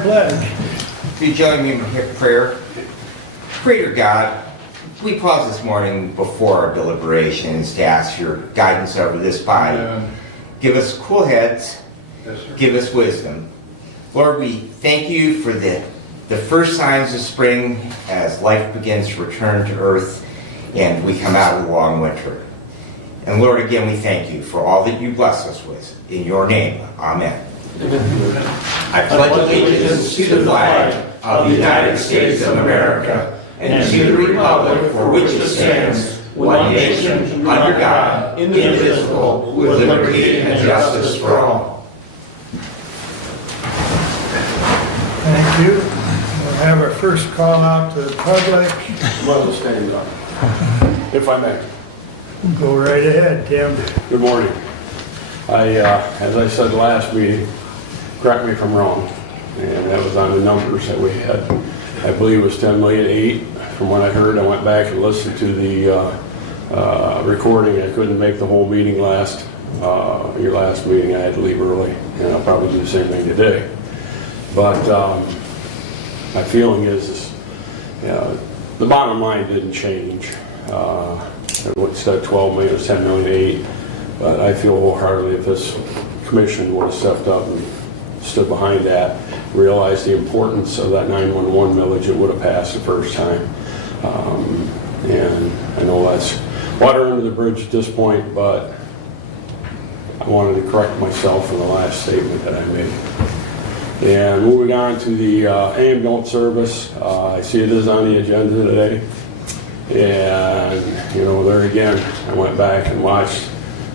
Pledge. Will you join me in prayer? Creator God, we pause this morning before our deliberations to ask your guidance over this body. Give us cool heads. Yes, sir. Give us wisdom. Lord, we thank you for the first signs of spring as life begins to return to earth and we come out of the long winter. And Lord, again, we thank you for all that you bless us with. In your name, amen. I pledge allegiance to the flag of the United States of America and to the republic for which it stands, one nation, under God, indivisible, with liberty and justice for all. Thank you. We'll have our first call out to the public. Well, to stand up, if I may. Go right ahead, Tim. Good morning. As I said last meeting, correct me if I'm wrong, and that was on the numbers that we had. I believe it was 10,000,008. From what I heard, I went back and listened to the recording. I couldn't make the whole meeting your last meeting. I had to leave early, and I'll probably do the same thing today. But my feeling is the bottom line didn't change. Instead of 12 million, it's 10,000,008. But I feel wholeheartedly if this commission would have stepped up and stood behind that, realized the importance of that 911 millage, it would have passed the first time. And I know that's water under the bridge at this point, but I wanted to correct myself from the last statement that I made. And moving on to the ambulance service, I see it is on the agenda today. And, there again, I went back and watched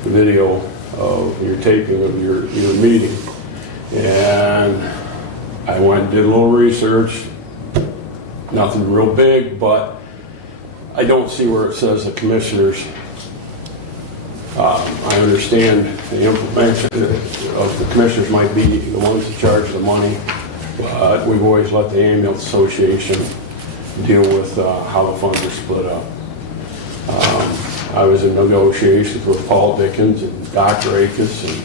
the video of your taping of your meeting. And I went and did a little research, nothing real big, but I don't see where it says the commissioners. I understand the implementation of the commissioners might be the ones in charge of the money, but we've always let the ambulance association deal with how the funds are split up. I was in negotiations with Paul Dickens and Dr. Akins, and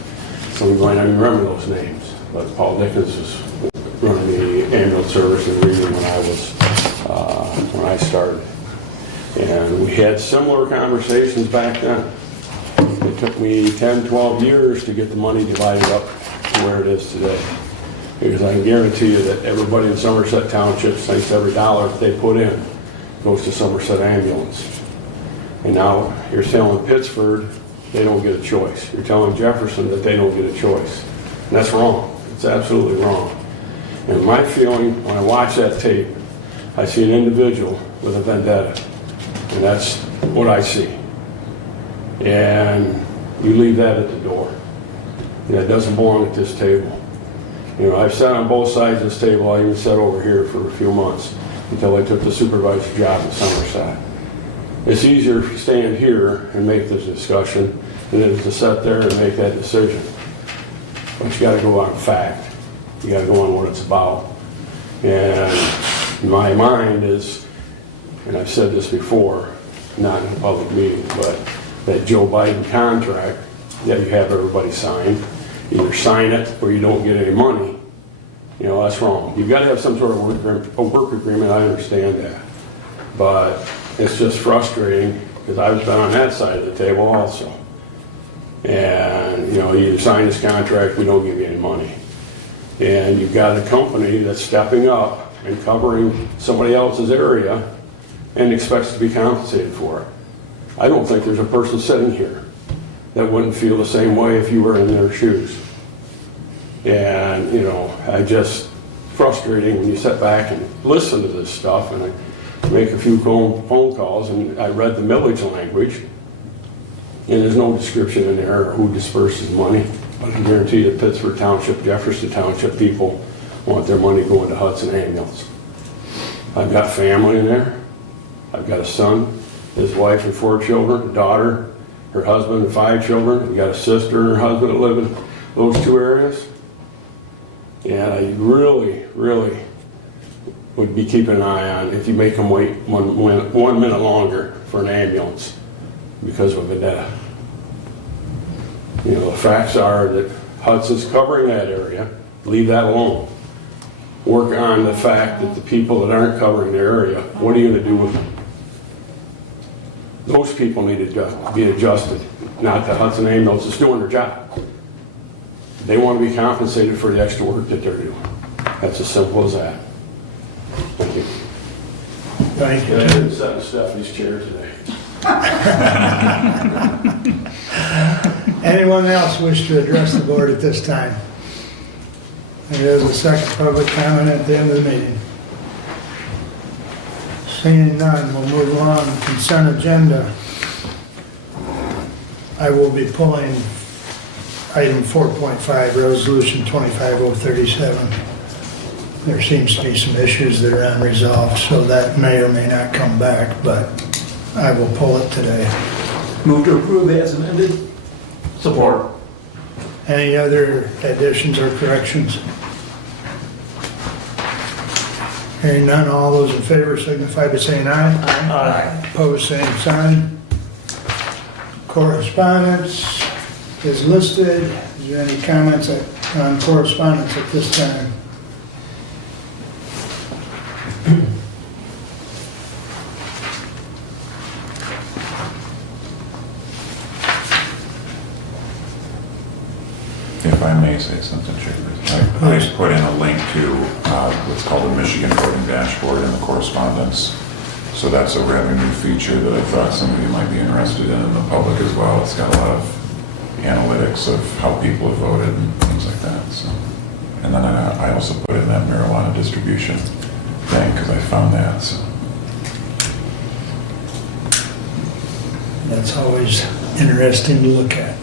some of you might not even remember those names, but Paul Dickens was running the ambulance service in Reading when I started. And we had similar conversations back then. It took me 10, 12 years to get the money divided up to where it is today. Because I can guarantee you that everybody in Somerset Township thinks every dollar that they put in goes to Somerset Ambulance. And now you're telling Pittsford they don't get a choice. You're telling Jefferson that they don't get a choice. And that's wrong. It's absolutely wrong. And my feeling when I watch that tape, I see an individual with a vendetta. And that's what I see. And you leave that at the door. And it doesn't belong at this table. I've sat on both sides of this table. I even sat over here for a few months until I took the supervisor job in Somerset. It's easier to stand here and make this discussion than it is to sit there and make that decision. But you got to go on fact. You got to go on what it's about. And my mind is, and I've said this before, not in a public meeting, but that Joe Biden contract that you have everybody sign, either sign it or you don't get any money. That's wrong. You've got to have some sort of work agreement. I understand that. But it's just frustrating because I've been on that side of the table also. And, you either sign this contract, we don't give you any money. And you've got a company that's stepping up and covering somebody else's area and expects to be compensated for it. I don't think there's a person sitting here that wouldn't feel the same way if you were in their shoes. And, I just frustrating when you sit back and listen to this stuff, and I make a few phone calls, and I read the millage language, and there's no description in there of who disperses money. But I guarantee you Pittsford Township, Jefferson Township people want their money going to Hudson Ambulance. I've got family in there. I've got a son, his wife and 4 children, a daughter, her husband and 5 children. We've got a sister and her husband that live in those 2 areas. And I really, really would be keeping an eye on if you make them wait one minute longer for an ambulance because of a vendetta. The facts are that Hudson's covering that area. Leave that alone. work on the fact that the people that aren't covering their area, what are you gonna do with them? Those people need to be adjusted, not the Hudson ambulance is doing their job. They want to be compensated for the extra work that they're doing. That's as simple as that. Thank you. Thank you. I didn't sit in Stephanie's chair today. Anyone else wish to address the board at this time? There is a second public comment at the end of the meeting. Seeing none, we'll move along. Consent agenda. I will be pulling item 4.5, resolution 25037. There seems to be some issues that are unresolved, so that may or may not come back, but I will pull it today. Move to approve as amended. Support. Any other additions or corrections? Hearing none, all those in favor signify by saying aye. Aye. Opposed, same sign. Correspondence is listed. Is there any comments on correspondence at this time? If I may say something, Chair, I put in a link to what's called the Michigan Voting Dashboard in the correspondence. So that's a revenue feature that I thought some of you might be interested in the public as well. It's got a lot of analytics of how people have voted and things like that. So, and then I also put in that marijuana distribution thing because I found that. So. That's always interesting to look at.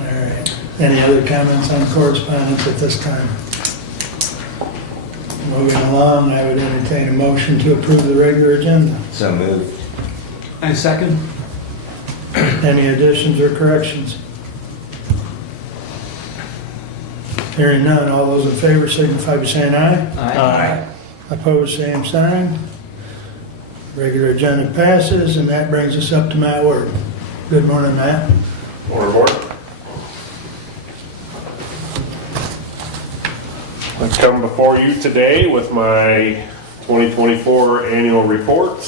All right. Any other comments on correspondence at this time? Moving along, I would entertain a motion to approve the regular agenda. So moved. I second. Any additions or corrections? Hearing none, all those in favor signify by saying aye. Aye. Opposed, same sign. Regular agenda passes, and that brings us up to Matt Word. Good morning, Matt. Morning. I come before you today with my 2024 annual report.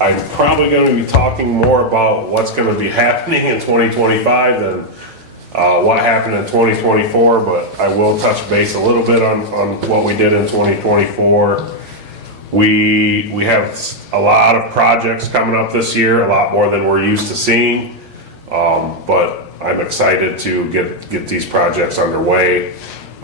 I'm probably going to be talking more about what's going to be happening in 2025 than what happened in 2024, but I will touch base a little bit on what we did in 2024. We have a lot of projects coming up this year, a lot more than we're used to seeing, but I'm excited to get these projects underway.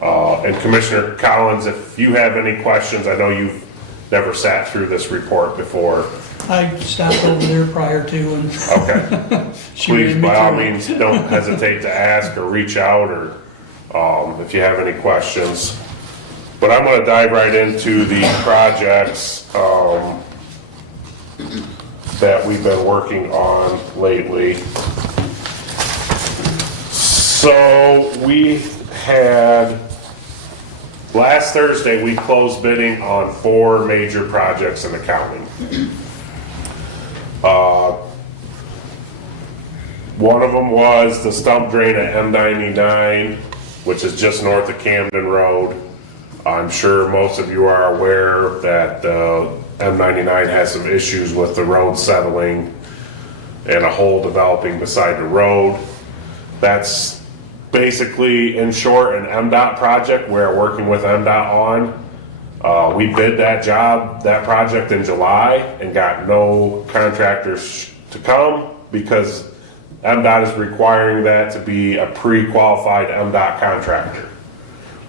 And Commissioner Collins, if you have any questions, I know you've never sat through this report before. I stopped over there prior to and Okay. she Please, ran me by all through it. means, don't hesitate to ask or reach out or if you have any questions. But I'm going to dive right into the projects that we've been working on lately. So we had, last Thursday, we closed bidding on 4 major projects in the county. One of them was the stump drain at M99, which is just north of Camden Road. I'm sure most of you are aware that M99 has some issues with the road settling and a hole developing beside the road. That's basically, in short, an MDOT project we're working with MDOT on. We bid that project in July and got no contractors to come because MDOT is requiring that to be a pre-qualified MDOT contractor,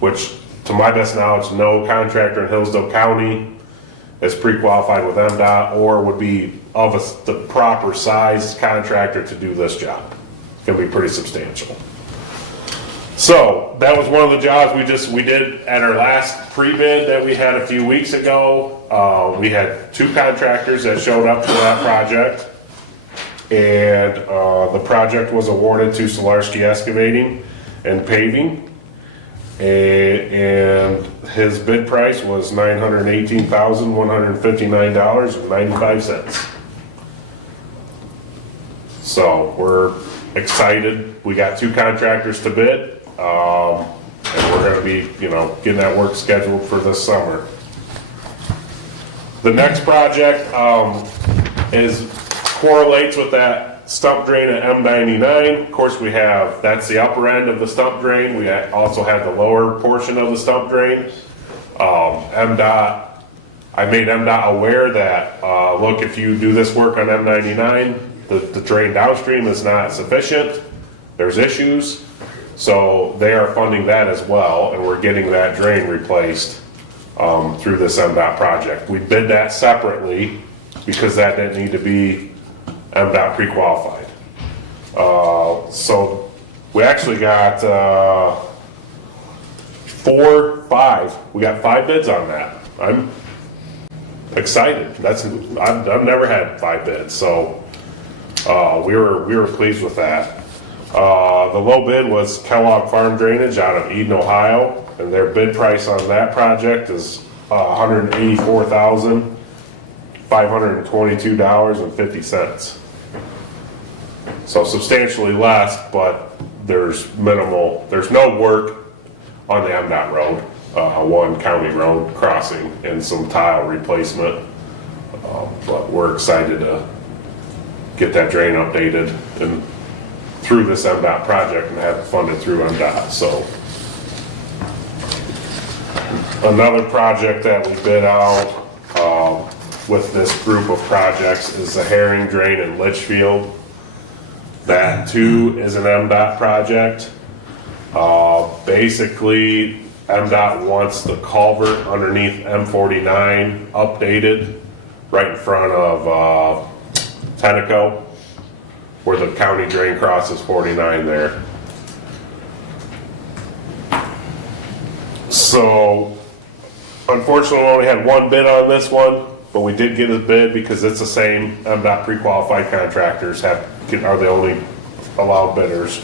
which to my best knowledge, no contractor in Hillsdale County is pre-qualified with MDOT or would be of the proper sized contractor to do this job. It's gonna be pretty substantial. So that was one of the jobs we did at our last pre-bid that we had a few weeks ago. We had 2 contractors that showed up for that project, and the project was awarded to Solarski Excavating and Paving, and his bid price was $918,159.95. So we're excited. We got 2 contractors to bid, and we're gonna be, getting that work scheduled for this summer. The next project, correlates with that stump drain at M99. Of course, that's the upper end of the stump drain. We also have the lower portion of the stump drain. I made MDOT aware that, look, if you do this work on M99, the drain downstream is not sufficient. There's issues. So they are funding that as well, and we're getting that drain replaced through this MDOT project. We bid that separately because that didn't need to be MDOT pre-qualified. So we actually got we got 5 bids on that. I'm excited. I've never had 5 bids, so we were pleased with that. The low bid was Kellogg Farm Drainage out of Eden, Ohio, and their bid price on that project is $184,522.50. So substantially less, but there's no work on the MDOT road, one county road crossing and some tile replacement. But we're excited to get that drain updated and through this MDOT project and have it funded through MDOT. So another project that we bid out with this group of projects is the Herring Drain in Litchfield. That too is an MDOT project. Basically, MDOT wants the culvert underneath M49 updated right in front of Tenneco, where the county drain crosses 49 there. So, unfortunately, we only had 1 bid on this one, but we did get a bid because it's the same MDOT pre-qualified contractors are the only allowed bidders.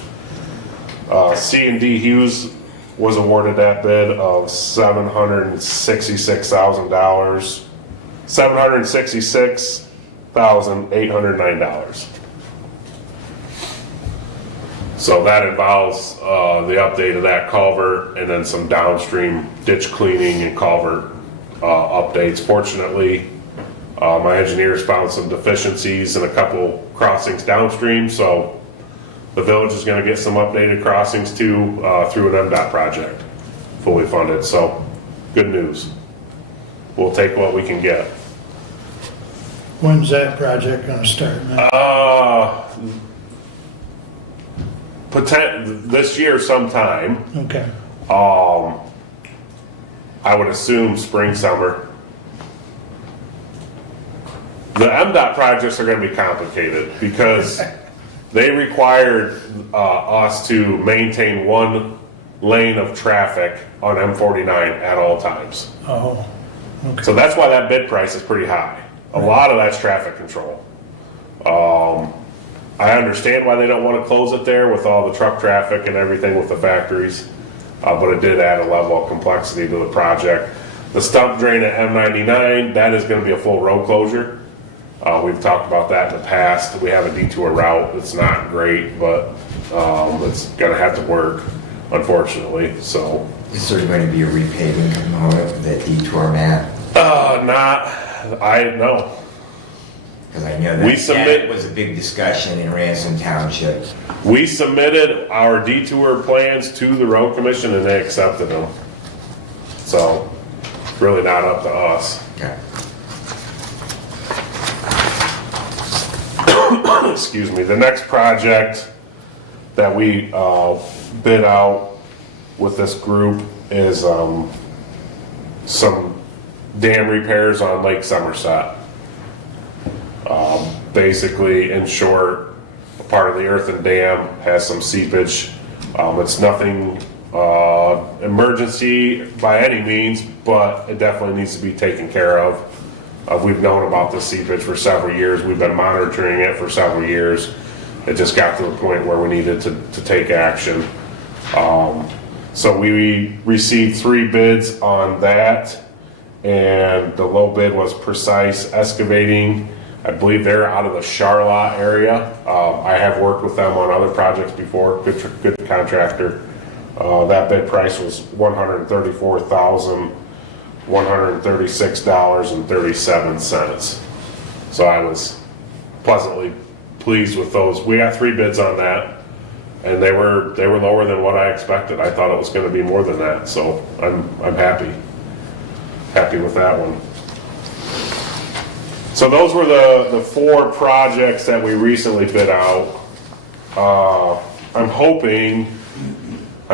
C&D Hughes was awarded that bid of $766,000, $766,809. So that involves the update of that culvert and then some downstream ditch cleaning and culvert updates. Fortunately, my engineers found some deficiencies in a couple crossings downstream, so the village is going to get some updated crossings too through an MDOT project, fully funded. So good news. We'll take what we can get. When's that project gonna start, man? This year sometime. Okay. I would assume spring, summer. The MDOT projects are going to be complicated because they required us to maintain 1 lane of traffic on M49 at all times. Oh, okay. So that's why that bid price is pretty high. A lot of that's traffic control. I understand why they don't want to close it there with all the truck traffic and everything with the factories, but it did add a level of complexity to the project. The stump drain at M99, that is going to be a full road closure. We've talked about that in the past. We have a detour route. It's not great, but it's going to have to work, unfortunately. So Is there going to be a repaving component of that detour map? No. Because I know that was a big discussion in Ransom Township. We submitted our detour plans to the road commission and they accepted them. So, it's really not up to us. Okay. Excuse me. The next project that we bid out with this group is some dam repairs on Lake Somerset. Basically, in short, part of the earthen dam has some seepage. It's nothing emergency by any means, but it definitely needs to be taken care of. We've known about the seepage for several years. We've been monitoring it for several years. It just got to the point where we needed to take action. So we received 3 bids on that, and the low bid was Precise Excavating I believe they're out of the Charlotte area. I have worked with them on other projects before, good contractor. That bid price was $134,136.37. So I was pleasantly pleased with those. We got 3 bids on that, and they were lower than what I expected. I thought it was going to be more than that, so I'm happy with that one. So those were the 4 projects that we recently bid out. I'm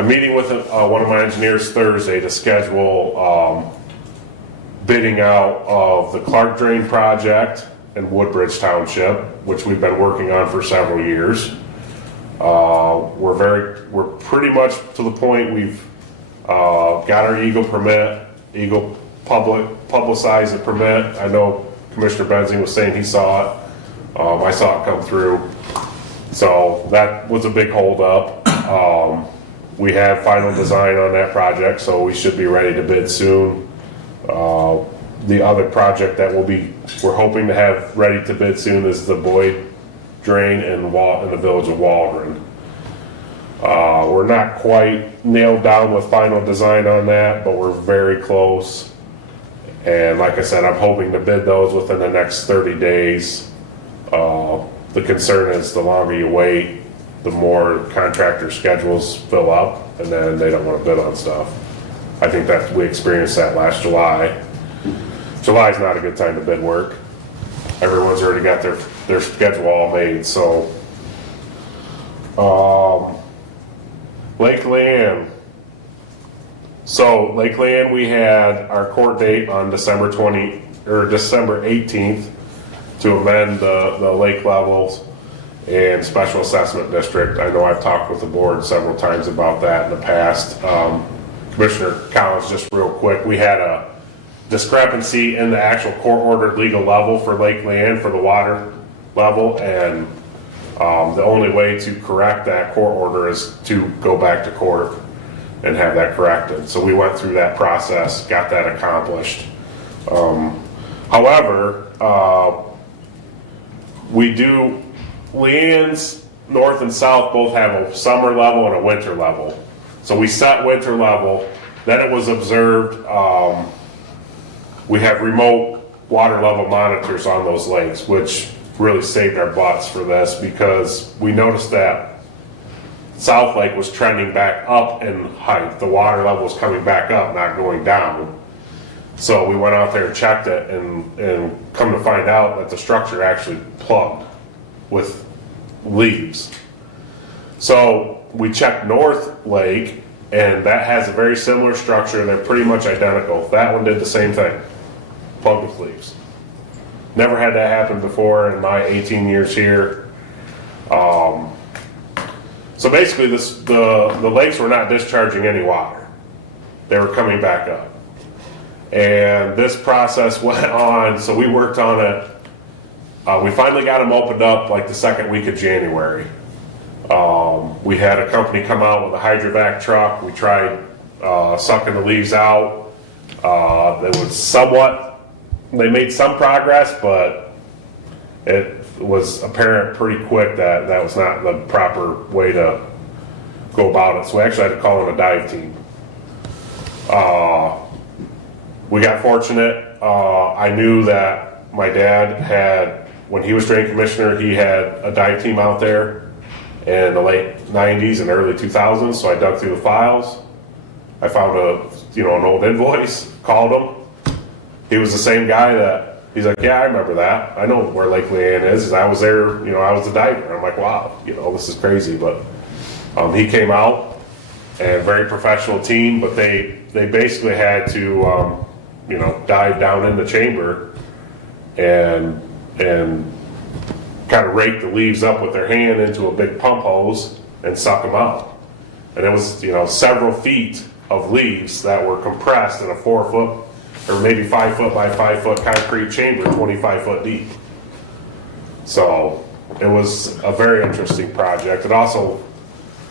meeting with one of my engineers Thursday to schedule bidding out of the Clark Drain project in Woodbridge Township, which we've been working on for several years. We're pretty much to the point we've got our Eagle permit, Eagle publicized the permit. I know Commissioner Benzing was saying he saw it. I saw it come through. So that was a big holdup. We have final design on that project, so we should be ready to bid soon. The other project that we're hoping to have ready to bid soon is the Boyd Drain in the village of Waldron. We're not quite nailed down with final design on that, but we're very close. And like I said, I'm hoping to bid those within the next 30 days. The concern is the longer you wait, the more contractor schedules fill up, and then they don't want to bid on stuff. I think that we experienced that last July. July's not a good time to bid work. Everyone's already got their schedule all made, so. Lake Leanne. So Lake Leanne, we had our court date on December 18th to amend the lake levels and special assessment district. I know I've talked with the board several times about that in the past. Commissioner Collins, just real quick, we had a discrepancy in the actual court-ordered legal level for Lake Leanne for the water level, and the only way to correct that court order is to go back to court and have that corrected. So we went through that process, got that accomplished. However, Leanne's north and south both have a summer level and a winter level. So we set winter level, then it was observed, we have remote water level monitors on those lakes, which really saved our butts for this because we noticed that South Lake was trending back up in height. The water level was coming back up, not going down. So we went out there and checked it, and come to find out that the structure actually plugged with leaves. So we checked North Lake, and that has a very similar structure. They're pretty much identical. That one did the same thing, plugged with leaves. Never had that happen before in my 18 years here. So basically, the lakes were not discharging any water. They were coming back up. And this process went on, so we worked on it. We finally got them opened up like the second week of January. We had a company come out with a hydrovac truck. We tried sucking the leaves out. They made some progress, but it was apparent pretty quick that that was not the proper way to go about it. So we actually had to call in a dive team. We got fortunate. I knew that my dad had, when he was drain commissioner, he had a dive team out there in the late 90s and early 2000s. So I dug through the files. I found an old invoice, called him. He was the same guy that, he's like, yeah, I remember that. I know where Lake Leanne is. I was there, I was the diver. I'm like, wow, this is crazy. But he came out, and very professional team, but they basically had to, dive down in the chamber and kind of rake the leaves up with their hand into a big pump hose and suck them out. And it was, several feet of leaves that were compressed in a 4-foot or maybe 5 foot by 5 foot concrete chamber, 25 foot deep. So it was a very interesting project. It also,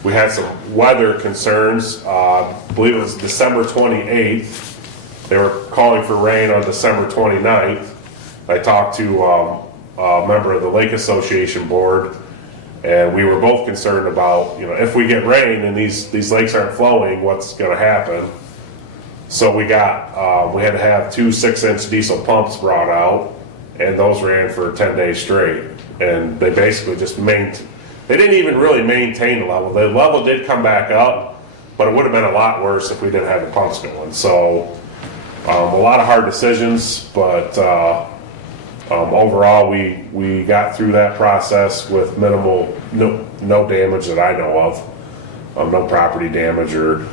we had some weather concerns. I believe it was December 28th. They were calling for rain on December 29th. I talked to a member of the Lake Association board, and we were both concerned about, if we get rain and these lakes aren't flowing, what's gonna happen? So we had to have 2 6-inch diesel pumps brought out, and those ran for 10 days straight. And they basically just they didn't even really maintain the level. The level did come back up, but it would have been a lot worse if we didn't have the pumps going. So a lot of hard decisions, but overall we got through that process with no damage that I know of, no property damage or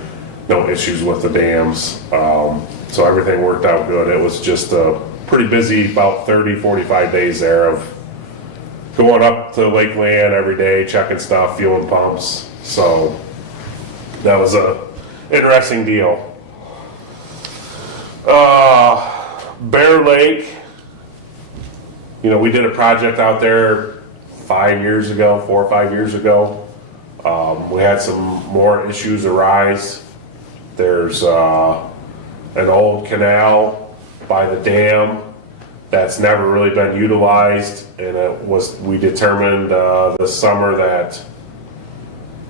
no issues with the dams. So everything worked out good. It was just a pretty busy about 30-45 days there of going up to Lake Land every day, checking stuff, fueling pumps. So that was a interesting deal. Bear Lake, we did a project out there 4 or 5 years ago. We had some more issues arise. There's an old canal by the dam that's never really been utilized, and we determined this summer that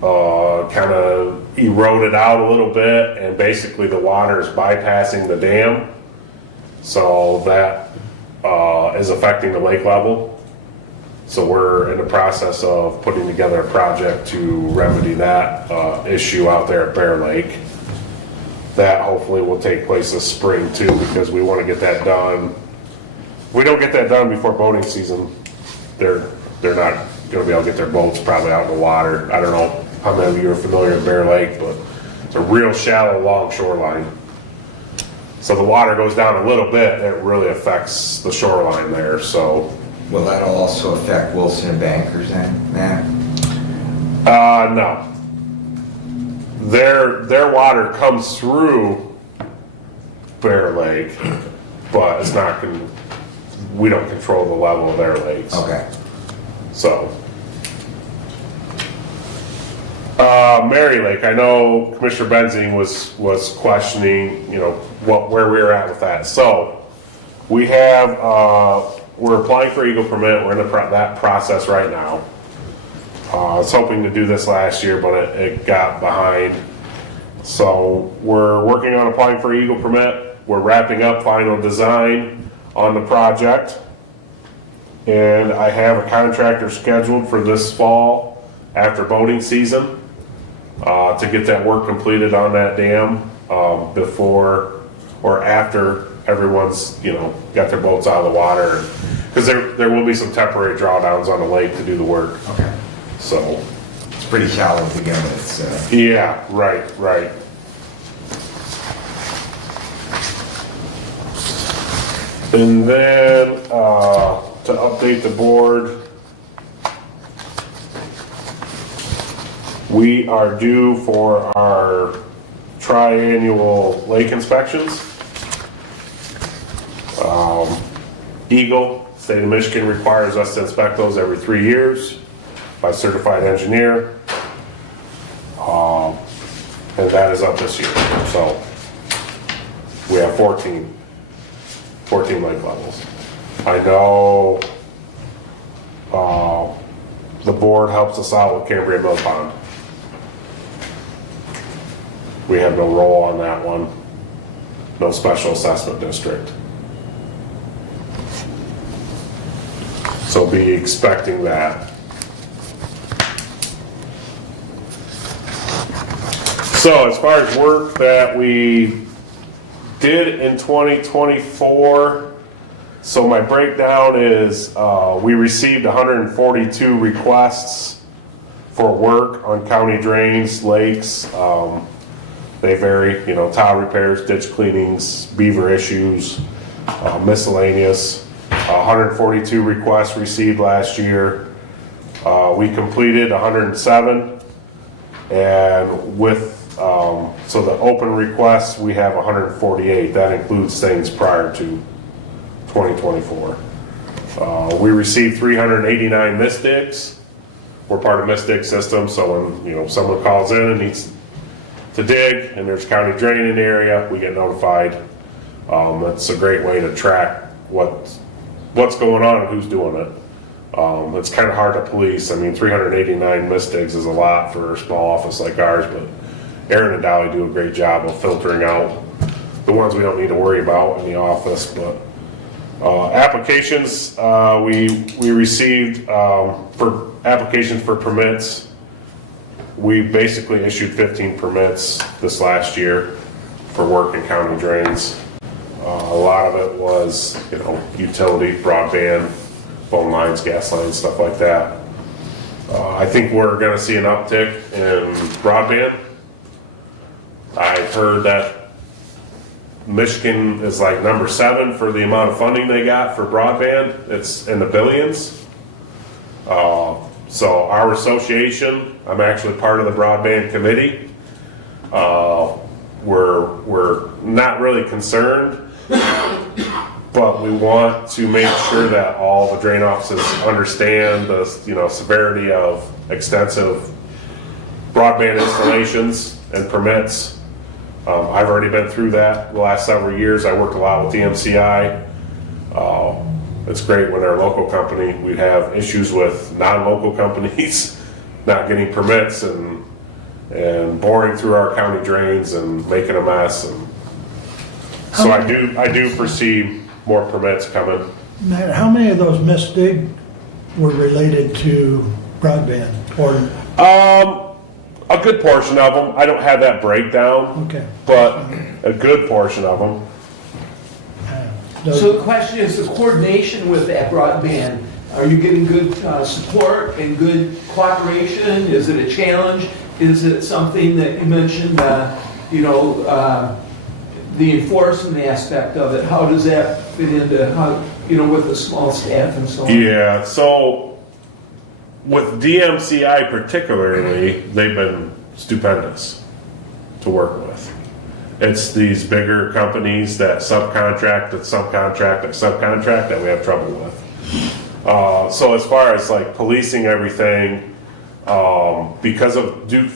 kind of eroded out a little bit, and basically the water is bypassing the dam, so that is affecting the lake level. So we're in the process of putting together a project to remedy that issue out there at Bear Lake. That hopefully will take place this spring too, because we want to get that done. If we don't get that done before boating season, they're not going to be able to get their boats probably out in the water. I don't know how many of you are familiar with Bear Lake, but it's a real shallow, long shoreline. So the water goes down a little bit, and it really affects the shoreline there. So Will that also affect Wilson and Bankers then, Matt? no. Their water comes through Bear Lake, but it's not we don't control the level of their lakes. Okay. So, Mary Lake, I know Commissioner Benzing was questioning, where we were at with that. So, we have, we're applying for Eagle permit. We're in that process right now. I was hoping to do this last year, but it got behind. So, we're working on applying for Eagle permit. We're wrapping up final design on the project. And I have a contractor scheduled for this fall after boating season to get that work completed on that dam before or after everyone's got their boats out of the water, because there will be some temporary drawdowns on the lake to do the work. Okay. So It's pretty shallow to begin with, so. yeah, right. And then to update the board, we are due for our triannual lake inspections. Eagle, State of Michigan requires us to inspect those every 3 years by certified engineer. And that is up this year. So we have 14 lake levels. I know the board helps us out with Cambria Mill Pond. We have no role on that one. No special assessment district. So be expecting that. So as far as work that we did in 2024, so my breakdown is we received 142 requests for work on county drains, lakes. They vary, tile repairs, ditch cleanings, beaver issues, miscellaneous. 142 requests received last year. We completed 107, and with so the open requests, we have 148. That includes things prior to 2024. We received 389 misdigs. We're part of misdig system, so when someone calls in and needs to dig and there's county drain in the area, we get notified. It's a great way to track what what's going on and who's doing it. It's kind of hard to police. I mean, 389 mistakes is a lot for a small office like ours, but Aaron and Dolly do a great job of filtering out the ones we don't need to worry about in the office. But applications, we received for applications for permits. We basically issued 15 permits this last year for work in county drains. A lot of it was, utility, broadband, phone lines, gas lines, stuff like that. I think we're going to see an uptick in broadband. I've heard that Michigan is like number 7 for the amount of funding they got for broadband. It's in the billions. So our association, I'm actually part of the broadband committee. We're not really concerned, but we want to make sure that all the drain offices understand the severity of extensive broadband installations and permits. I've already been through that the last several years. I worked a lot with the MCI. It's great when our local company, we have issues with non-local companies not getting permits and boring through our county drains and making a mess. And so I do foresee more permits coming. Matt, how many of those missed dig were related to broadband? Or A good portion of them. I don't have that breakdown, okay. but a good portion of them. So the question is the coordination with that broadband. Are you getting good support and good cooperation? Is it a challenge? Is it something that you mentioned, the enforcement aspect of it? How does that fit into how, with the small staff and so on? Yeah, so with DMCI particularly, they've been stupendous to work with. It's these bigger companies that subcontract that we have trouble with. So as far as like policing everything, because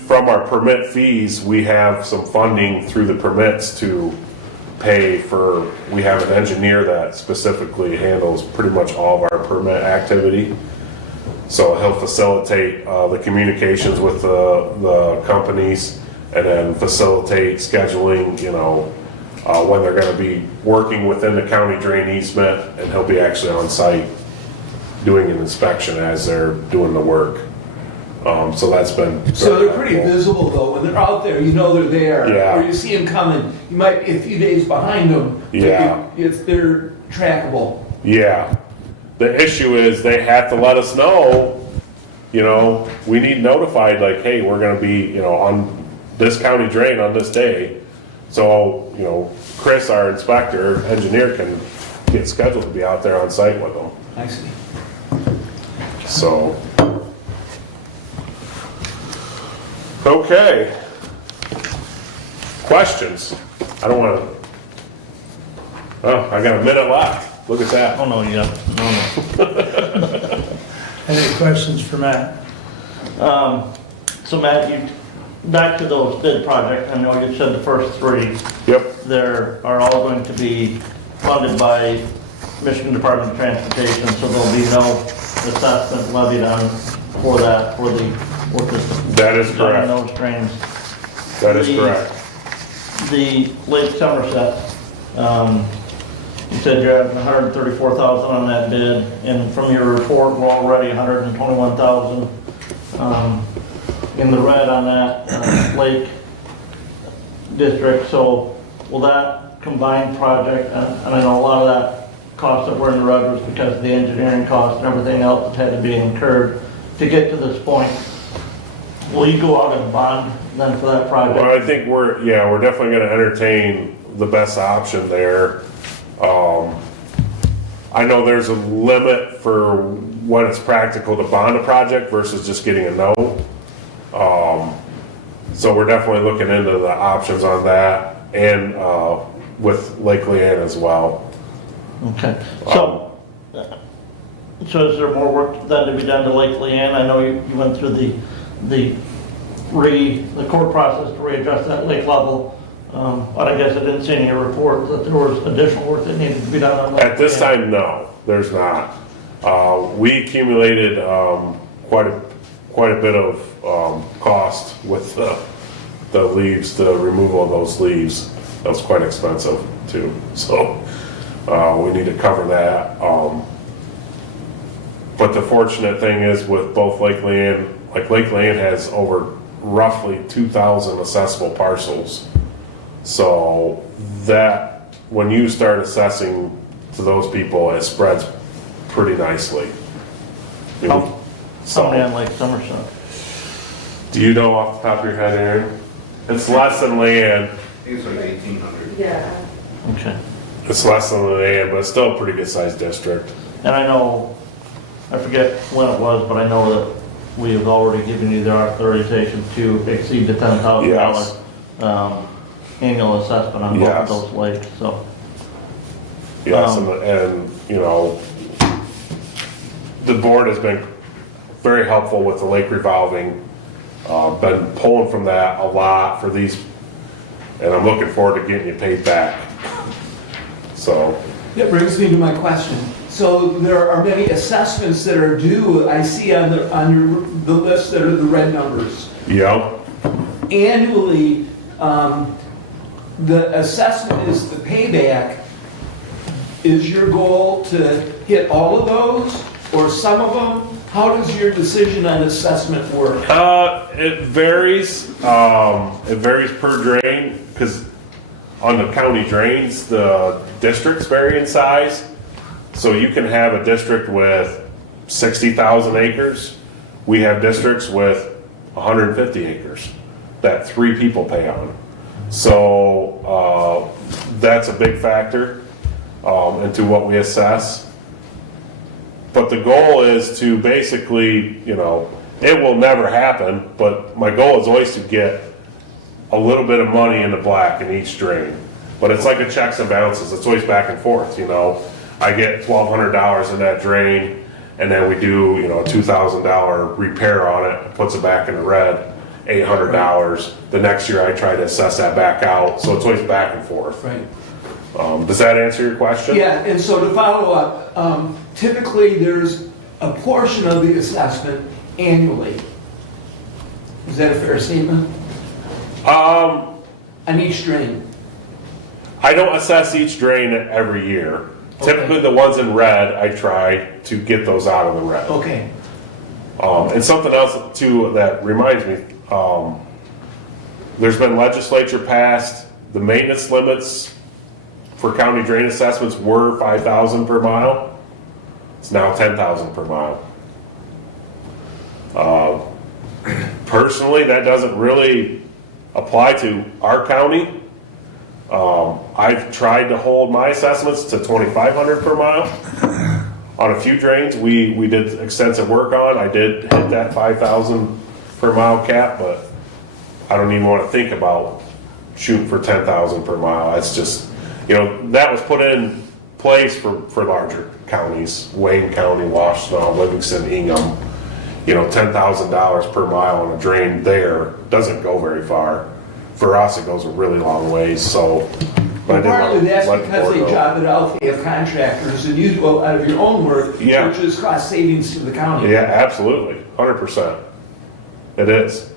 from our permit fees, we have some funding through the permits to pay for. We have an engineer that specifically handles pretty much all of our permit activity. So he'll facilitate the communications with the companies, and then facilitate scheduling, when they're going to be working within the county drain easement, and he'll be actually on site doing an inspection as they're doing the work. So that's been. So they're pretty visible though. When they're out there, they're there. Yeah. Or you see them coming. You might be a few days behind them. Yeah. They're trackable. Yeah. The issue is they have to let us know, we need notified like, hey, we're going to be, on this county drain on this day. So, Chris, our inspector, engineer, can get scheduled to be out there on site with them. I see. So, okay. Questions? I don't want to. Oh, I got a minute left. Look at that. Oh, no, yeah, no, Any questions for Matt? no. So Matt, back to those bid projects, I know you said the first 3, Yep. there are all going to be funded by Michigan Department of Transportation, so there'll be no assessment levied on for that, for the work That is that's done correct. in those trains. That is correct. The Lake Somerset, you said you're at 134,000 on that bid, and from your report, we're already 121,000 in the red on that lake district. So will that combined project, and I know a lot of that cost that were in the red was because of the engineering cost and everything else that had to be incurred to get to this point. Will you go out and bond then for that project? Well, I think we're definitely going to entertain the best option there. I know there's a limit for when it's practical to bond a project versus just getting a note. So we're definitely looking into the options on that, and with Lake Leanne as well. Okay, so is there more work then to be done to Lake Leanne? I know you went through the court process to readjust that lake level, but I guess I didn't see in your report that there was additional work that needed to be done on Lake At this Leanne. time, no. there's not. We accumulated quite a bit of cost with the leaves, the removal of those leaves. That was quite expensive too. So we need to cover that. But the fortunate thing is with both Lake Land, like Lake Land has over roughly 2,000 accessible parcels. So that when you start assessing to those people, it spreads pretty nicely. How many on Lake Somerset? Do you know off the top of your head, Aaron? It's less than land. It's like 1,800. Yeah. Okay. It's less than land, but it's still a pretty good sized district. And I know, I forget when it was, but I know that we have already given you the authorization to exceed the $10,000 Yes. annual assessment on both Yes. of those lakes, so. Yes, and you know, the board has been very helpful with the lake revolving. Been pulling from that a lot for these, and I'm looking forward to getting you paid back. So, That brings me to my question. So there are many assessments that are due, I see on the list that are the red numbers. yeah, Annually, the assessment is the payback. Is your goal to hit all of those or some of them? How does your decision on assessment work? it varies. It varies per drain because on the county drains, the districts vary in size. So you can have a district with 60,000 acres. We have districts with 150 acres that 3 people pay on. So that's a big factor into what we assess. But the goal is to basically, you know, it will never happen, but my goal is always to get a little bit of money in the black in each drain. But it's like a checks and balances. It's always back and forth, you know. I get $1,200 in that drain, and then we do, you know, a $2,000 repair on it, it puts it back in the red, $800. The next year I try to assess that back out, so it's always back and forth. Right. Does that answer your question? Yeah, and so to follow up, typically there's a portion of the assessment annually. Is that a fair statement? On each drain? I don't assess each drain every year. Okay. Typically the ones in red, I try to get those out of the red. Okay. And something else too that reminds me, there's been legislature passed, the maintenance limits for county drain assessments were 5,000 per mile. It's now 10,000 per mile. Personally, that doesn't really apply to our county. I've tried to hold my assessments to 2,500 per mile. On a few drains we did extensive work on. I did hit that 5,000 per mile cap, but I don't even want to think about shooting for 10,000 per mile. It's just, you know, that was put in place for larger counties, Wayne County, Washtenaw, Livingston, Ingham. You know, $10,000 per mile on a drain there doesn't go very far. For us, it goes a really long ways, so. Well, partly that's let the because board they know. job it out, they have contractors, and you go out of your own work, Yeah. which is cost savings to the county. Yeah, absolutely, 100%. It is.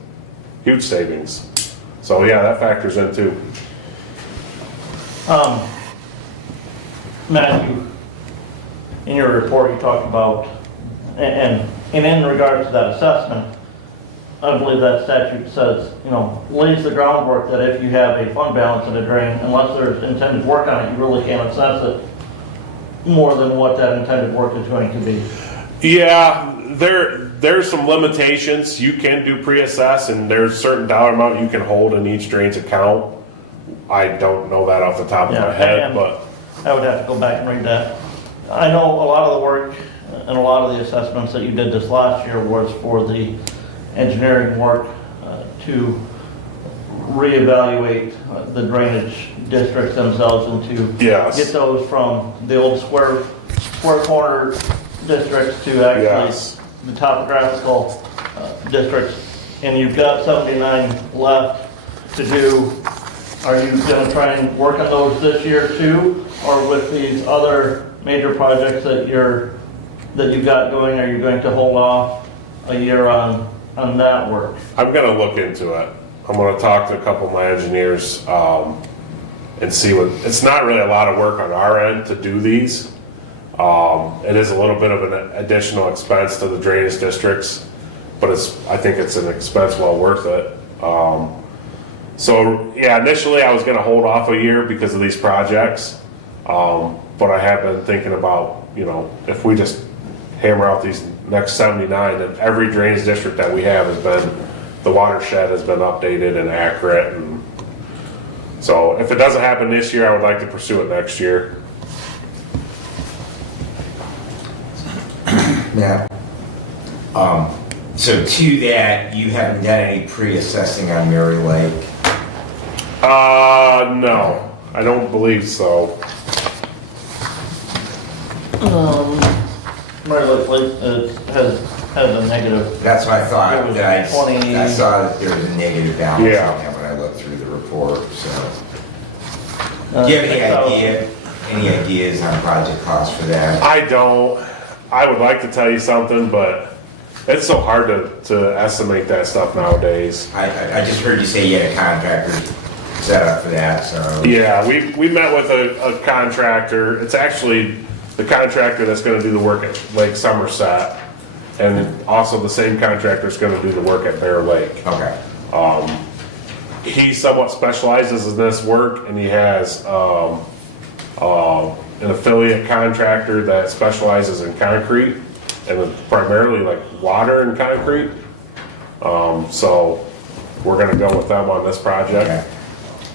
Huge savings. So yeah, that factors in too. Matthew, in your report, you talked about, and in regards to that assessment, I believe that statute says, you know, lays the groundwork that if you have a fund balance in a drain, unless there's intended work on it, you really can't assess it more than what that intended work is going to be. Yeah, there's some limitations. You can do pre-assess, and there's a certain dollar amount you can hold in each drain's account. I don't know that off the top of Yeah, my head, and but I would have to go back and read that. I know a lot of the work and a lot of the assessments that you did this last year was for the engineering work to reevaluate the drainage districts themselves and to Yes. get those from the old square corner districts to actually Yes. the topographical districts. And you've got 79 left to do. Are you going to try and work on those this year too? Or with these other, major projects that you've got going? Are you going to hold off a year on that work? I'm gonna look into it. I'm gonna talk to a couple of my engineers, and see what, it's not really a lot of work on our end to do these. It is a little bit of an additional expense to the drainage districts, but I think it's an expense well worth it. So yeah, initially I was gonna hold off a year because of these projects. But I have been thinking about, if we just hammer out these next 79, and every drainage district that we have the watershed has been updated and accurate. And so if it doesn't happen this year, I would like to pursue it next year. Yeah. So to that, you haven't done any pre-assessing on Mary Lake? No, I don't believe so. Mary Lake has a negative. That's what I thought. It was That 20 I saw that there was a negative balance Yeah. on that when I looked through the report, so. Do you have any ideas on project costs for that? I don't. I would like to tell you something, but it's so hard to estimate that stuff nowadays. I just heard you say you had a contractor set up for that, so. Yeah, we met with a contractor. It's actually the contractor that's gonna do the work at Lake Somerset, and also the same contractor is gonna do the work at Bear Lake. Okay. He somewhat specializes in this work, and he has an affiliate contractor that specializes in concrete, and primarily like water and concrete. So we're gonna go with them on this project. Okay.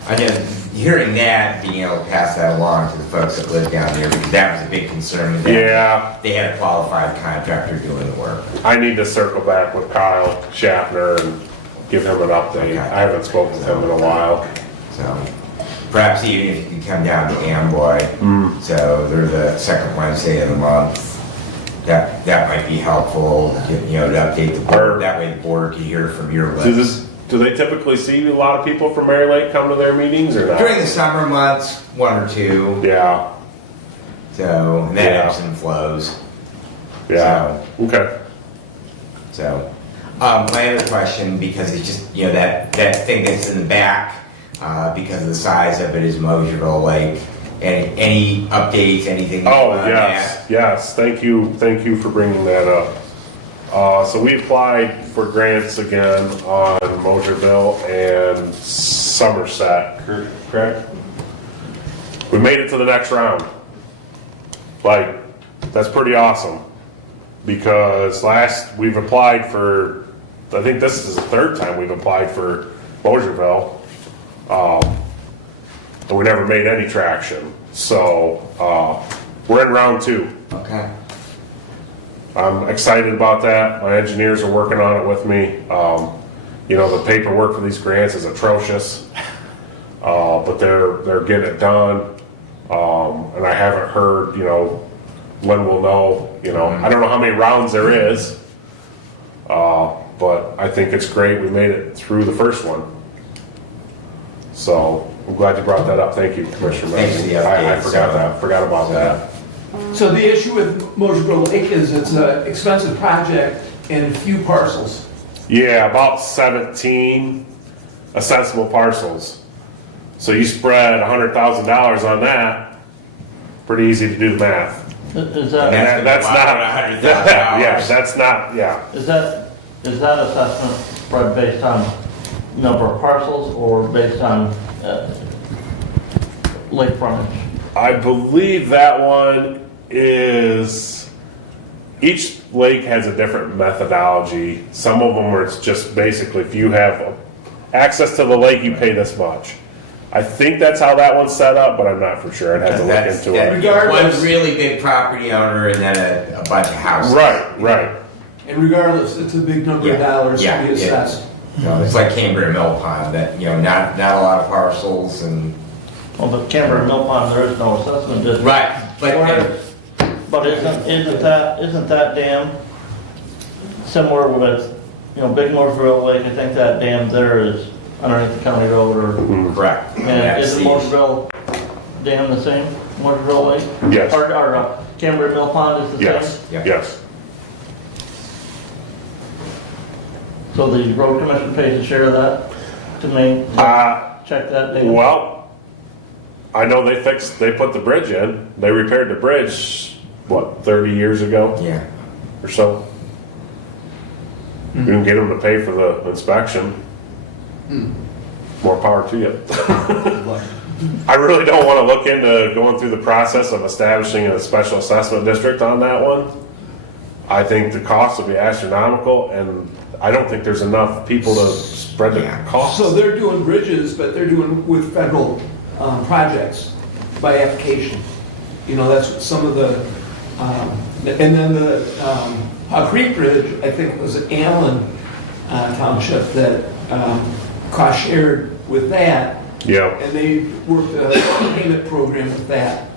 I know, hearing that, being able to pass that along to the folks that live down there, because that was a big concern with them. Yeah. They had a qualified contractor doing the work. I need to circle back with Kyle Schaffner and give him an update. Okay. I haven't spoken with him in a while. So perhaps even if you can come down to Amboy, so they're the second Wednesday of the month, that might be helpful, to update the board. That way the board can hear from your lips. Do they typically see a lot of people from Mary Lake come to their meetings or not? During the summer months, one or two. Yeah, So, and that Yeah. ebbs and flows. yeah, okay. So, my other question, because it's just, that thing that's in the back, because of the size of it, is Mosierville Lake. Any updates, anything? Oh, on yes, thank you for bringing that up. So we applied for grants again on Mosierville and Somerset, correct? We made it to the next round. That's pretty awesome. Because we've applied for, I think this is the third time we've applied for Mosierville. And we never made any traction. So, we're in round 2. Okay. I'm excited about that. My engineers are working on it with me. The paperwork for these grants is atrocious, but they're getting it done. And I haven't heard, when we'll know. I don't know how many rounds there is, but I think it's great. We made it through the first one. So I'm glad you brought that up. Thank you, Commissioner. Thanks for the I update. forgot about that. So the issue with Mosierville Lake is it's an expensive project and a few parcels. Yeah, about 17 accessible parcels. So you spread $100,000 on that, pretty easy to do the math. Is that, And That's gonna be not, $100,000. yeah, that's not, yeah. is that assessment spread based on number of parcels or based on lake frontage? I believe that one is, each lake has a different methodology. Some of them where it's just basically if you have access to the lake, you pay this much. I think that's how that one's set up, but I'm not for sure. I'd have to look into it. Regardless- One really big property owner and then a bunch of houses. Right. And regardless, it's a big number of dollars to Yeah, be assessed. It's like Cambria Mill Pond, that, not a lot of parcels and. Well, but Camber and Mill Pond, there is no assessment district. Right, but. But isn't that dam similar with, Big Mosierville Lake? I think that dam there is underneath the county road or, Correct. and isn't Mosierville dam the same, Motorville Lake? Yes. Or Cambria Mill Pond is the same? Yes, Yeah. yes. So the road commission pays a share of that to check that dam? Well, I know they put the bridge in. They repaired the bridge, what, 30 years ago Yeah. or so? We didn't get them to pay for the inspection. More power to you. I really don't want to look into going through the process of establishing a special assessment district on that one. I think the cost will be astronomical, and I don't think there's enough people to spread the cost. So they're doing bridges, but they're doing with federal projects by application. You know, that's what some of the, and then the Hog Creek Bridge, I think was Allen Township that cost shared with that. Yeah, And they worked a payment program with that.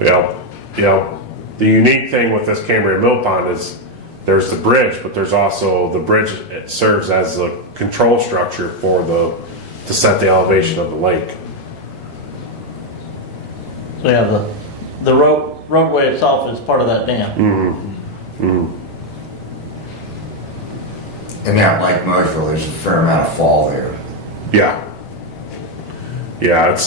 yeah, yeah. The unique thing with this Cambria Mill Pond is there's the bridge, but there's also the bridge. It serves as a control structure for to set the elevation of the lake. So yeah, the roadway itself is part of that dam. And now, like Motorville, there's a fair amount of fall there. Yeah. Yeah, it's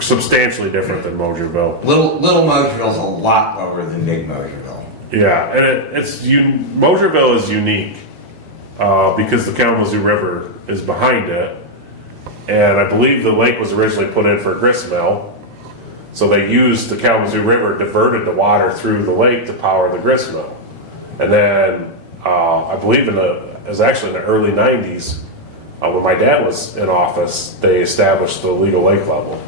substantially different than Moserville. Little Motorville's a lot lower than Big Motorville. Yeah, and Moserville is unique because the Kalamazoo River is behind it, and I believe the lake was originally put in for a grist mill, so they used the Kalamazoo River, diverted the water through the lake to power the grist mill, and then I believe it was actually in the early '90s. When my dad was in office, they established the legal lake level.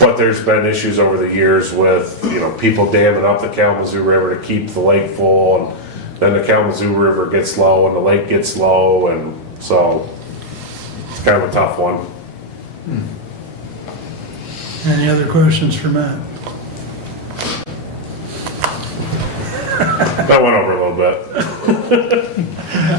But there's been issues over the years with, people damming up the Kalamazoo River to keep the lake full, and then the Kalamazoo River gets low and the lake gets low, and so it's kind of a tough one. Any other questions for Matt? That went over a little bit.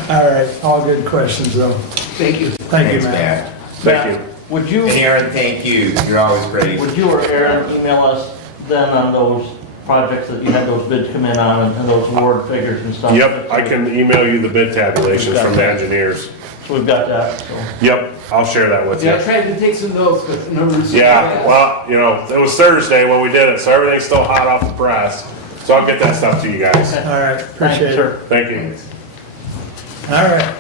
All right, all good questions though. Thank you. Thank you, Thanks, Matt. Matt. Thank you. Would you, And Aaron, thank you. You're always great. would you or Aaron email us then on those projects that you had those bids come in on and those award figures and stuff? Yep, I can email you the bid tabulations from the engineers. So we've got that, so. Yep, I'll share that with you. Yeah, I tried to take some notes, but the numbers. Yeah, well, it was Thursday when we did it, so everything's still hot off the press. So I'll get that stuff to you guys. All right, appreciate it. Thank you. All right,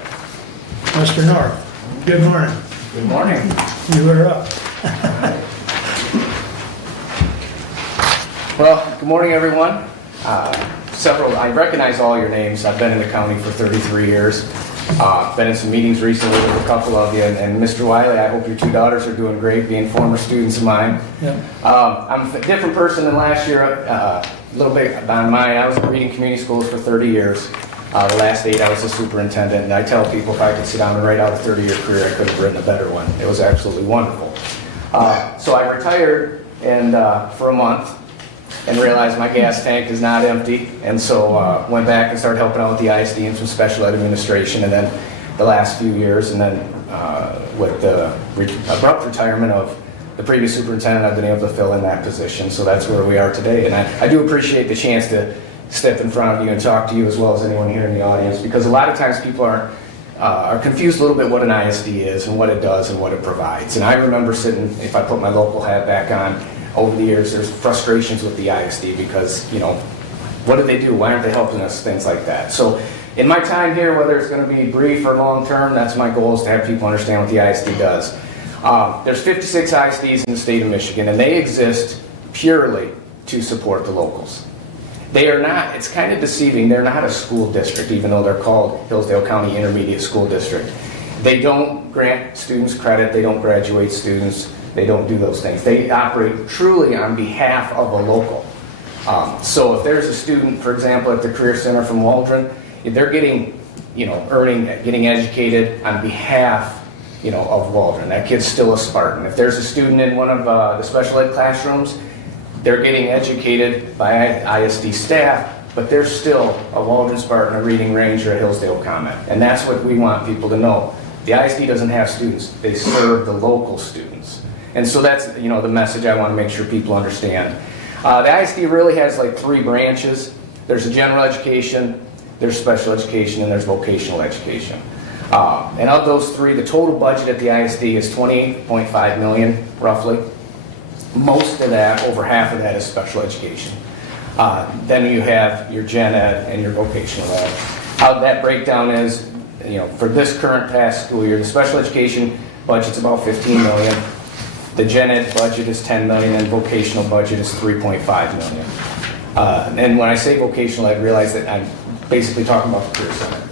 Mr. North, good morning. Good morning. You were up. Well, good morning, everyone. I recognize all your names. I've been in the county for 33 years. Been in some meetings recently with a couple of you. And Mr. Wiley, I hope your two daughters are doing great, being former students of mine. Yep. I'm a different person than last year. A little bit on mine. I was in Reading Community Schools for 30 years. The last 8, I was a superintendent, and I tell people if I could sit down and write out a 30-year career, I could have written a better one. It was absolutely wonderful. So I retired and for a month and realized my gas tank is not empty, and so went back and started helping out with the ISD and some special ed administration, and then the last few years, and then with the abrupt retirement of the previous superintendent, I've been able to fill in that position, so that's where we are today. And I do appreciate the chance to step in front of you and talk to you as well as anyone here in the audience, because a lot of times people are confused a little bit what an ISD is and what it does and what it provides. And I remember sitting, if I put my local hat back on, over the years there's frustrations with the ISD because, what do they do? Why aren't they helping us? Things like that. So in my time here, whether it's going to be brief or long term, that's my goal, is to have people understand what the ISD does. There's 56 ISDs in the state of Michigan, and they exist purely to support the locals. They are not, it's kind of deceiving, they're not a school district, even though they're called Hillsdale County Intermediate School District. They don't grant students credit, they don't graduate students, they don't do those things. They operate truly on behalf of a local. So if there's a student, for example, at the Career Center from Waldron, if they're getting, getting educated on behalf, of Waldron. That kid's still a Spartan. If there's a student in one of the special ed classrooms, they're getting educated by ISD staff, but they're still a Waldron Spartan, a Reading Ranger, a Hillsdale Comet. And that's what we want people to know. The ISD doesn't have students, they serve the local students. And so that's, the message I want to make sure people understand. The ISD really has like 3 branches. There's a general education, there's special education, and there's vocational education. And of those 3, the total budget at the ISD is $28.5 million, roughly. Most of that, over half of that, is special education. Then you have your gen ed and your vocational ed. How that breakdown is, for this current past school year, the special education budget's about $15 million. The gen ed budget is $10 million, and vocational budget is $3.5 million. And when I say vocational ed, realize that I'm basically talking about the Career Center.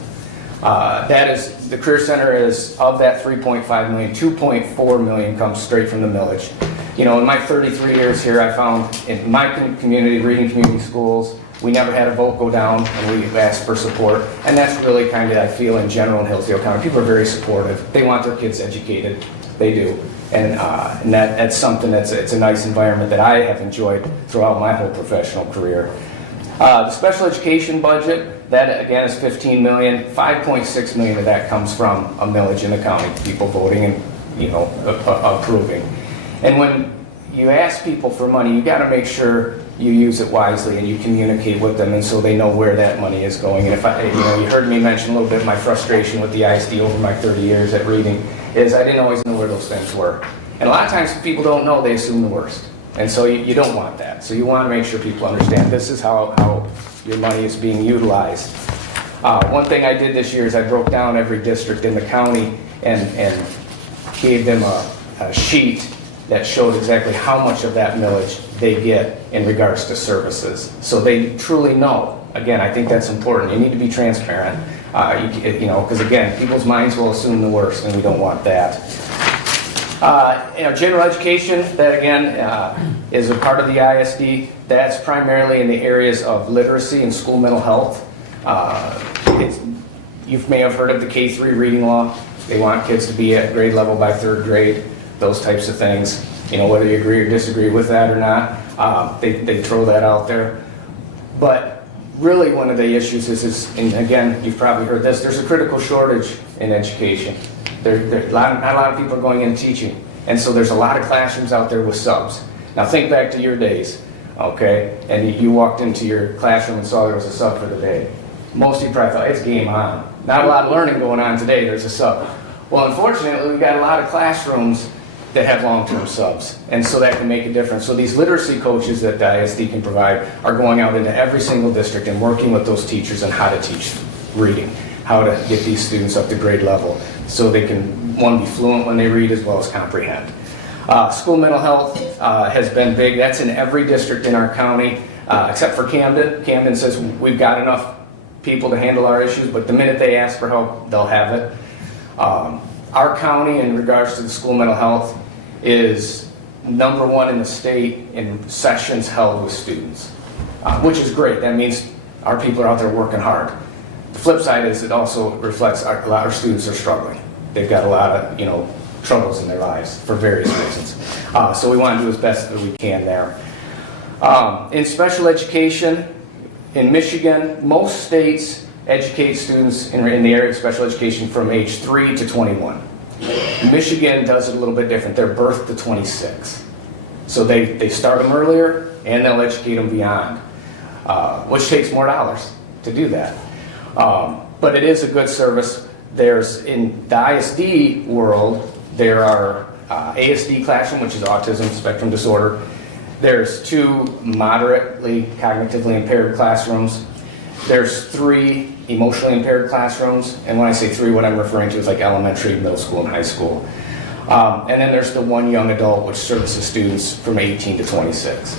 The Career Center is, of that $3.5 million, $2.4 million comes straight from the millage. In my 33 years here, I found in my community, reading community schools, we never had a vote go down, and we asked for support. And that's really kind of, I feel, in general in Hillsdale County. People are very supportive. They want their kids educated. They do. And that's something it's a nice environment that I have enjoyed throughout my whole professional career. The special education budget, that again is $15 million. $5.6 million of that comes from a millage in the county, people voting and approving. And when you ask people for money, you got to make sure you use it wisely and you communicate with them, and so they know where that money is going. And if you heard me mention a little bit my frustration with the ISD over my 30 years at reading, is I didn't always know where those things were. And a lot of times people don't know, they assume the worst. And so you don't want that. So you want to make sure people understand this is how your money is being utilized. One thing I did this year is I broke down every district in the county and gave them a sheet that showed exactly how much of that millage they get in regards to services. So they truly know. Again, I think that's important. You need to be transparent, because again, people's minds will assume the worst, and we don't want that. General education, that again is a part of the ISD. That's primarily in the areas of literacy and school mental health. You may have heard of the K-3 reading law. They want kids to be at grade level by 3rd grade. Those types of things, whether you agree or disagree with that or not, they throw that out there. But really one of the issues is, and again, you've probably heard this, there's a critical shortage in education. Not a lot of people are going in teaching, and so there's a lot of classrooms out there with subs. Now think back to your days, okay, and you walked into your classroom and saw there was a sub for the day. Most of you probably thought, it's game on. Not a lot of learning going on today, there's a sub. Well, unfortunately, we've got a lot of classrooms that have long-term subs, and so that can make a difference. So these literacy coaches that the ISD can provide are going out into every single district and working with those teachers on how to teach reading, how to get these students up to grade level, so they can, one, be fluent when they read as well as comprehend. School mental health has been big. That's in every district in our county, except for Camden. Camden says we've got enough people to handle our issues, but the minute they ask for help, they'll have it. Our county, in regards to the school mental health, is #1 in the state in sessions held with students, which is great. That means our people are out there working hard. The flip side is it also reflects a lot of our students are struggling. They've got a lot of troubles in their lives for various reasons. So we want to do as best as we can there. In special education, in Michigan, most states educate students in the area of special education from age 3 to 21. Michigan does it a little bit different. They're birth to 26. So they start them earlier and they'll educate them beyond, which takes more dollars to do that. But it is a good service. There's, in the ISD world, there are ASD classroom, which is autism spectrum disorder. There's 2 moderately cognitively impaired classrooms. There's 3 emotionally impaired classrooms, and when I say 3, what I'm referring to is like elementary, middle school, and high school. And then there's the 1 young adult, which services students from 18 to 26.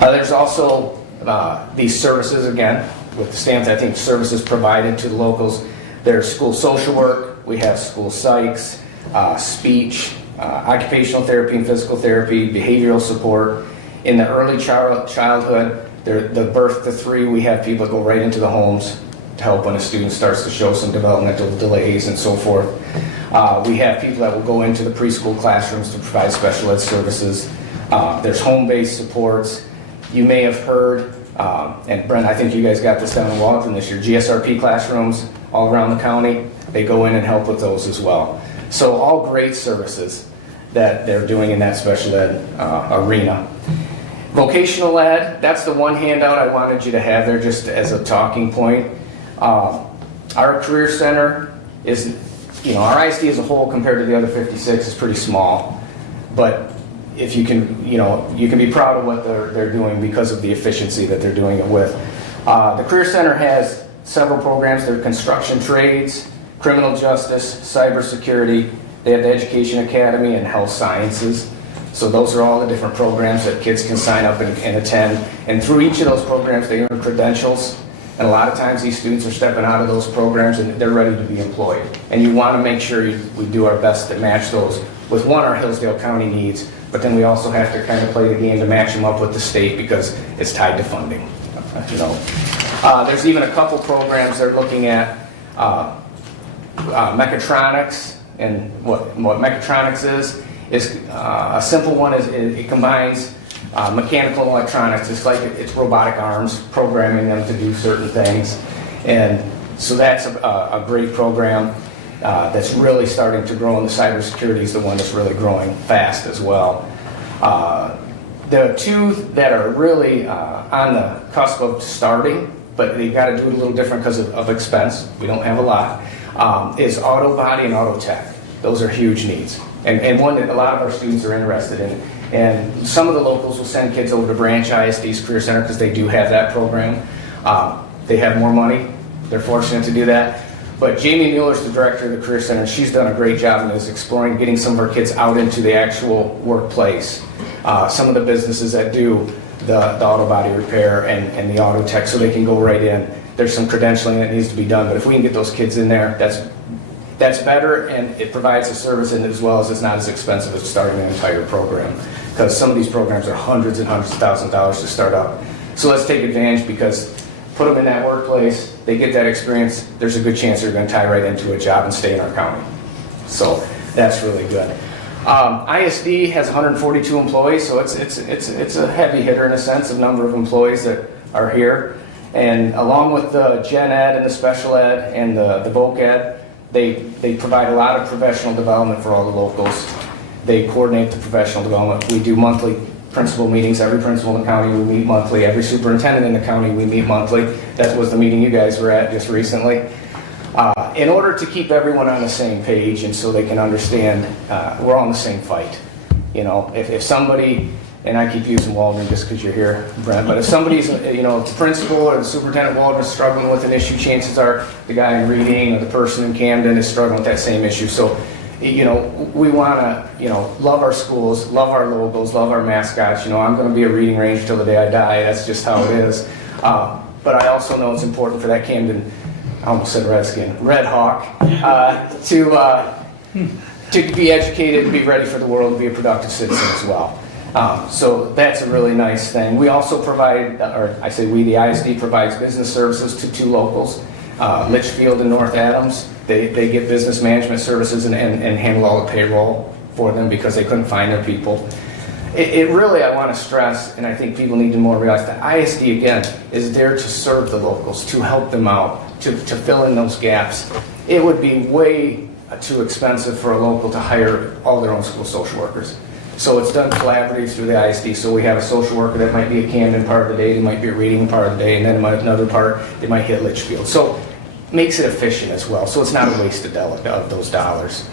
There's also these services, again, with the stamps, I think, services provided to the locals. There's school social work, we have school psychs, speech, occupational therapy and physical therapy, behavioral support. In the early childhood, the birth to 3, we have people that go right into the homes to help when a student starts to show some developmental delays and so forth. We have people that will go into the preschool classrooms to provide special ed services. There's home-based supports. You may have heard, and Brent, I think you guys got this down in Wallington this year, GSRP classrooms all around the county. They go in and help with those as well. So all great services that they're doing in that special ed arena. Vocational ed, that's the one handout I wanted you to have there just as a talking point. Our career center is, our ISD as a whole compared to the other 56 is pretty small. But if you can, you can be proud of what they're doing because of the efficiency that they're doing it with. The Career Center has several programs. They're construction trades, criminal justice, cybersecurity. They have the Education Academy and health sciences. So those are all the different programs that kids can sign up and attend. And through each of those programs, they earn credentials. And a lot of times these students are stepping out of those programs and they're ready to be employed. And you want to make sure we do our best to match those with our Hillsdale County needs, but then we also have to kind of play the game to match them up with the state because it's tied to funding. There's even a couple programs they're looking at mechatronics, and what mechatronics is a simple one. It combines mechanical and electronics. It's like it's robotic arms, programming them to do certain things, and so that's a great program that's really starting to grow. And the cybersecurity is the one that's really growing fast as well. The two that are really on the cusp of starting, but they've got to do it a little different because of expense. We don't have a lot. Is auto body and auto tech. Those are huge needs, and one that a lot of our students are interested in. And some of the locals will send kids over to Branch ISD's Career Center because they do have that program. They have more money. They're fortunate to do that. But Jamie Mueller's the director of the Career Center. She's done a great job in this, exploring getting some of our kids out into the actual workplace. Some of the businesses that do the auto body repair and the auto tech, so they can go right in. There's some credentialing that needs to be done, but if we can get those kids in there, that's better, and it provides a service, and as well as it's not as expensive as starting an entire program, because some of these programs are hundreds and hundreds of thousands of dollars to start up. So let's take advantage, because put them in that workplace, they get that experience, there's a good chance they're going to tie right into a job and stay in our county. So that's really good. ISD has 142 employees, so it's a heavy hitter in a sense of number of employees that are here. And along with the gen ed and the special ed and the voc ed, they provide a lot of professional development for all the locals. They coordinate the professional development. We do monthly principal meetings. Every principal in the county, we meet monthly. Every superintendent in the county, we meet monthly. That was the meeting you guys were at just recently. In order to keep everyone on the same page and so they can understand we're all in the same fight. If somebody, and I keep using Waldron just because you're here, Brent, but if somebody's, if the principal or the superintendent of Waldron is struggling with an issue, chances are the guy in Reading or the person in Camden is struggling with that same issue. So, we want to, love our schools, love our logos, love our mascots. I'm going to be a Reading Ranger till the day I die. That's just how it is. But I also know it's important for that Camden, I almost said Redskin, Red Hawk, to be educated and be ready for the world and be a productive citizen as well. So that's a really nice thing. We also provide, or I say we, the ISD provides business services to two locals, Litchfield and North Adams. They get business management services and handle all the payroll for them because they couldn't find their people. It really, I want to stress, and I think people need to more realize that ISD, again, is there to serve the locals, to help them out, to fill in those gaps. It would be way too expensive for a local to hire all their own school social workers. So it's done collaboratively through the ISD. So we have a social worker that might be at Camden part of the day, they might be at Reading part of the day, and then another part, they might hit Litchfield. So it makes it efficient as well. So it's not a waste of those dollars.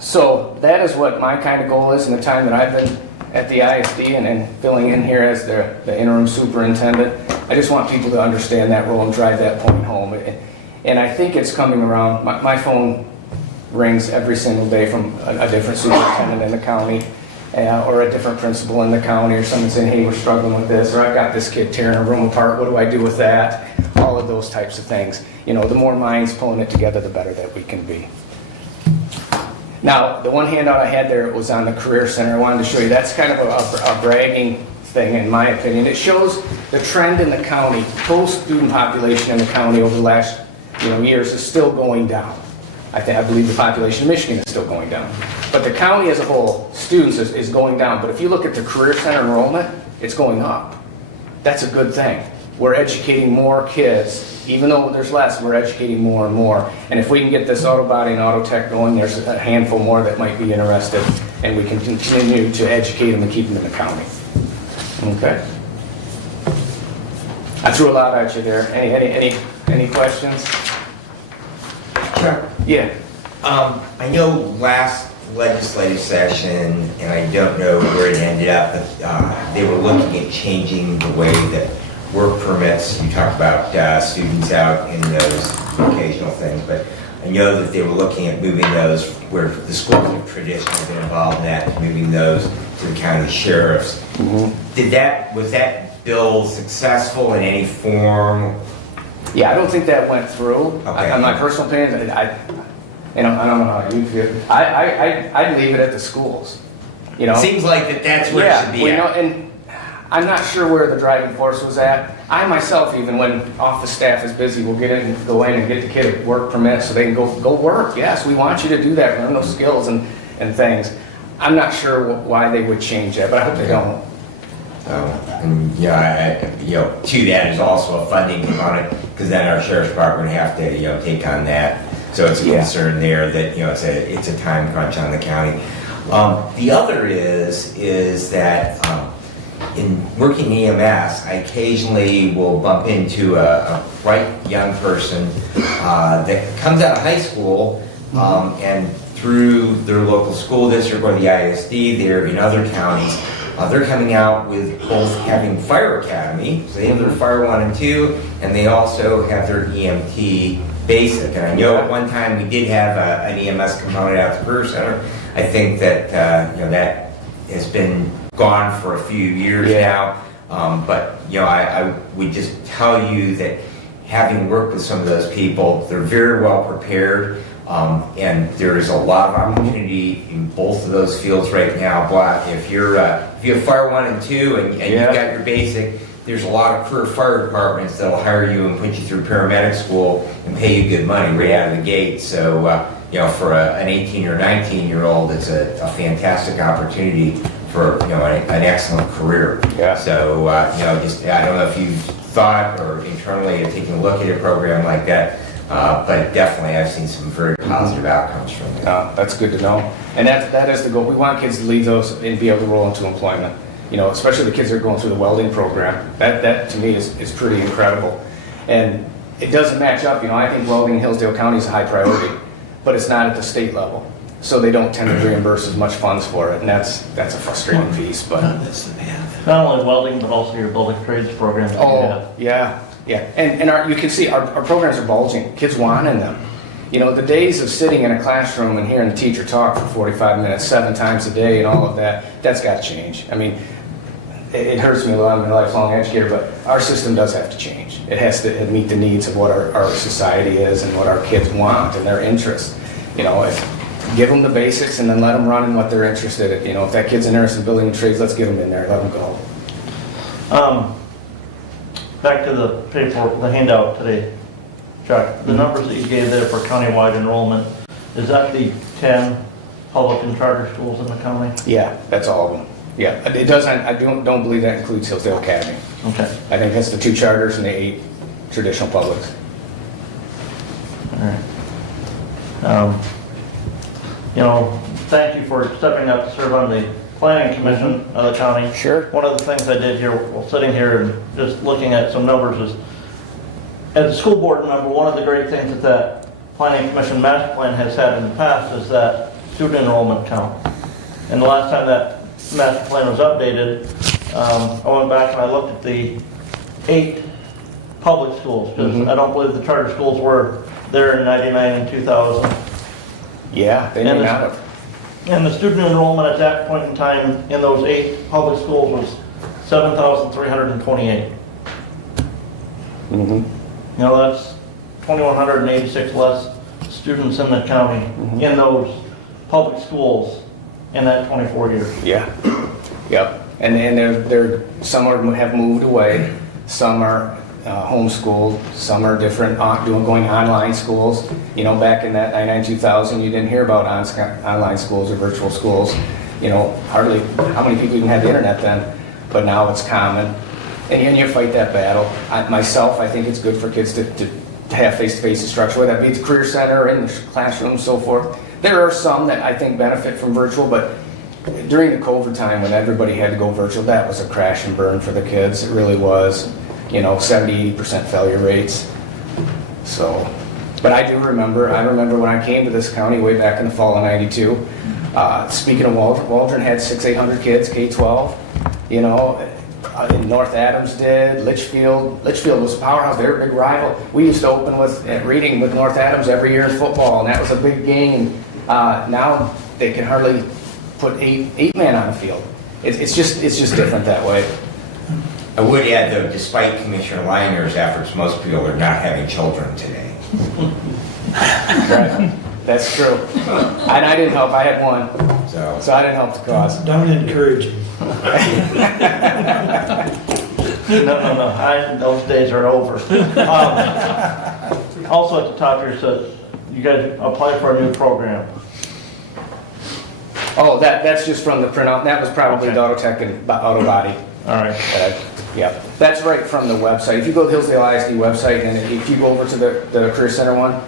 So that is what my kind of goal is in the time that I've been at the ISD and filling in here as the interim superintendent. I just want people to understand that role and drive that point home. And I think it's coming around. My phone rings every single day from a different superintendent in the county or a different principal in the county, or someone saying, hey, we're struggling with this, or I've got this kid tearing a room apart, what do I do with that? All of those types of things. The more minds pulling it together, the better that we can be. Now, the one handout I had there was on the Career Center. I wanted to show you. That's kind of a bragging thing, in my opinion. It shows the trend in the county. Total student population in the county over the last years is still going down. I believe the population of Michigan is still going down. But the county as a whole, students is going down. But if you look at the Career Center enrollment, it's going up. That's a good thing. we're educating more kids. Even though there's less, we're educating more and more. And if we can get this auto body and auto tech going, there's a handful more that might be interested, and we can continue to educate them and keep them in the county. Okay. I threw a lot at you there. Any questions? Sure. Yeah. I know last legislative session, and I don't know where it ended up, but they were looking at changing the way that work permits, you talked about students out in those occasional things, but I know that they were looking at moving those, where the schools have traditionally been involved in that, moving those to the county sheriffs. Was that bill successful in any form? Yeah, I don't think that went through. Okay. On my personal opinion, I don't know how you feel. I'd leave it at the schools. You know. Seems like that's where it should be you know, at. and I'm not sure where the driving force was at. I myself, even when office staff is busy, will go in and get the kid a work permit so they can go work. Yes, we want you to do that, learn those skills and things. I'm not sure why they would change that, but I hope they don't. And to that is also a funding component, because then our sheriff's department would have to, take on that. So it's a concern there that, it's a time crunch on the county. The other is that in working EMS, I occasionally will bump into a bright young person that comes out of high school and through their local school district or the ISD there in other counties, they're coming out with both having fire academy, so they have their fire 1 and 2, and they also have their EMT basic. And I know at one time we did have an EMS component out at the Career Center. I think that that has been gone for a few years now. But I would just tell you that having worked with some of those people, they're very well prepared. And there is a lot of opportunity in both of those fields right now. But if you have Fire 1 and 2 and you've got your basic, there's a lot of career fire departments that'll hire you and put you through paramedic school and pay you good money right out of the gate. So for an 18 or 19-year-old, it's a fantastic opportunity for an excellent career. Yeah. So just I don't know if you've thought or internally taking a look at a program like that. But definitely, I've seen some very positive outcomes from it. That's good to know. And that is the goal. We want kids to leave those and be able to roll into employment. Especially the kids that are going through the welding program. That to me is pretty incredible. And it doesn't match up. I think welding in Hillsdale County is a high priority, but it's not at the state level. So they don't tend to reimburse as much funds for it, and that's a frustrating piece. But Not only welding, but also your building trades program that you have. Yeah, and you can see our programs are bulging. Kids want in them. The days of sitting in a classroom and hearing the teacher talk for 45 minutes, 7 times a day and all of that's got to change. I mean, it hurts me a lot. I'm a lifelong educator, but our system does have to change. It has to meet the needs of what our society is and what our kids want and their interests. Give them the basics and then let them run in what they're interested in. If that kid's interested in building trades, let's get them in there, let them go. Back to the paper, the handout today, Chuck. The numbers that you gave there for countywide enrollment, is that the 10 public and charter schools in the county? Yeah, that's all of them. Yeah, it doesn't. I don't believe that includes Hillsdale Academy. Okay. I think that's the 2 charters and the 8 traditional publics. All right. Thank you for stepping up to serve on the Planning Commission of the county. Sure. One of the things I did here while sitting here and just looking at some numbers is, as a school board member, one of the great things that Planning Commission master plan has had in the past is that student enrollment count. And the last time that master plan was updated, I went back and I looked at the 8 public schools, because I don't believe the charter schools were there in 99 and 2000. Yeah, they may not have. And the student enrollment at that point in time in those 8 public schools was 7,328. That's 2,186 less students in the county in those public schools in that 24 years. Yeah. Yep. And they're some have moved away, some are homeschooled, some are different, going online schools. Back in that 99-2000, you didn't hear about online schools or virtual schools. Hardly, how many people even had the internet then? But now it's common. and you fight that battle. Myself, I think it's good for kids to have face-to-face instruction, whether that be at the Career Center, in the classroom, and so forth. There are some that I think benefit from virtual, but during the COVID time when everybody had to go virtual, that was a crash and burn for the kids. It really was, 70-80% failure rates. So, but I remember when I came to this county way back in the fall of '92, speaking of Waldron had 600-800 kids, K-12, North Adams did, Litchfield was a powerhouse, they were a big rival. We used to open at Reading with North Adams every year in football, and that was a big game. Now they can hardly put eight man on the field. It's just different that way. I would add, though, despite Commissioner Leiner's efforts, most people are not having children today. Right. That's true. And I didn't help. I had one, so I didn't help the cause. Don't encourage him. No. Those days are over. Also at the top here says you guys apply for a new program. Oh, that's just from the printout. That was probably the Auto Tech and Auto Body. All right. Yeah, that's right from the website. If you go to the Hillsdale ISD website, and if you go over to the Career Center one,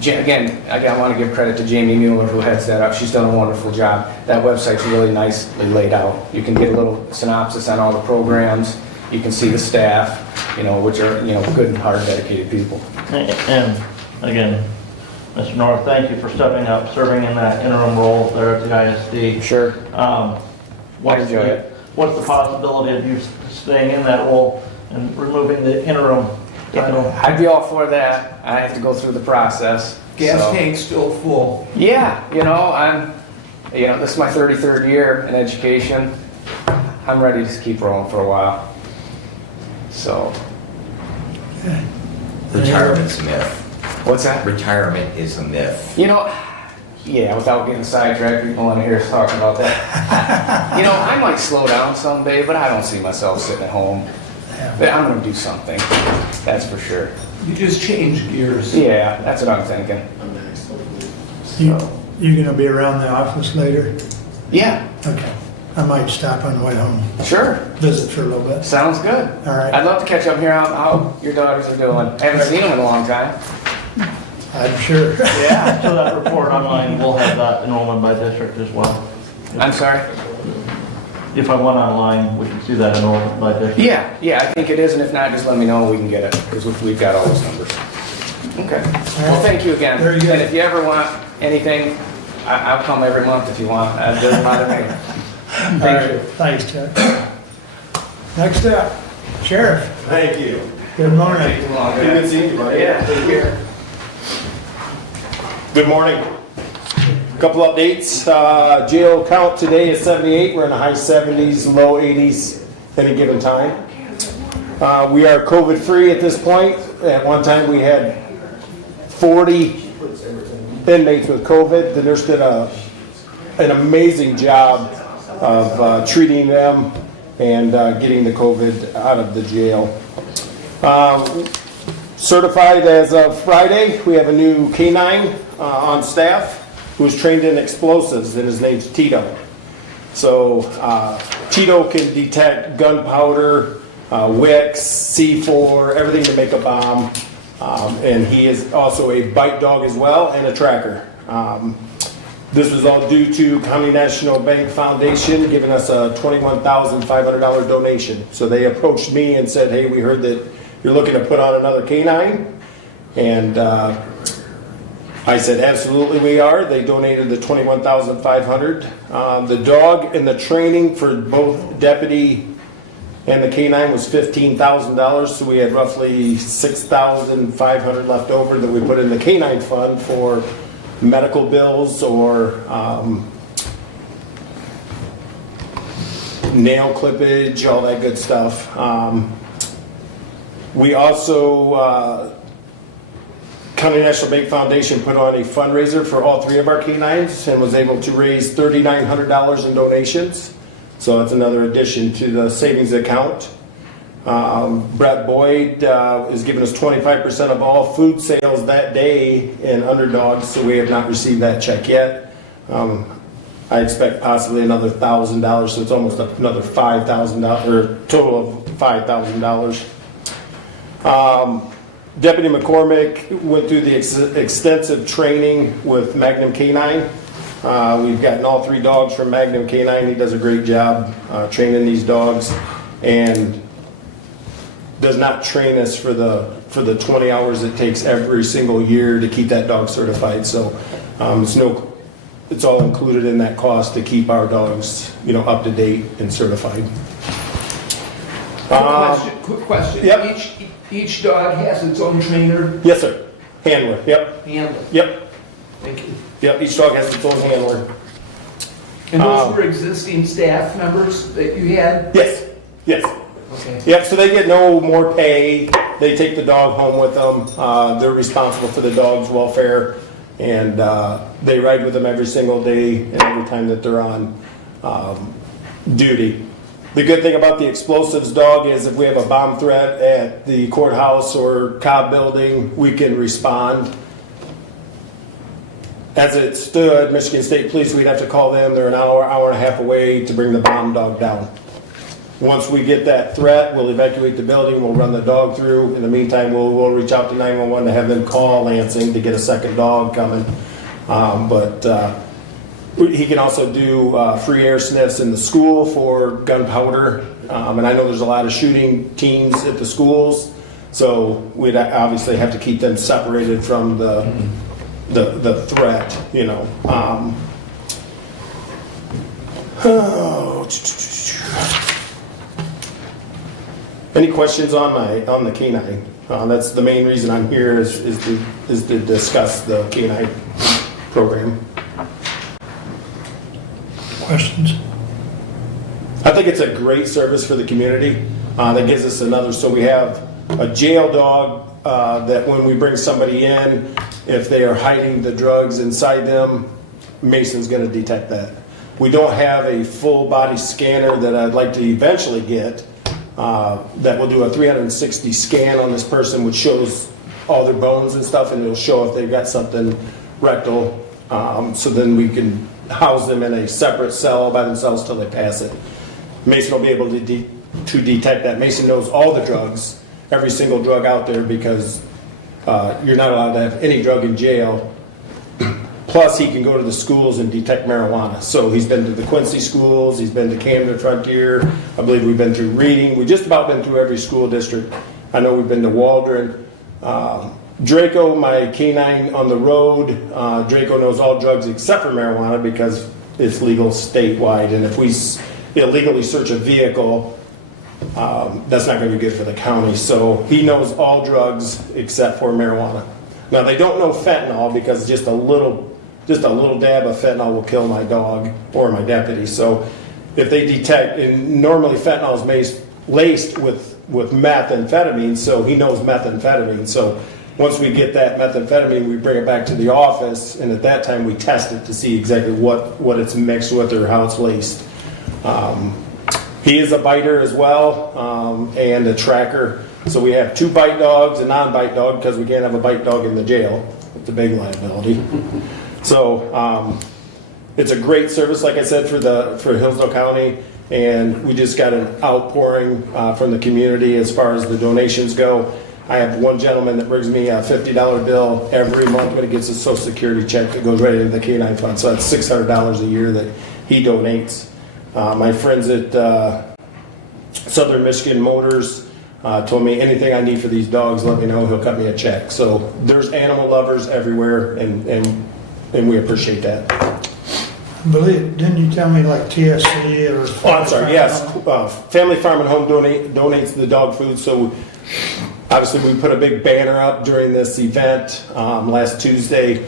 again, I want to give credit to Jamie Mueller who heads that up. She's done a wonderful job. That website's really nicely laid out. You can get a little synopsis on all the programs. You can see the staff, which are good and hard, dedicated people. And again, Mr. North, thank you for stepping up, serving in that interim role there at the ISD. Sure. I enjoy it. What's the possibility of you staying in that role and removing the interim title? I'd be all for that. I have to go through the process. Gas tank's still full. Yeah, this is my 33rd year in education. I'm ready to keep rolling for a while. So. Retirement's a myth. What's that? Retirement is a myth. Without getting sidetracked, people want to hear us talk about that. I might slow down someday, but I don't see myself sitting at home. But I'm going to do something, that's for sure. You just change gears. Yeah, that's what I'm thinking. You gonna be around the office later? Yeah, Okay. I might stop on the way home, sure. visit for a little bit. Sounds good. All right. I'd love to catch up here how your daughters are doing. I haven't seen them in a long time. I'm sure. Yeah. So that report online, we'll have that enrollment by district as well. I'm sorry? If I went online, we can see that enrollment by district. Yeah, I think it is, and if not, just let me know, we can get it, because we've got all those numbers. Okay. Well, thank you again. Very good. And if you ever want anything, I'll come every month if you want. It doesn't bother me. Thank you. Thanks, Chuck. Next up, Sheriff. Thank you. Good morning. Good seeing you, buddy. Yeah, take care. Good morning. A couple updates. Jail count today is 78. We're in the high 70s, low 80s any given time. We are COVID free at this point. At one time we had 40 inmates with COVID. The nurse did an amazing job of treating them and getting the COVID out of the jail. Certified as of Friday, we have a new K-9 on staff who is trained in explosives, and his name's Tito. So Tito can detect gunpowder, wicks, C4, everything to make a bomb. And he is also a bite dog as well and a tracker. This was all due to County National Bank Foundation giving us a $21,500 donation. So they approached me and said, hey, we heard that you're looking to put on another K-9. And I said, absolutely we are. They donated the $21,500. The dog and the training for both deputy and the K-9 was $15,000, so we had roughly $6,500 left over that we put in the K-9 fund for medical bills or nail clippage, all that good stuff. We also, County National Bank Foundation put on a fundraiser for all three of our K-9s and was able to raise $3,900 in donations. So that's another addition to the savings account. Brett Boyd is giving us 25% of all food sales that day in Underdogs, so we have not received that check yet. I expect possibly another $1,000, so it's almost another $5,000, or total of $5,000. Deputy McCormick went through the extensive training with Magnum Canine. We've gotten all 3 dogs from Magnum Canine. He does a great job training these dogs, and does not train us for the 20 hours it takes every single year to keep that dog certified. So it's all included in that cost to keep our dogs, up to date and certified. Quick question. Yep. Each dog has its own trainer? Yes, sir. Handler. Yep. Handler? Yep. Thank you. Yep. Each dog has its own handler. And those were existing staff members that you had? Yes. Yes. Okay. Yep. So they get no more pay. They take the dog home with them. They're responsible for the dog's welfare, and they ride with them every single day and every time that they're on duty. The good thing about the explosives dog is if we have a bomb threat at the courthouse or Cobb building, we can respond. As it stood, Michigan State Police, we'd have to call them. They're an hour and a half away to bring the bomb dog down. Once we get that threat, we'll evacuate the building, we'll run the dog through. In the meantime, we'll reach out to 911 to have them call Lansing to get a second dog coming. He can also do free air sniffs in the school for gunpowder. And I know there's a lot of shooting teams at the schools, so we'd obviously have to keep them separated from the threat, Any questions on the canine? That's the main reason I'm here is to discuss the canine program. Questions? I think it's a great service for the community. That gives us another, so we have a jail dog that when we bring somebody in, if they are hiding the drugs inside them, Mason's going to detect that. We don't have a full body scanner that I'd like to eventually get that will do a 360 scan on this person, which shows all their bones and stuff, and it'll show if they've got something rectal. So then we can house them in a separate cell by themselves till they pass it. Mason will be able to detect that. Mason knows all the drugs, every single drug out there, because you're not allowed to have any drug in jail. Plus, he can go to the schools and detect marijuana. So he's been to the Quincy schools, he's been to Camden Frontier, I believe we've been through Reading. We've just about been through every school district. I know we've been to Waldron. Draco, my canine on the road, Draco knows all drugs except for marijuana because it's legal statewide. And if we illegally search a vehicle, that's not going to be good for the county. So he knows all drugs except for marijuana. Now they don't know fentanyl because just a little dab of fentanyl will kill my dog or my deputy. So if they detect, and normally fentanyl is laced with methamphetamine, so he knows methamphetamine. So once we get that methamphetamine, we bring it back to the office, and at that time we test it to see exactly what it's mixed with or how it's laced. He is a biter as well, and a tracker. So we have 2 bite dogs, a non-bite dog, because we can't have a bite dog in the jail. It's a big liability. So it's a great service, like I said, for Hillsdale County, and we just got an outpouring from the community as far as the donations go. I have one gentleman that brings me a $50 bill every month when he gets his Social Security check that goes right into the canine fund. So that's $600 a year that he donates. My friends at Southern Michigan Motors told me anything I need for these dogs, let me know, he'll cut me a check. So there's animal lovers everywhere, and we appreciate that. Didn't you tell me like TSC or? Oh, I'm sorry, yes. Family Farm and Home donates the dog food. So obviously we put a big banner up during this event last Tuesday,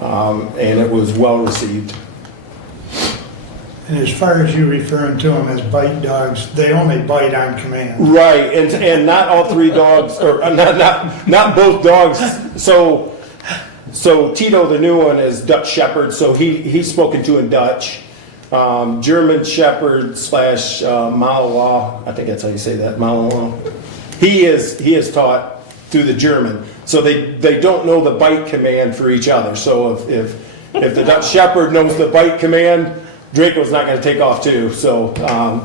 and it was well received. And as far as you referring to them as bite dogs, they only bite on command. Right, and not all 3 dogs, or not both dogs. So Tito, the new one, is Dutch Shepherd, so he's spoken to in Dutch. German Shepherd / Malinois, I think that's how you say that, Malinois. He is taught through the German, so they don't know the bite command for each other. So if the Dutch Shepherd knows the bite command, Draco's not going to take off too, so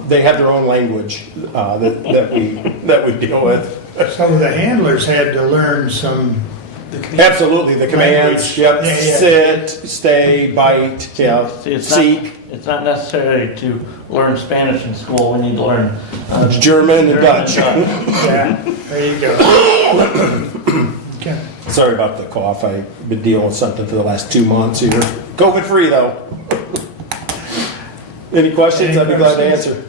they have their own language that we deal with. Some of the handlers had to learn some, Absolutely, the commands. Language. Yep, Yeah, yeah. sit, stay, bite, yeah, See, seek, it's not necessary to learn Spanish in school. We need to learn German and Dutch. yeah, there you go. Okay. Sorry about the cough. I've been dealing with something for the last 2 months here. COVID free though. Any questions? I'd be glad to answer.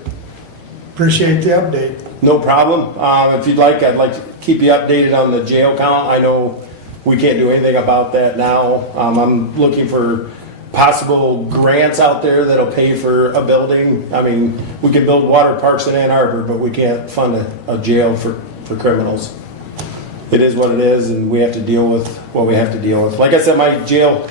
Appreciate the update. No problem. If you'd like, I'd like to keep you updated on the jail count. I know we can't do anything about that now. I'm looking for possible grants out there that'll pay for a building. I mean, we can build water parks in Ann Arbor, but we can't fund a jail for criminals. It is what it is, and we have to deal with what we have to deal with. Like I said, my jail,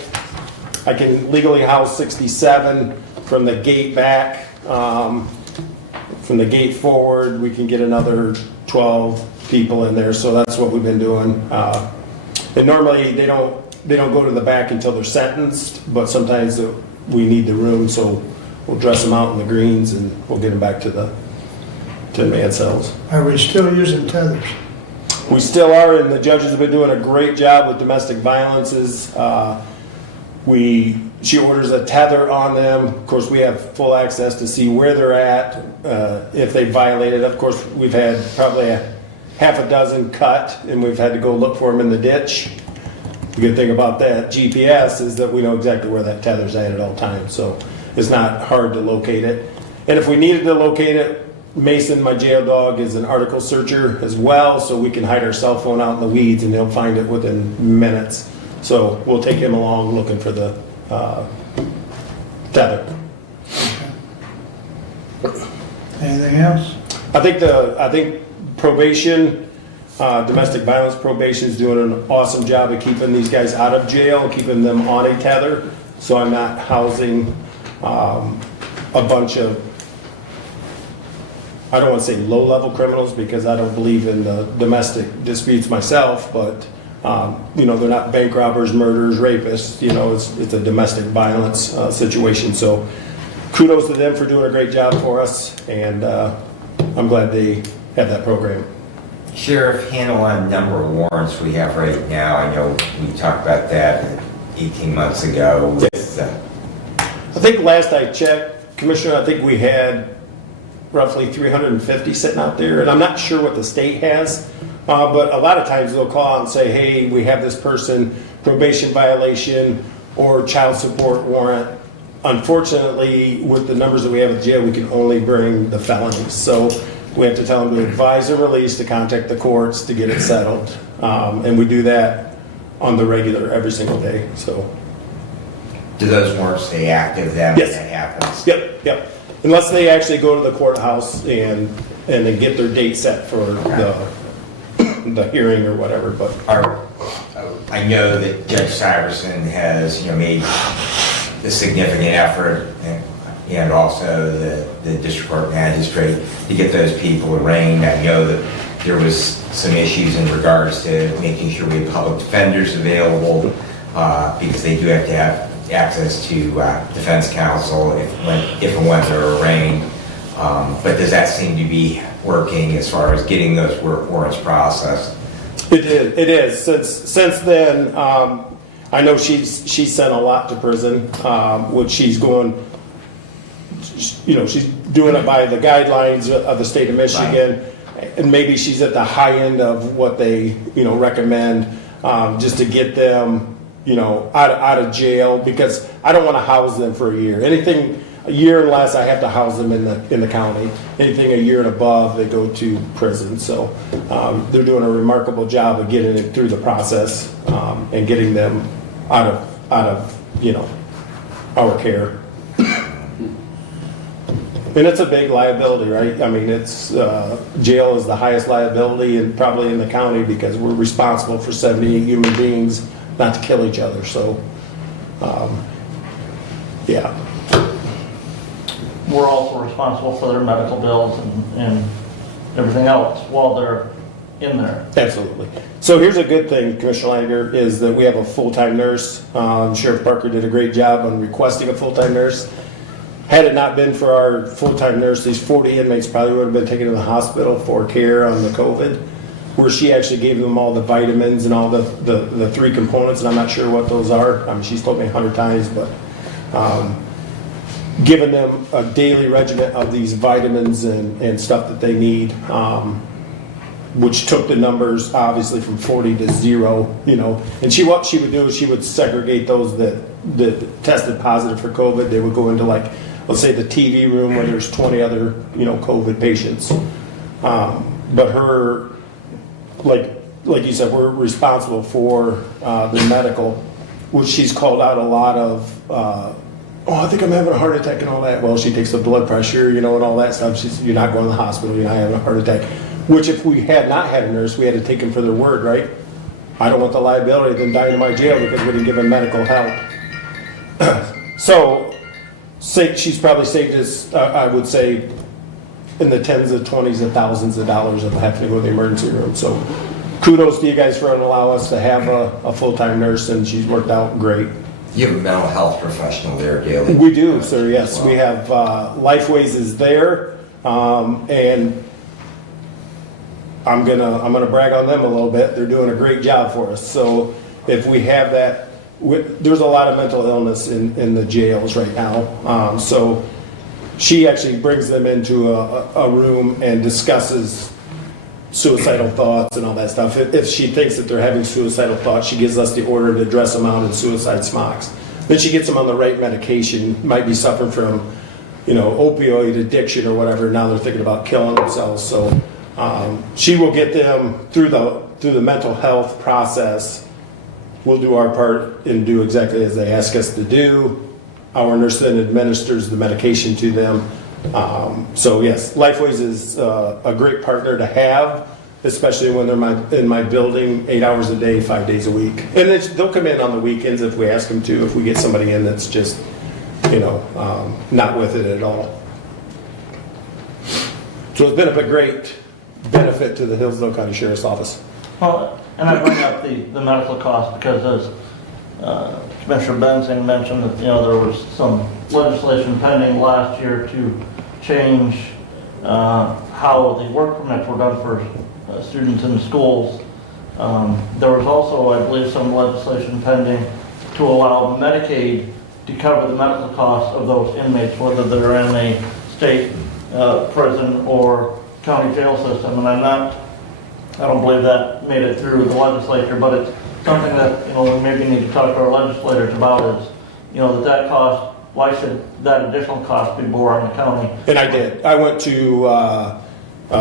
I can legally house 67 from the gate back. From the gate forward, we can get another 12 people in there, so that's what we've been doing. And normally they don't go to the back until they're sentenced, but sometimes we need the room, so we'll dress them out in the greens and we'll get them back to the man cells. Are we still using tethers? We still are, and the judges have been doing a great job with domestic violences. She orders a tether on them. Of course, we have full access to see where they're at, if they violated. Of course, we've had probably a half a dozen cut, and we've had to go look for them in the ditch. The good thing about that GPS is that we know exactly where that tether's at all times, so it's not hard to locate it. And if we needed to locate it, Mason, my jail dog, is an article searcher as well, so we can hide our cell phone out in the weeds and he'll find it within minutes. So we'll take him along looking for the tether. Anything else? I think probation, domestic violence probation is doing an awesome job of keeping these guys out of jail, keeping them on a tether. So I'm not housing a bunch of, I don't want to say low-level criminals because I don't believe in the domestic disputes myself, but they're not bank robbers, murderers, rapists. It's a domestic violence situation. So kudos to them for doing a great job for us, and I'm glad they have that program. Sheriff, handle on number of warrants we have right now. I know we talked about that 18 months ago. I think last I checked, Commissioner, I think we had roughly 350 sitting out there, and I'm not sure what the state has, but a lot of times they'll call out and say, hey, we have this person, probation violation or child support warrant. Unfortunately, with the numbers that we have at jail, we can only bring the felonies. So we have to tell them to advise and release, to contact the courts to get it settled. And we do that on the regular every single day. So, Do those warrants stay active then yes. when that happens? Yep. Unless they actually go to the courthouse and then get their date set for the hearing or whatever. But I know that Judge Syverson has made a significant effort, and also the district court magistrate, to get those people arraigned. I know that there was some issues in regards to making sure we have public defenders available, because they do have to have access to defense counsel if and when they're arraigned. But does that seem to be working as far as getting those warrants processed? It is. Since then, I know she's sent a lot to prison, which she's going. She's doing it by the guidelines of the state of Michigan, and maybe she's at the high end of what they recommend, just to get them out of jail, because I don't want to house them for a year. Anything a year and less, I have to house them in the county. Anything a year and above, they go to prison. So they're doing a remarkable job of getting it through the process and getting them out of our care. And it's a big liability, right? I mean, it's jail is the highest liability and probably in the county, because we're responsible for 78 human beings not to kill each other. So, yeah. We're also responsible for their medical bills and everything else while they're in there. Absolutely. So here's a good thing, Commissioner Langer, is that we have a full-time nurse. Sheriff Parker did a great job on requesting a full-time nurse. Had it not been for our full-time nurse, these 40 inmates probably would have been taken to the hospital for care on the COVID, where she actually gave them all the vitamins and all the three components, and I'm not sure what those are. I mean, she's told me 100 times, but giving them a daily regimen of these vitamins and stuff that they need, which took the numbers obviously from 40 to 0, you know. And what she would do is she would segregate those that tested positive for COVID. They would go into, like, let's say the TV room where there's 20 other, you know, COVID patients. But her, like you said, we're responsible for the medical, which she's called out a lot of, I think I'm having a heart attack and all that. Well, she takes the blood pressure, you know, and all that stuff. You're not going to the hospital, you're not having a heart attack. Which if we had not had a nurse, we had to take them for their word, right? I don't want the liability of them dying in my jail because we didn't give them medical help. So, she's probably saved us, I would say, in the tens of twenties of thousands of dollars of having to go to the emergency room. So kudos to you guys for allowing us to have a full-time nurse, and she's worked out great. You have a mental health professional there daily? We do, sir, yes. We have Lifeways is there, and I'm gonna brag on them a little bit. They're doing a great job for us. So if we have that, there's a lot of mental illness in the jails right now. So she actually brings them into a room and discusses suicidal thoughts and all that stuff. If she thinks that they're having suicidal thoughts, she gives us the order to dress them out in suicide smocks. Then she gets them on the right medication. Might be suffering from, you know, opioid addiction or whatever. Now they're thinking about killing themselves. So she will get them through the mental health process. We'll do our part and do exactly as they ask us to do. Our nurse then administers the medication to them. So yes, Lifeways is a great partner to have, especially when they're in my building 8 hours a day, 5 days a week. And they'll come in on the weekends if we ask them to, if we get somebody in that's just, you know, not with it at all. So it's been a great benefit to the Hillsdale County Sheriff's Office. Well, and I bring up the medical cost because as Commissioner Bensing mentioned that, you know, there was some legislation pending last year to change how the work permits were done for students in schools. There was also, I believe, some legislation pending to allow Medicaid to cover the medical costs of those inmates, whether they're in a state prison or county jail system. And I don't believe that made it through the legislature, but it's something that, you know, we maybe need to talk to our legislators about is, you know, that cost, why should that additional cost be borne on the county? And I did. I went to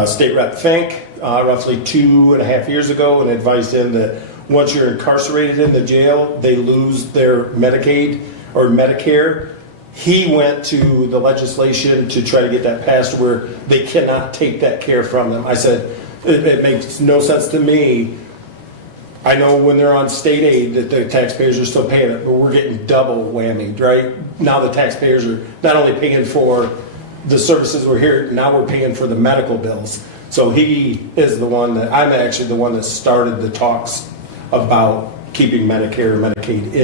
State Rep Fink roughly 2.5 years ago and advised him that once you're incarcerated in the jail, they lose their Medicaid or Medicare. He went to the legislation to try to get that passed where they cannot take that care from them. I said, it makes no sense to me. I know when they're on state aid that the taxpayers are still paying it, but we're getting double whammied, right? Now the taxpayers are not only paying for the services we're here, now we're paying for the medical bills. So he is the one that, I'm actually the one that started the talks about keeping Medicare and Medicaid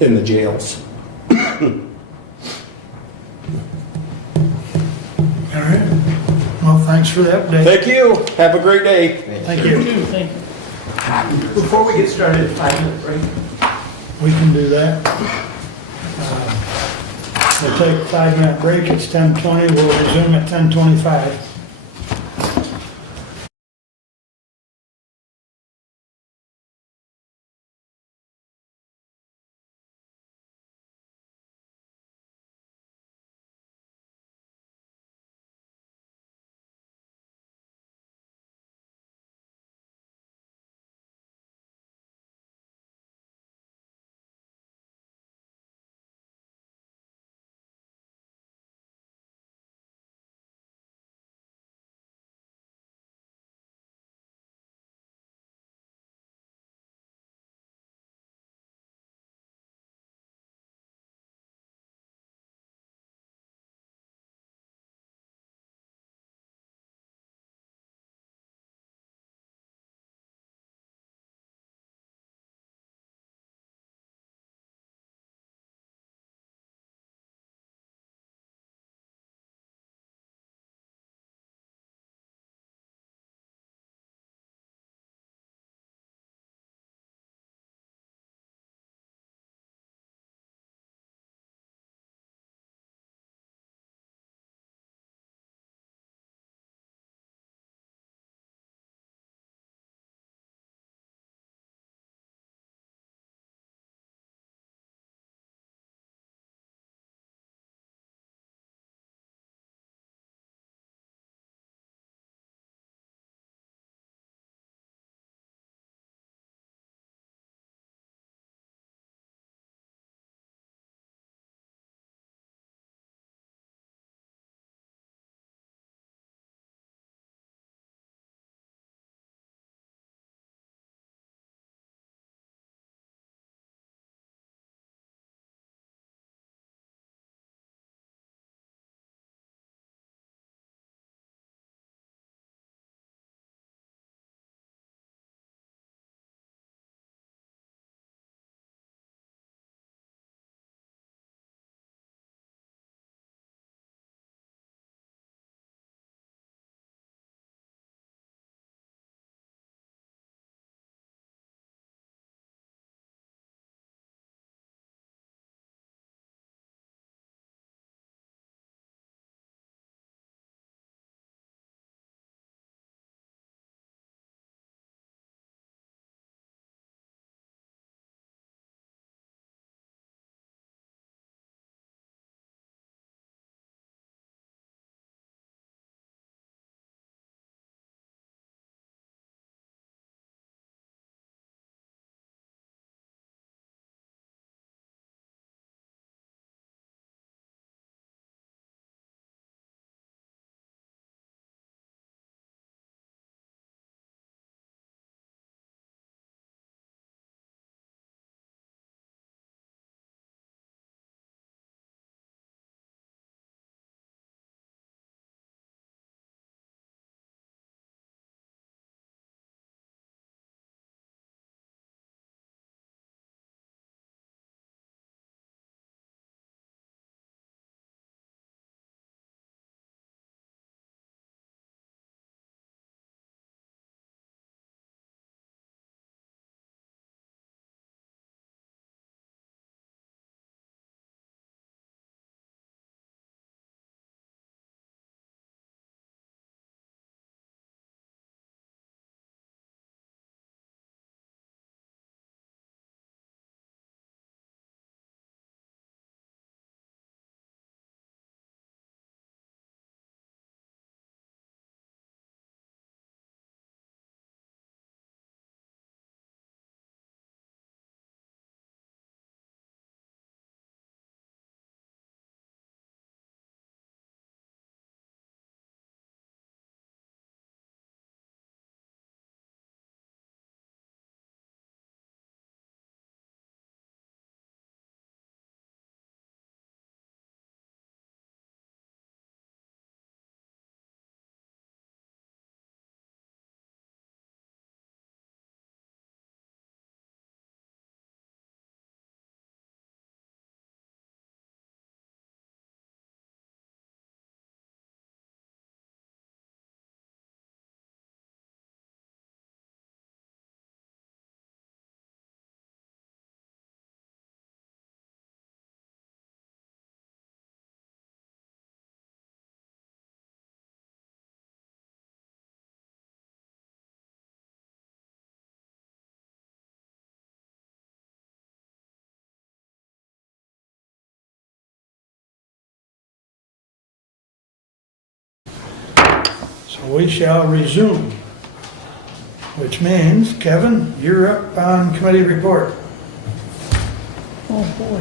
in the jails. All right. Well, thanks for the update. Thank you. Have a great day. Thank you. Thank you. Before we get started, 5-minute break. We can do that. We'll take a 5-minute break. It's 10:20. We'll resume at 10:25. So we shall resume, which means, Kevin, you're up on committee report. Oh, boy.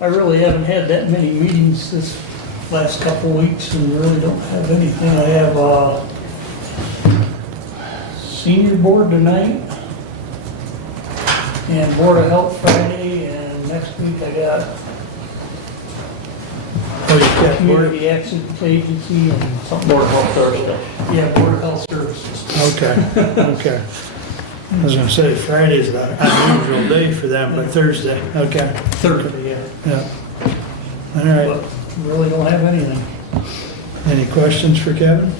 I really haven't had that many meetings this last couple weeks and really don't have anything. I have senior board tonight and Board of Health Friday, and next week I got Oh, you got work? Community Accident Agency and something. Board of Health Thursday. Yeah, Board of Health Services. Okay, okay. I was gonna say Friday's an unusual day for them, but Thursday, okay, Thursday, yeah. yeah. All right, But really don't have anything. any questions for Kevin?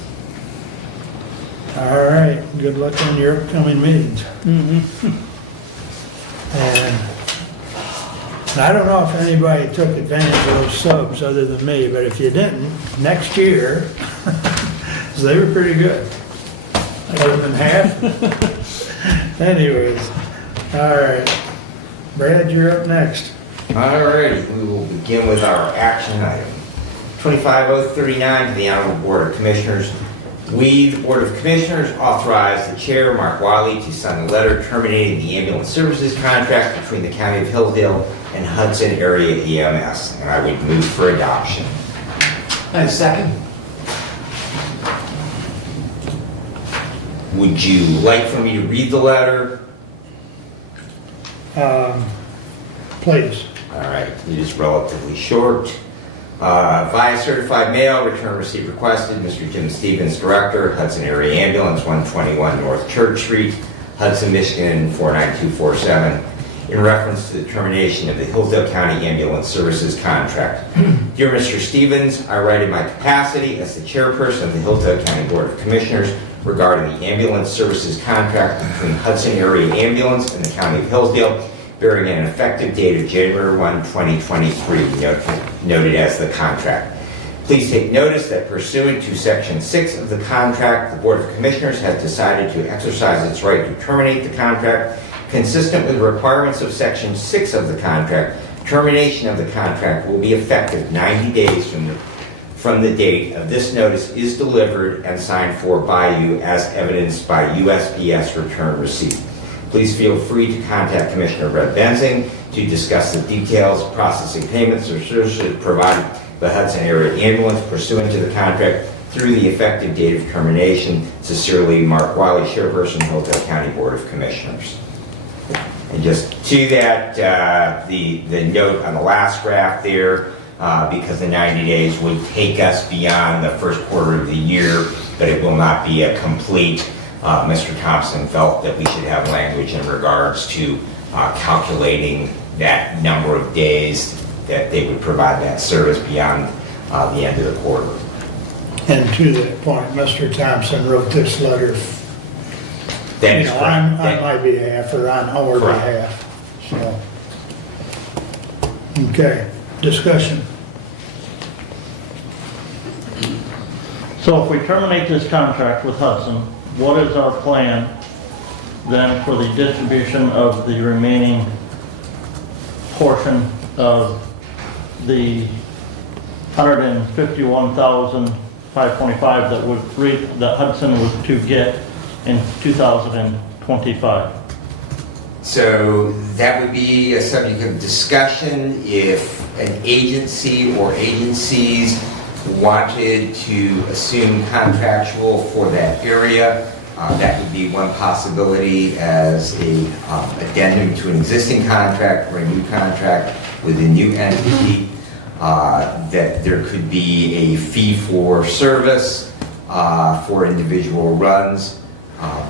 All right, good luck on your upcoming meetings. And I don't know if anybody took advantage of those subs other than me, but if you didn't, next year, 'cause they were pretty good. Other than half. Anyways, all right. Brad, you're up next. Alrighty, we will begin with our action item. 25039 to the Honorable Board of Commissioners. We, the Board of Commissioners, authorize the Chair, Mark Wiley, to sign a letter terminating the ambulance services contract between the County of Hillsdale and Hudson Area EMS. And I would move for adoption. I second. Would you like for me to read the letter? Please. All right, it is relatively short. Via certified mail, return receipt requested, Mr. Jim Stevens, Director, Hudson Area Ambulance, 121 North Church Street, Hudson, Michigan, 49247, in reference to the termination of the Hillsdale County Ambulance Services contract. Dear Mr. Stevens, I write in my capacity as the chairperson of the Hillsdale County Board of Commissioners regarding the ambulance services contract between Hudson Area Ambulance and the County of Hillsdale, bearing an effective date of January 1, 2023, noted as the contract. Please take notice that pursuant to Section 6 of the contract, the Board of Commissioners has decided to exercise its right to terminate the contract. Consistent with the requirements of Section 6 of the contract, termination of the contract will be effective 90 days from the date of this notice is delivered and signed for by you as evidenced by USPS return receipt. Please feel free to contact Commissioner Brett Benzing to discuss the details of processing payments or services provided by Hudson Area Ambulance pursuant to the contract through the effective date of termination. Sincerely, Mark Wiley, Chairperson, Hillsdale County Board of Commissioners. And just to that, the note on the last graph there, because the 90 days would take us beyond the first quarter of the year, but it will not be a complete. Mr. Thompson felt that we should have language in regards to calculating that number of days that they would provide that service beyond the end of the quarter. And to that point, Mr. Thompson wrote this letter, That is on correct. my behalf or on our Correct. behalf, so. Okay, discussion. So if we terminate this contract with Hudson, what is our plan then for the distribution of the remaining portion of the $151,525 that Hudson was to get in 2025? So that would be a subject of discussion if an agency or agencies wanted to assume contractual for that area. That would be one possibility as a addendum to an existing contract or a new contract with a new entity. That there could be a fee for service for individual runs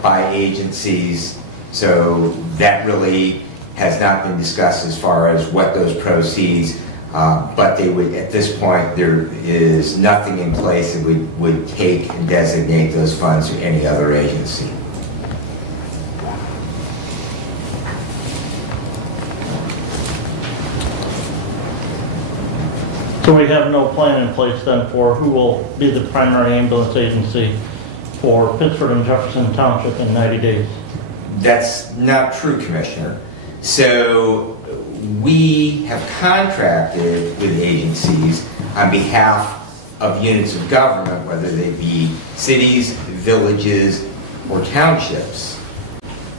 by agencies. So that really has not been discussed as far as what those proceeds, but they would, at this point, there is nothing in place that would take and designate those funds to any other agency. So we have no plan in place then for who will be the primary ambulance agency for Pittsford and Jefferson Township in 90 days? That's not true, Commissioner. So we have contracted with agencies on behalf of units of government, whether they be cities, villages, or townships.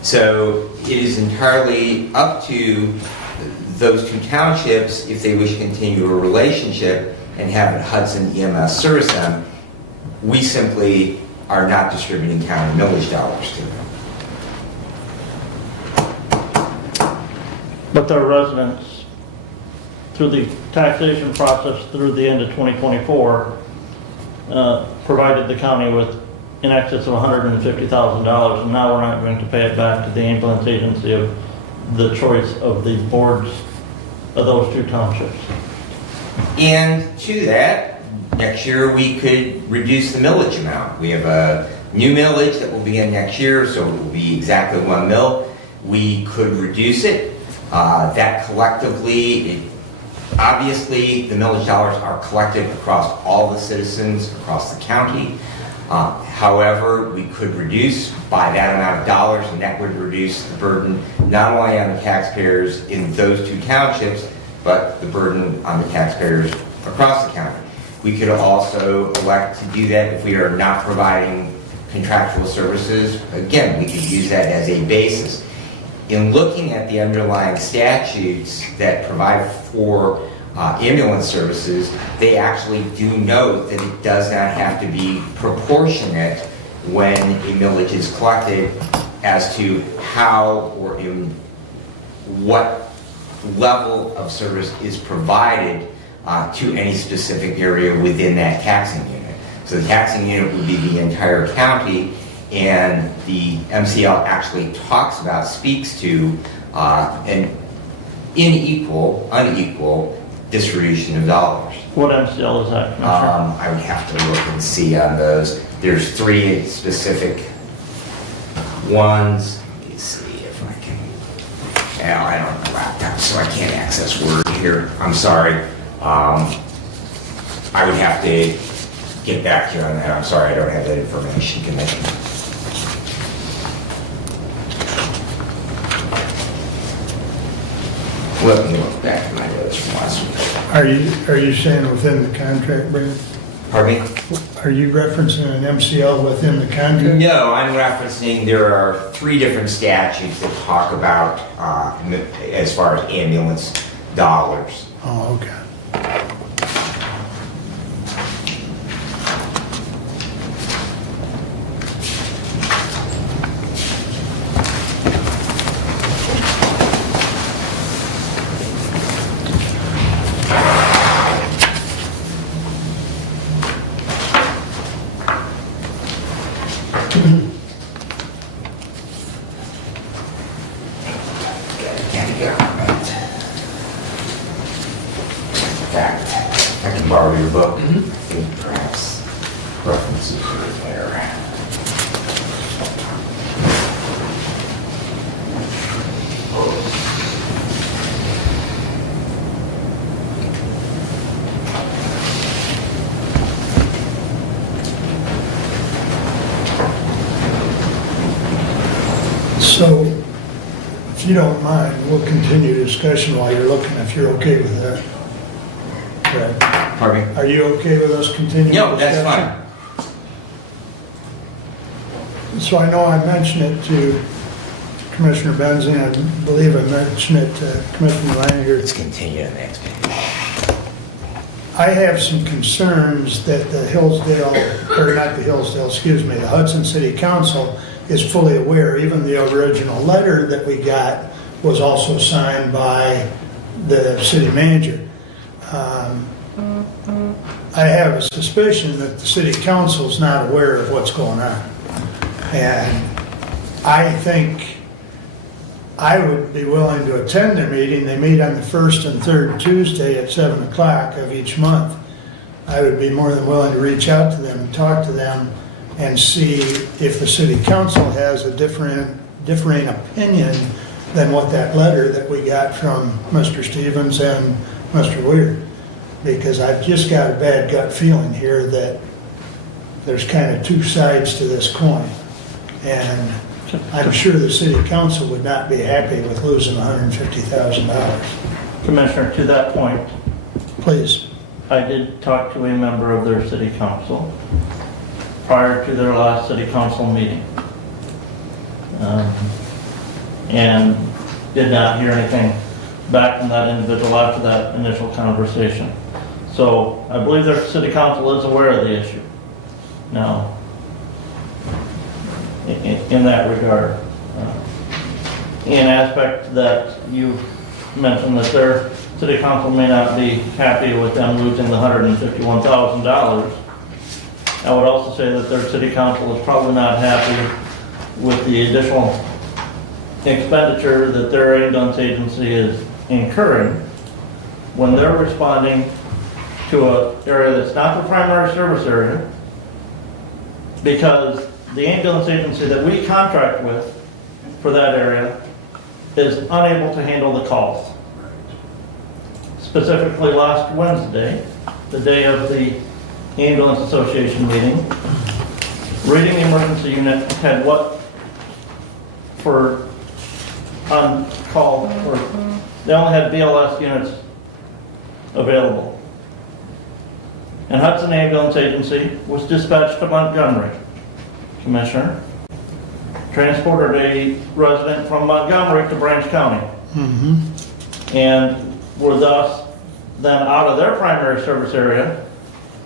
So it is entirely up to those two townships if they wish to continue a relationship and have Hudson EMS service them. We simply are not distributing county millage dollars to them. But their residents, through the taxation process through the end of 2024, provided the county with in excess of $150,000, and now we're not going to pay it back to the ambulance agency of the choice of the boards of those two townships. And to that, next year we could reduce the millage amount. We have a new millage that will begin next year, so it will be exactly 1 mil. We could reduce it. That collectively, obviously the millage dollars are collected across all the citizens across the county. However, we could reduce by that amount of dollars, and that would reduce the burden not only on the taxpayers in those two townships, but the burden on the taxpayers across the county. We could also elect to do that if we are not providing contractual services. Again, we could use that as a basis. In looking at the underlying statutes that provide for ambulance services, they actually do note that it does not have to be proportionate when a millage is collected as to how or in what level of service is provided to any specific area within that taxing unit. So the taxing unit would be the entire county, and the MCL actually speaks to an unequal distribution of dollars. What MCL is that, Commissioner? I would have to look and see on those. There's 3 specific ones. Let me see if I can. Well, I don't have a laptop, so I can't access Word here. I'm sorry. I would have to get back to you on that. I'm sorry, I don't have that information, Commissioner. Let me look back at my notes from last week. Are you saying within the contract, Brad? Pardon me? Are you referencing an MCL within the contract? No, I'm referencing there are 3 different statutes that talk about as far as ambulance dollars. Oh, okay. I can borrow your book. I think perhaps references are there. So, if you don't mind, we'll continue discussion while you're looking, if you're okay with that. Brad, Pardon me? are you okay with us continuing? No, that's discussion? fine. So I know I mentioned it to Commissioner Benzing, I believe I mentioned it to Commissioner Langer. Let's continue the next page. I have some concerns that the Hillsdale, or not the Hillsdale, excuse me, the Hudson City Council is fully aware. Even the original letter that we got was also signed by the city manager. I have a suspicion that the city council is not aware of what's going on. And I think I would be willing to attend their meeting. They meet on the first and third Tuesday at 7 o'clock of each month. I would be more than willing to reach out to them and talk to them and see if the city council has a differing opinion than what that letter that we got from Mr. Stevens and Mr. Weir. Because I've just got a bad gut feeling here that there's kind of 2 sides to this coin. And I'm sure the city council would not be happy with losing $150,000. Commissioner, to that point, Please. I did talk to a member of their city council prior to their last city council meeting. And did not hear anything back from that individual after that initial conversation. So I believe their city council is aware of the issue now in that regard. In aspect that you mentioned that their city council may not be happy with them losing the $151,000. I would also say that their city council is probably not happy with the additional expenditure that their ambulance agency is incurring when they're responding to an area that's not the primary service area, because the ambulance agency that we contract with for that area is unable to handle the calls. Specifically last Wednesday, the day of the Ambulance Association meeting, Reading Emergency Unit had what for on call, or they only had BLS units available. And Hudson Ambulance Agency was dispatched to Montgomery. Commissioner transported a resident from Montgomery to Branch County. And were thus then out of their primary service area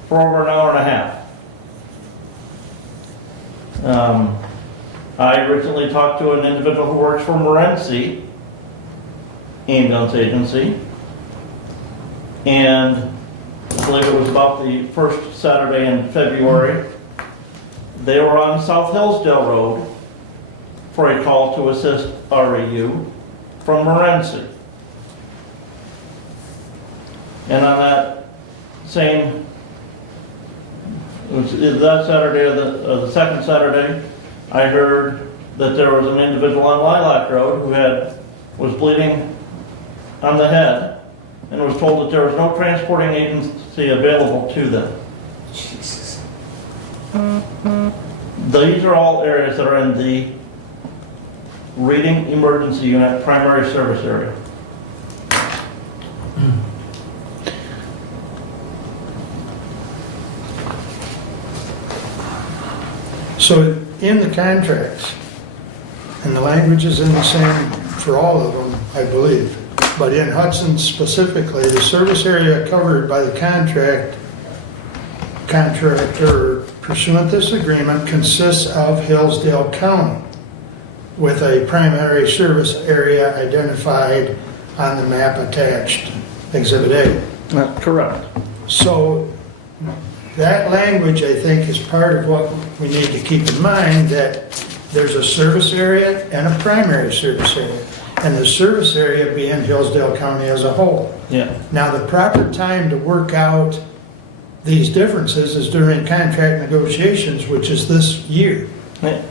for over an hour and a half. I originally talked to an individual who works for Morenci Ambulance Agency, and I believe it was about the first Saturday in February. They were on South Hillsdale Road for a call to assist REU from Morenci. And on that same, it was that Saturday or the second Saturday, I heard that there was an individual on Lilac Road who was bleeding on the head and was told that there was no transporting agency available to them. Jesus. These are all areas that are in the Reading Emergency Unit primary service area. So in the contracts, and the language is in the same for all of them, I believe, but in Hudson specifically, the service area covered by the contractor pursuant to this agreement consists of Hillsdale County with a primary service area identified on the map attached, Exhibit A. Correct. So that language, I think, is part of what we need to keep in mind, that there's a service area and a primary service area, and the service area being Hillsdale County as a whole. Yeah. Now, the proper time to work out these differences is during contract negotiations, which is this year. Yeah.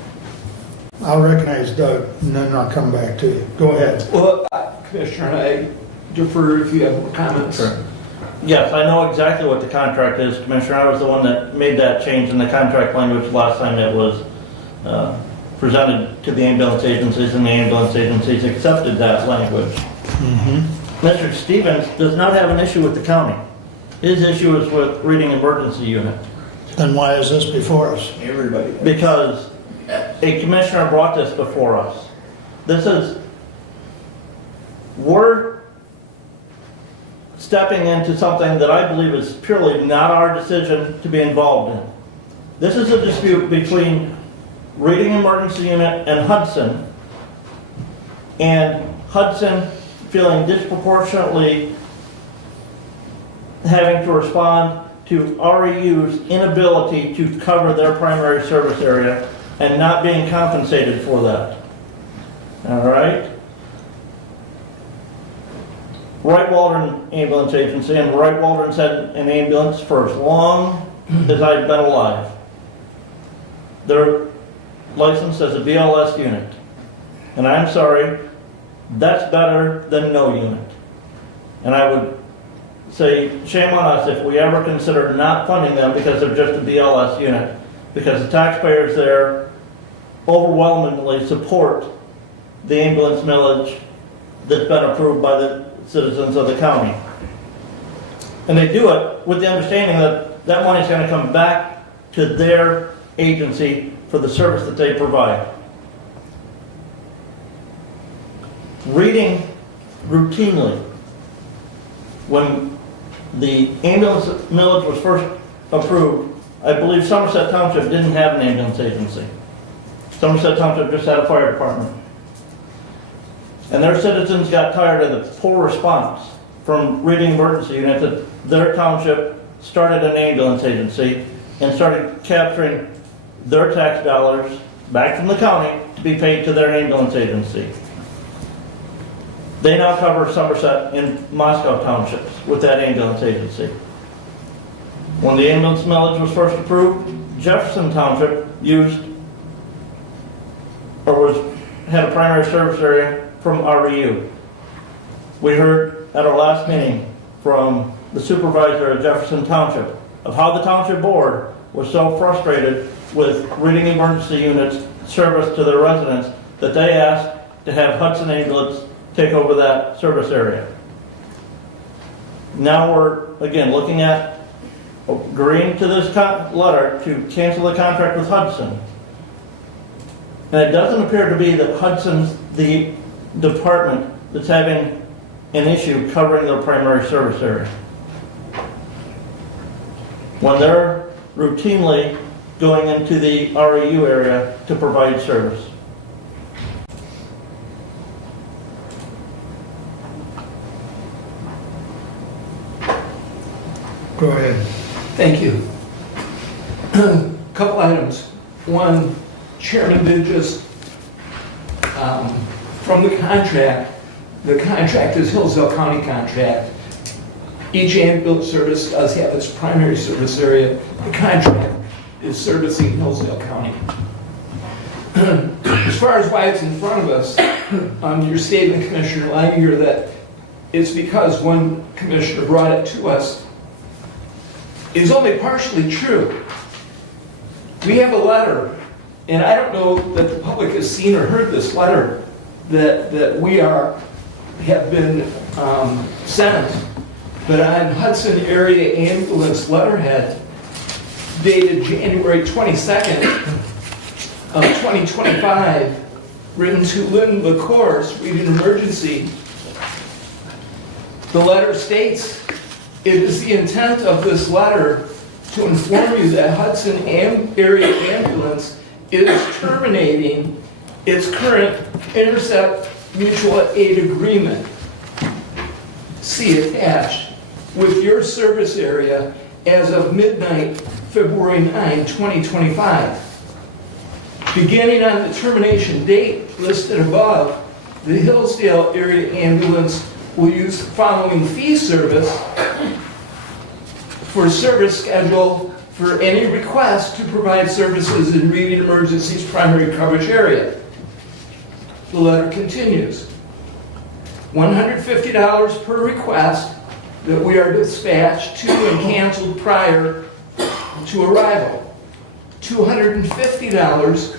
I'll recognize Doug, and then I'll come back to you. Go ahead. Well, Commissioner, I defer if you have more comments. Sure. Yes, I know exactly what the contract is, Commissioner. I was the one that made that change in the contract language last time it was presented to the ambulance agencies, and the ambulance agencies accepted that language. Mr. Stevens does not have an issue with the county. His issue is with Reading Emergency Unit. Then why is this before us? Everybody. Because a commissioner brought this before us. We're stepping into something that I believe is purely not our decision to be involved in. This is a dispute between Reading Emergency Unit and Hudson feeling disproportionately having to respond to REU's inability to cover their primary service area and not being compensated for that. All right? Wright Waldron Ambulance Agency, and Wright Waldron's had an ambulance for as long as I've been alive. They're licensed as a BLS unit. And I'm sorry, that's better than no unit. And I would say, shame on us if we ever consider not funding them because they're just a BLS unit, because the taxpayers there overwhelmingly support the ambulance millage that's been approved by the citizens of the county. And they do it with the understanding that that money's gonna come back to their agency for the service that they provide. Reading routinely, when the ambulance millage was first approved, I believe Somerset Township didn't have an ambulance agency. Somerset Township just had a fire department. And their citizens got tired of the poor response from Reading Emergency Unit that their township started an ambulance agency and started capturing their tax dollars back from the county to be paid to their ambulance agency. They now cover Somerset and Moscow townships with that ambulance agency. When the ambulance millage was first approved, Jefferson Township had a primary service area from REU. We heard at our last meeting from the supervisor of Jefferson Township of how the township board was so frustrated with Reading Emergency Unit's service to their residents that they asked to have Hudson Ambulance take over that service area. Now we're, again, looking at agreeing to this letter to cancel the contract with Hudson. And it doesn't appear to be that Hudson's the department that's having an issue covering their primary service area, when they're routinely going into the REU area to provide service. Go ahead. Thank you. Couple items. One, Chairman did just, from the contract is Hillsdale County contract. Each ambulance service does have its primary service area. The contract is servicing Hillsdale County. As far as why it's in front of us, your statement, Commissioner Leininger, that it's because one commissioner brought it to us, is only partially true. We have a letter, and I don't know that the public has seen or heard this letter that we have been sent, but on Hudson Area Ambulance letterhead dated January 22nd of 2025, written to Lynn LaCourse, Reading Emergency. The letter states, "It is the intent of this letter to inform you that Hudson Area Ambulance is terminating its current Intercept Mutual Aid Agreement, see attached, with your service area as of midnight, February 9, 2025. Beginning on the termination date listed above, the Hillsdale Area Ambulance will use the following fee service for service schedule for any request to provide services in Reading Emergency's primary coverage area." The letter continues. $150 per request that we are dispatched to and canceled prior to arrival. $250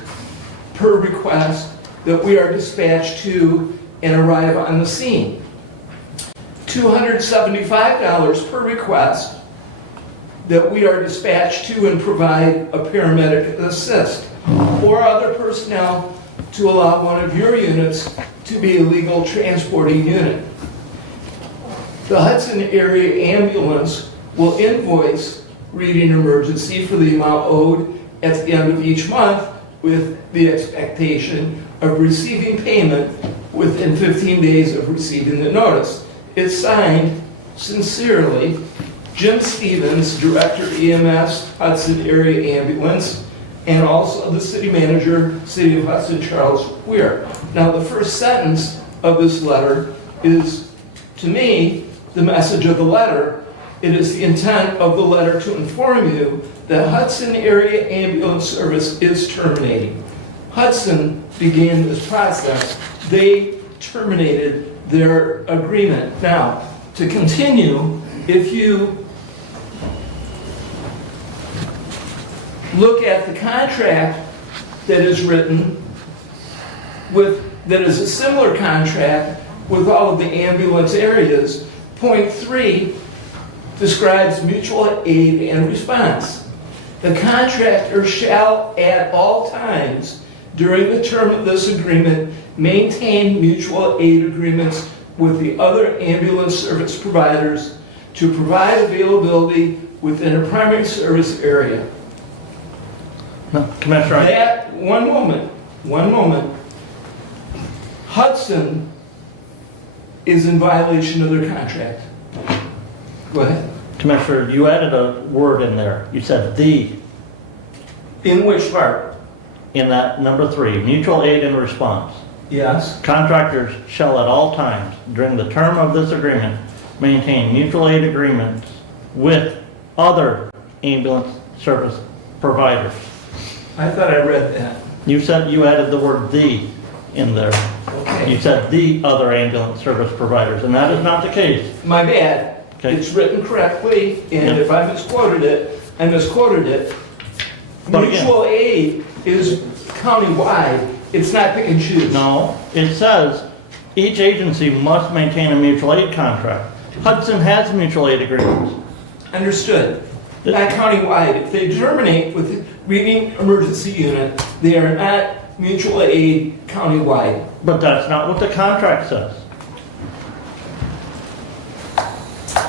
per request that we are dispatched to and arrive on the scene. $275 per request that we are dispatched to and provide a paramedic assist or other personnel to allow one of your units to be a legal transporting unit. The Hudson Area Ambulance will invoice Reading Emergency for the amount owed at the end of each month with the expectation of receiving payment within 15 days of receiving the notice. It's signed, sincerely, Jim Stevens, Director EMS, Hudson Area Ambulance, and also the City Manager, City of Hudson, Charles Weir. Now, the first sentence of this letter is, to me, the message of the letter. It is the intent of the letter to inform you that Hudson Area Ambulance Service is terminating. Hudson began this process. They terminated their agreement. Now, to continue, if you look at the contract that is written that is a similar contract with all of the ambulance areas, point 3 describes mutual aid and response. The contractor shall at all times during the term of this agreement maintain mutual aid agreements with the other ambulance service providers to provide availability within a primary service area. No, Commissioner, That, one moment. Hudson is in violation of their contract. Go ahead. Commissioner, you added a word in there. You said "the" In which part? in that number 3, mutual aid and response. Yes. Contractors shall at all times during the term of this agreement maintain mutual aid agreements with other ambulance service providers. I thought I read that. You said you added the word "the" in there. Okay. You said "the other ambulance service providers," and that is not the case. My bad. Okay. It's written correctly, and if I misquoted it, I misquoted it. But again- Mutual aid is countywide. It's not pick and choose. No, it says each agency must maintain a mutual aid contract. Hudson has mutual aid agreements. Understood. Not countywide. If they terminate with the reading emergency unit, they are not mutual aid countywide. But that's not what the contract says.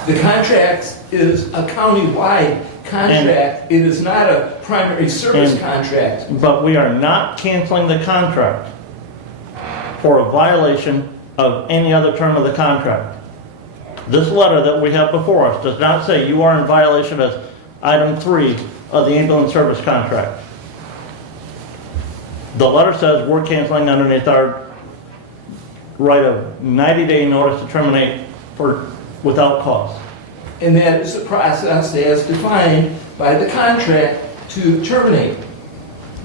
The contract is a countywide contract. It is not a primary service And- contract. But we are not canceling the contract for a violation of any other term of the contract. This letter that we have before us does not say you are in violation of item 3 of the ambulance service contract. The letter says we're canceling underneath our right of 90-day notice to terminate without cause. And that is the process as defined by the contract to terminate.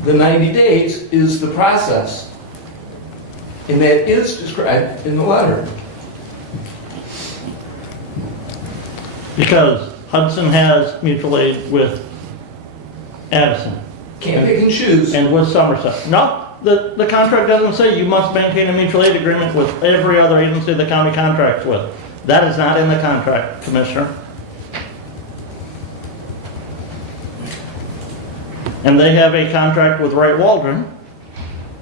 The 90 days is the process. And that is described in the letter. Because Hudson has mutual aid with Addison Can't pick and choose. and with Somerset. No, the contract doesn't say you must maintain a mutual aid agreement with every other agency the county contracts with. That is not in the contract, Commissioner. And they have a contract with Wright Waldron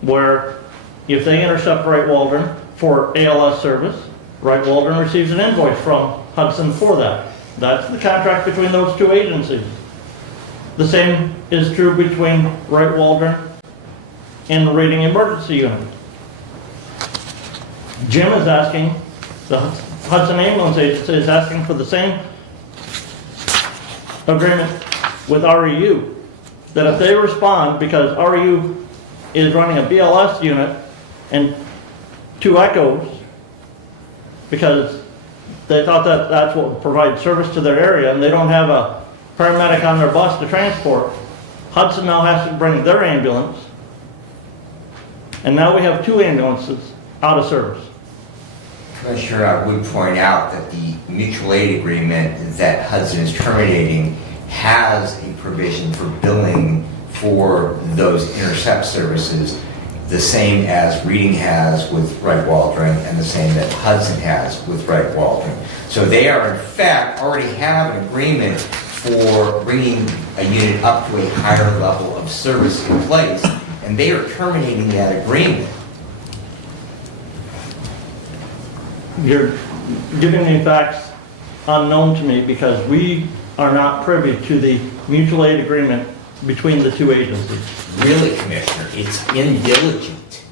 where if they intercept Wright Waldron for ALS service, Wright Waldron receives an invoice from Hudson for that. That's the contract between those two agencies. The same is true between Wright Waldron and the Reading Emergency Unit. Jim is asking, the Hudson Ambulance Agency is asking for the same agreement with REU. That if they respond, because REU is running a BLS unit and 2 echoes, because they thought that that's what would provide service to their area, and they don't have a paramedic on their bus to transport, Hudson now has to bring their ambulance, and now we have 2 ambulances out of service. Commissioner, I would point out that the mutual aid agreement that Hudson is terminating has a provision for billing for those intercept services, the same as Reading has with Wright Waldron and the same that Hudson has with Wright Waldron. So they are in fact already have an agreement for bringing a unit up to a higher level of service in place, and they are terminating that agreement. You're giving me facts unknown to me because we are not privy to the mutual aid agreement between the 2 agencies. Really, Commissioner, it's indiligent.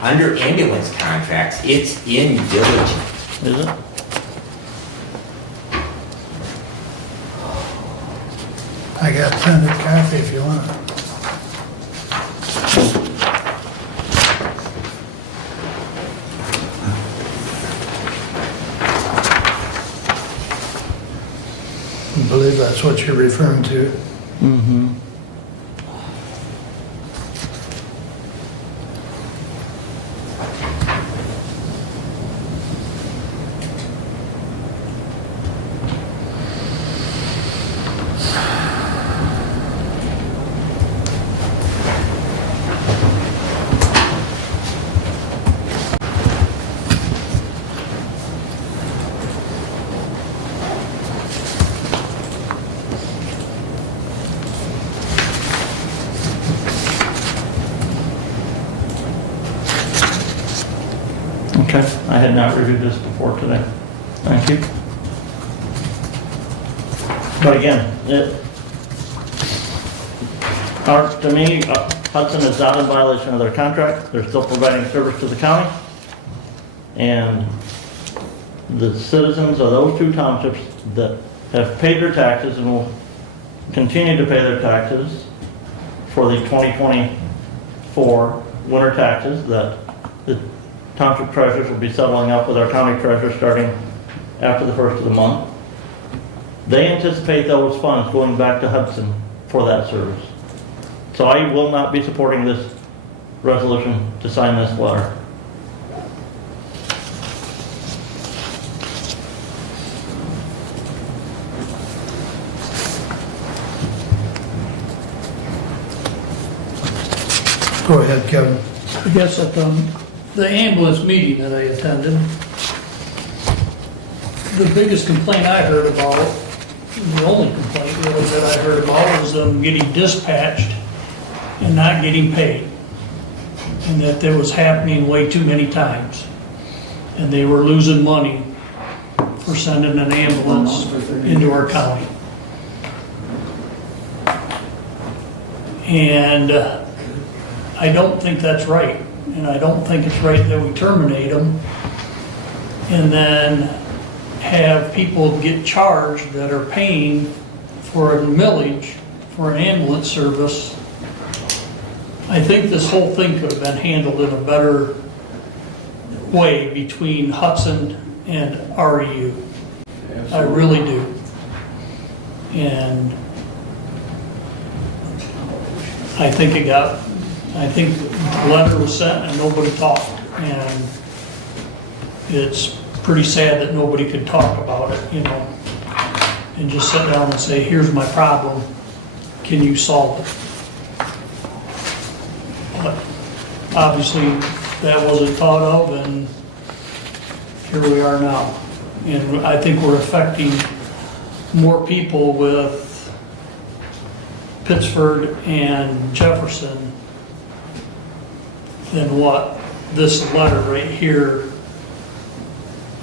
Under ambulance contracts, it's indiligent. Is it? I got printed copy if you want. I believe that's what you're referring to. Mm-hmm. Okay, I had not reviewed this before today. Thank you. But again, to me, Hudson is not in violation of their contract. They're still providing service to the county. And the citizens of those two townships that have paid their taxes and will continue to pay their taxes for the 2024 winter taxes that the township treasurers will be settling up with our county treasurer starting after the first of the month. They anticipate those funds going back to Hudson for that service. So I will not be supporting this resolution to sign this letter. Go ahead, Kevin. I guess at the ambulance meeting that I attended, the biggest complaint I heard about, the only complaint really that I heard about was them getting dispatched and not getting paid. And that that was happening way too many times. And they were losing money for sending an ambulance into our county. And I don't think that's right. And I don't think it's right that we terminate them and then have people get charged that are paying for a millage for an ambulance service. I think this whole thing could have been handled in a better way between Hudson and REU. I really do. And I think the letter was sent and nobody talked. And it's pretty sad that nobody could talk about it, you know, and just sit down and say, here's my problem, can you solve it? But obviously that wasn't thought of, and here we are now. And I think we're affecting more people with Pittsford and Jefferson than what this letter right here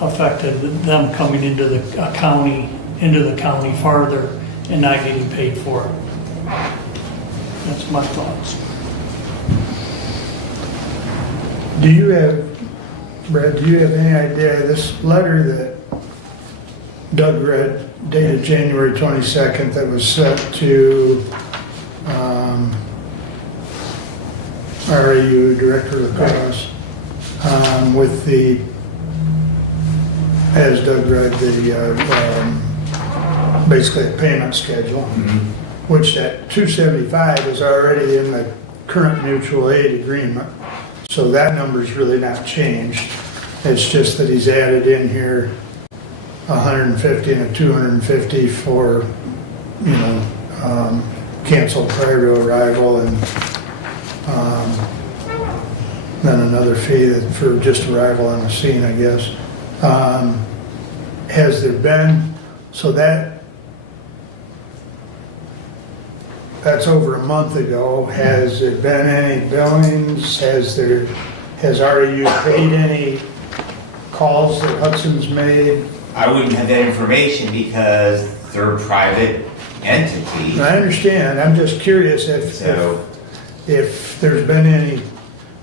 affected them coming into the county farther and not getting paid for it. That's my thoughts. Do you have, Brad, do you have any idea, this letter that Doug read dated January 22nd that was sent to REU Director of Cross with the, as Doug read, the basically a payment schedule, which that 275 is already in the current mutual aid agreement. So that number's really not changed. It's just that he's added in here 150 and a 250 for, you know, canceled prior to arrival, and then another fee that for just arrival on the scene, I guess. Has there been, so that's over a month ago. Has there been any billings? Has REU paid any calls that Hudson's made? I wouldn't have that information because they're a private entity. I understand. I'm just curious if there's been any,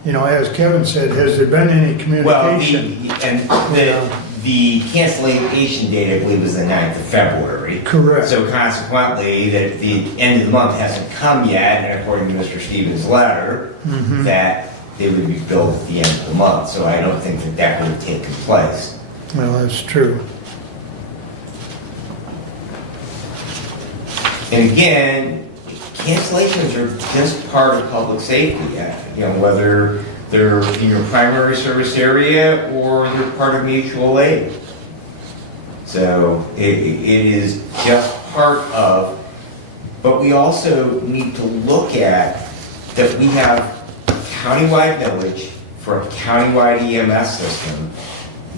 you know, as Kevin said, has there been any communication? Well, the cancellation date, I believe, was the 9th of February. Correct. So consequently, that the end of the month hasn't come yet, and according to Mr. Stevens' letter, that they would be billed at the end of the month. So I don't think that that would have taken place. Well, that's true. And again, cancellations are just part of public safety. You know, whether they're in your primary service area or they're part of mutual aid. So it is just part of, but we also need to look at that we have a countywide village for a countywide EMS system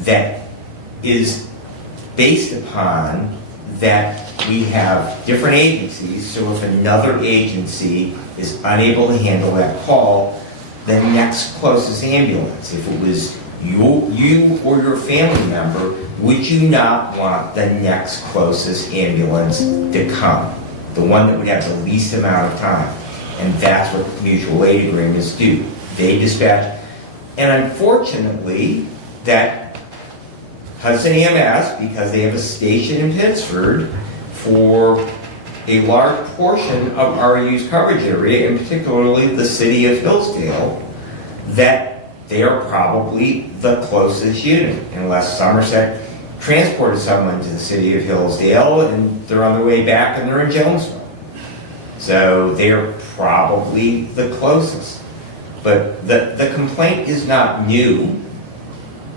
that is based upon that we have different agencies. So if another agency is unable to handle that call, the next closest ambulance. If it was you or your family member, would you not want the next closest ambulance to come? The one that would have the least amount of time. And that's what mutual aid agreements do. They dispatch. And unfortunately, that Hudson EMS, because they have a station in Pittsford for a large portion of our use coverage area, and particularly the city of Hillsdale, that they are probably the closest unit, unless Somerset transported someone to the city of Hillsdale and they're on their way back and they're in Jonesville. So they're probably the closest. But the complaint is not new.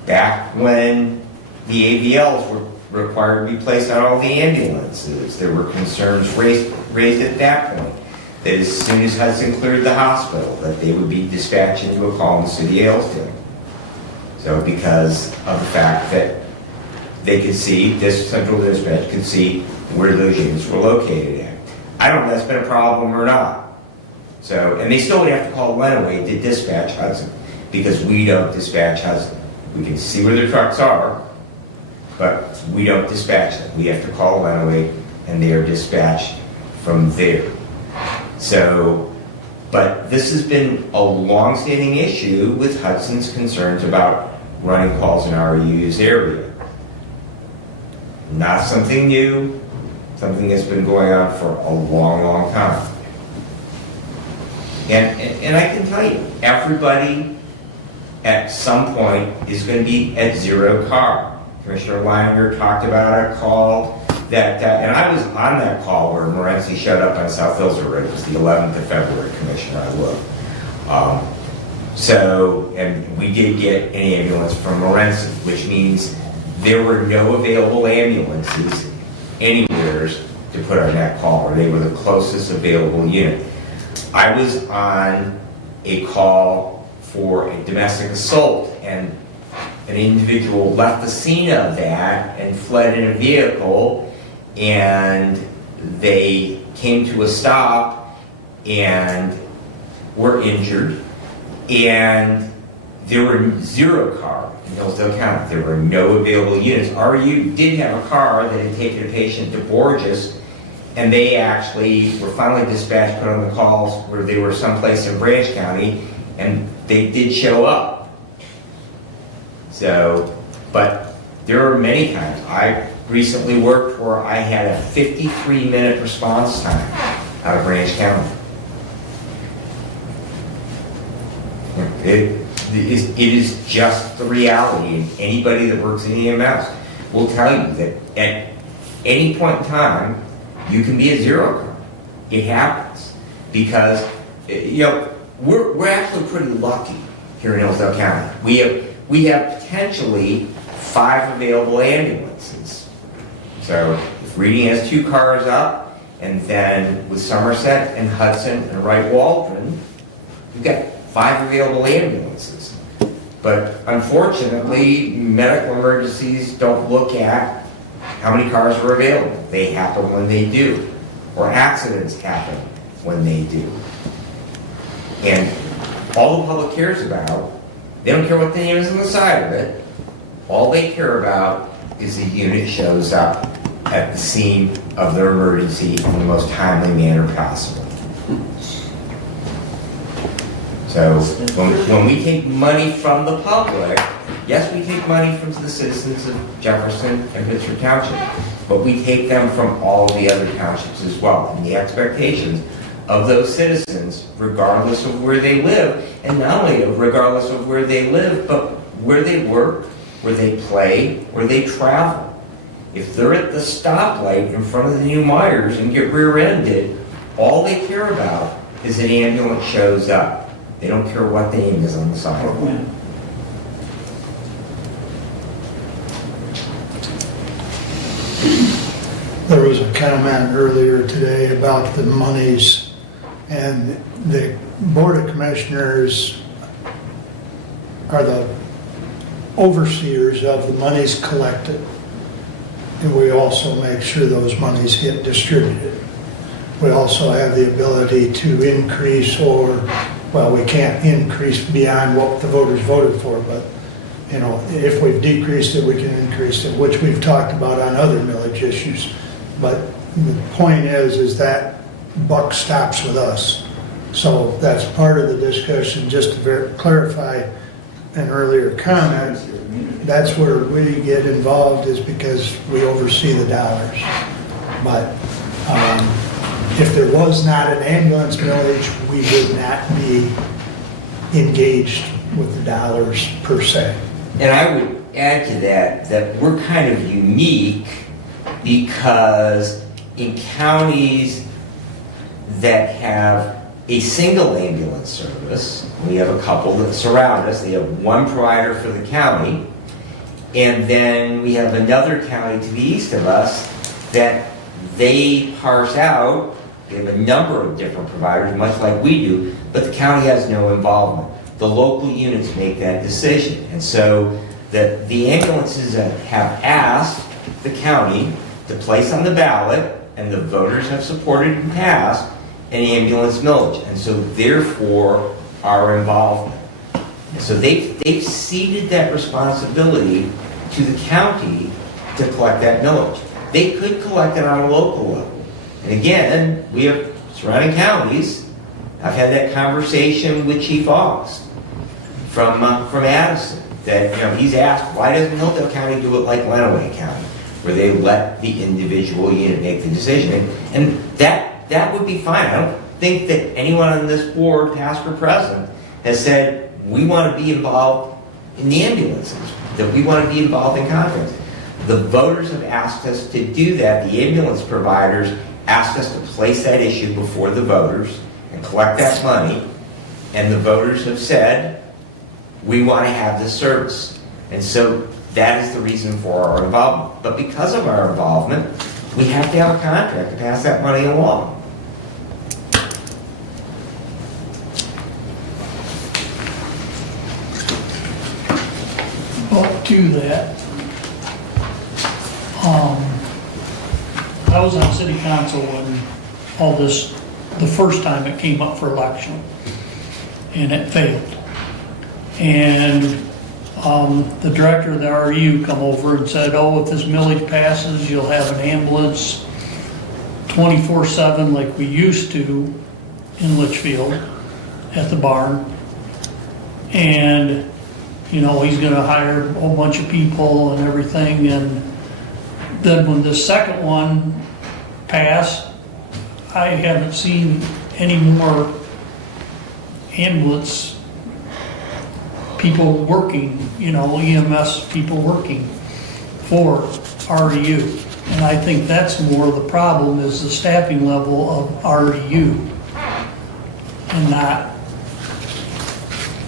Back when the AVLs were required to be placed on all the ambulances, there were concerns raised at that point, that as soon as Hudson cleared the hospital, that they would be dispatched into a call in the city of Hillsdale. So because of the fact that they could see, this central dispatch could see where those units were located at. I don't know if that's been a problem or not. So, and they still would have to call Lenawee to dispatch Hudson, because we don't dispatch Hudson. We can see where their trucks are, but we don't dispatch them. We have to call Lenawee, and they are dispatched from there. So, but this has been a long-standing issue with Hudson's concerns about running calls in our use area. Not something new, something that's been going on for a long, long time. And I can tell you, everybody at some point is going to be at zero car. Commissioner Leininger talked about a call that, and I was on that call where Morency showed up on South Hillsdale Road. It was the 11th of February, Commissioner, I looked. So, and we did get an ambulance from Morency, which means there were no available ambulances anywhere to put on that call, or they were the closest available unit. I was on a call for a domestic assault, and an individual left the scene of that and fled in a vehicle, and they came to a stop and were injured, and there were zero car in Hillsdale County. There were no available units. RU did have a car that had taken a patient to Borges, and they actually were finally dispatched, put on the calls where they were someplace in Branch County, and they did show up. So, but there are many times. I recently worked where I had a 53-minute response time out of Branch County. It is just the reality, and anybody that works in EMS will tell you that at any point in time, you can be a zero car. It happens because, you know, we're actually pretty lucky here in Hillsdale County. We have potentially 5 available ambulances. So if Reading has 2 cars up, and then with Somerset and Hudson and Wright Waldron, we've got 5 available ambulances. But unfortunately, medical emergencies don't look at how many cars are available. They happen when they do, or accidents happen when they do. And all the public cares about, they don't care what the name is on the side of it. All they care about is the unit shows up at the scene of their emergency in the most timely manner possible. So when we take money from the public, yes, we take money from the citizens of Jefferson and Pittsford Township, but we take them from all the other townships as well. And the expectations of those citizens, regardless of where they live, and not only regardless of where they live, but where they work, where they play, where they travel. If they're at the stoplight in front of the new Myers and get rear-ended, all they care about is an ambulance shows up. They don't care what the name is on the sidewalk. There was a comment earlier today about the monies, and the Board of Commissioners are the overseers of the monies collected. And we also make sure those monies get distributed. We also have the ability to increase or well, we can't increase beyond what the voters voted for, but, you know, if we've decreased it, we can increase it, which we've talked about on other millage issues. But the point is that buck stops with us. So that's part of the discussion, just to clarify an earlier comment. That's where we get involved, is because we oversee the dollars. But if there was not an ambulance millage, we would not be engaged with the dollars per se. And I would add to that we're kind of unique because in counties that have a single ambulance service, we have a couple that surround us. They have one provider for the county, and then we have another county to the east of us that they parse out. They have a number of different providers, much like we do, but the county has no involvement. The local units make that decision. And so the ambulances that have asked the county to place on the ballot, and the voters have supported and passed, an ambulance millage. And so therefore, our involvement. And so they've ceded that responsibility to the county to collect that millage. They could collect it on a local level. And again, we have surrounding counties. I've had that conversation with Chief August from Addison, that, you know, he's asked, why doesn't Hillsdale County do it like Lenawee County, where they let the individual unit make the decision? And that would be fine. I don't think that anyone on this board, past or present, has said we want to be involved in the ambulances, that we want to be involved in contracts. The voters have asked us to do that. The ambulance providers asked us to place that issue before the voters and collect that money, and the voters have said, we want to have this service. And so that is the reason for our involvement. But because of our involvement, we have to have a contract to pass that money along. Up to that, I was on city council when all this, the first time it came up for election, and it failed. And the director of the RU come over and said, oh, if this millage passes, you'll have an ambulance 24/7 like we used to in Litchfield at the barn. And, you know, he's gonna hire a whole bunch of people and everything. And then when the second one passed, I haven't seen any more ambulance people working, you know, EMS people working for REU. And I think that's more the problem, is the staffing level of REU and not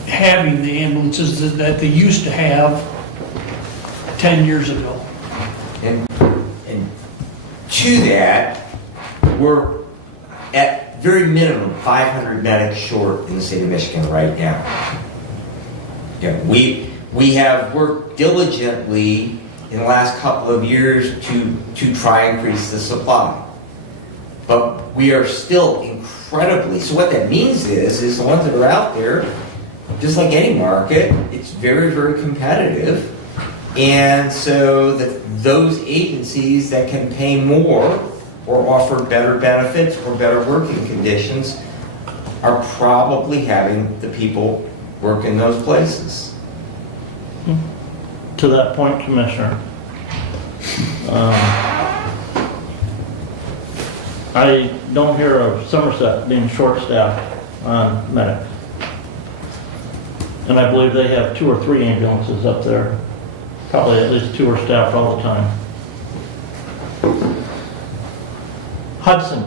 having the ambulances that they used to have 10 years ago. And to that, we're at very minimum 500 medics short in the state of Michigan right now. Yeah, we have worked diligently in the last couple of years to try and increase the supply. But we are still incredibly, so what that means is the ones that are out there, just like any market, it's very, very competitive. And so those agencies that can pay more or offer better benefits or better working conditions are probably having the people work in those places. To that point, Commissioner, I don't hear of Somerset being short-staffed on medics. And I believe they have 2 or 3 ambulances up there. Probably at least 2 are staffed all the time. Hudson,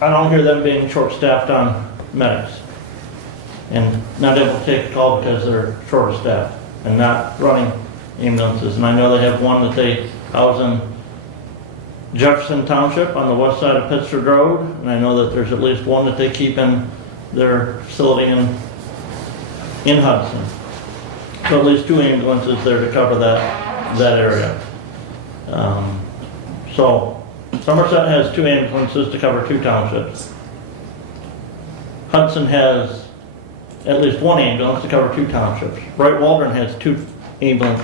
I don't hear them being short-staffed on medics and not able to take a call because they're short-staffed and not running ambulances. And I know they have one that they house in Jefferson Township on the west side of Pittsford Road, and I know that there's at least one that they keep in their facility in Hudson. So at least 2 ambulances there to cover that area. So Somerset has 2 ambulances to cover 2 townships. Hudson has at least one ambulance to cover 2 townships. Wright Waldron has 2 ambulance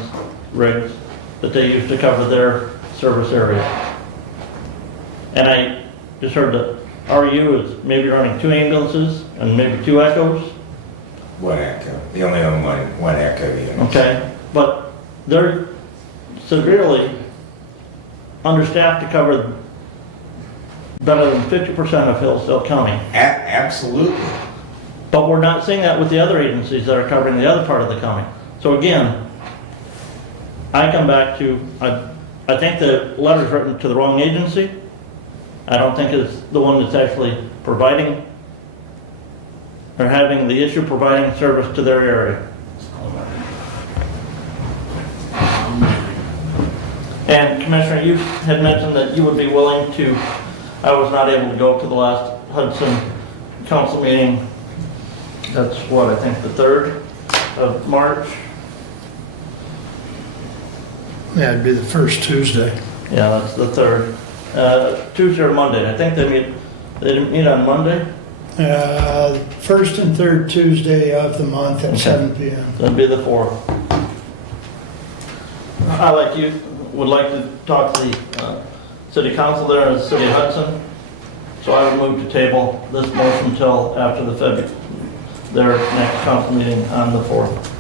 rigs that they use to cover their service area. And I just heard that RU is maybe running 2 ambulances and maybe 2 echoes. One echo. They only own one echo unit. Okay, but they're severely understaffed to cover better than 50% of Hillsdale County. Absolutely. But we're not seeing that with the other agencies that are covering the other part of the county. So again, I come back to, I think the letter's written to the wrong agency. I don't think it's the one that's actually providing or having the issue providing service to their area. And Commissioner, you had mentioned that you would be willing to, I was not able to go to the last Hudson Council meeting. That's what, I think the 3rd of March? Yeah, it'd be the first Tuesday. Yeah, that's the 3rd. Tuesday or Monday. I think they meet on Monday. First and third Tuesday of the month at 7 p.m. That'd be the 4th. I, like you, would like to talk to the city council there in the city of Hudson. So I would move to table this motion until after their next council meeting on the 4th.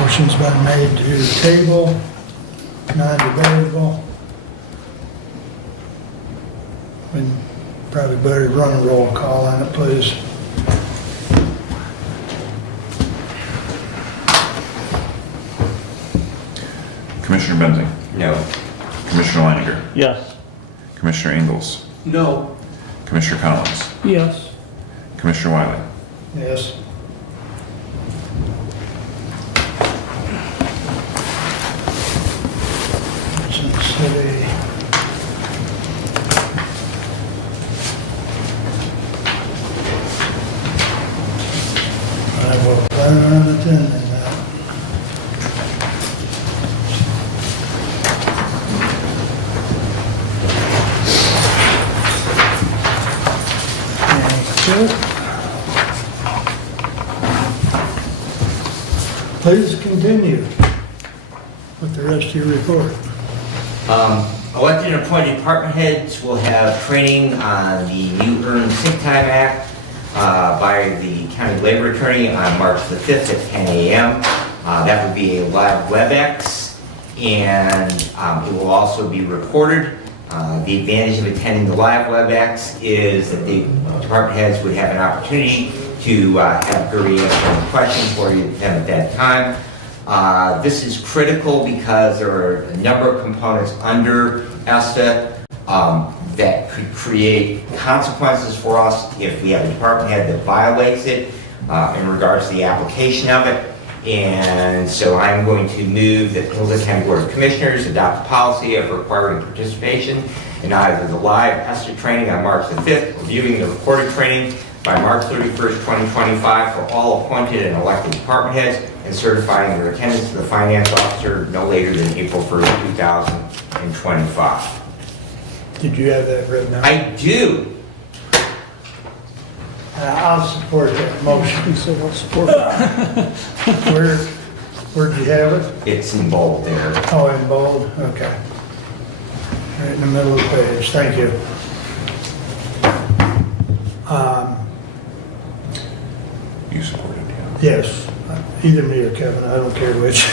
Motion's been made to table, non-debatable. We probably better run a roll call on it, please. Commissioner Benzing, No. Commissioner Leininger, Yes. Commissioner Ingalls, No. Commissioner Collins, Yes. Commissioner Wiley. Yes. Hudson City. I will plan on attending that. Thank you. Please continue with the rest of your report. Elected and appointed department heads will have training on the new Earned Sick Time Act by the county labor attorney on March the 5th at 10 a.m. That would be a live WebEx, and it will also be recorded. The advantage of attending the live WebEx is that the department heads would have an opportunity to have Gary answer any questions for you them at that time. This is critical because there are a number of components under ESTA that could create consequences for us if we have a department head that violates it in regards to the application of it. And so I'm going to move that the Hillsdale County Board of Commissioners adopt a policy of requiring participation in either the live ESTA training on March the 5th or viewing the recorded training by March 31st, 2025 for all appointed and elected department heads and certifying their attendance to the finance officer no later than April 1st, 2025. Did you have that written out? I do. I'll support that motion. He said I'll support it. Where'd you have it? It's in bold there. Oh, in bold? Okay. Right in the middle of the page, thank you. You supported, yeah. Yes, either me or Kevin, I don't care which.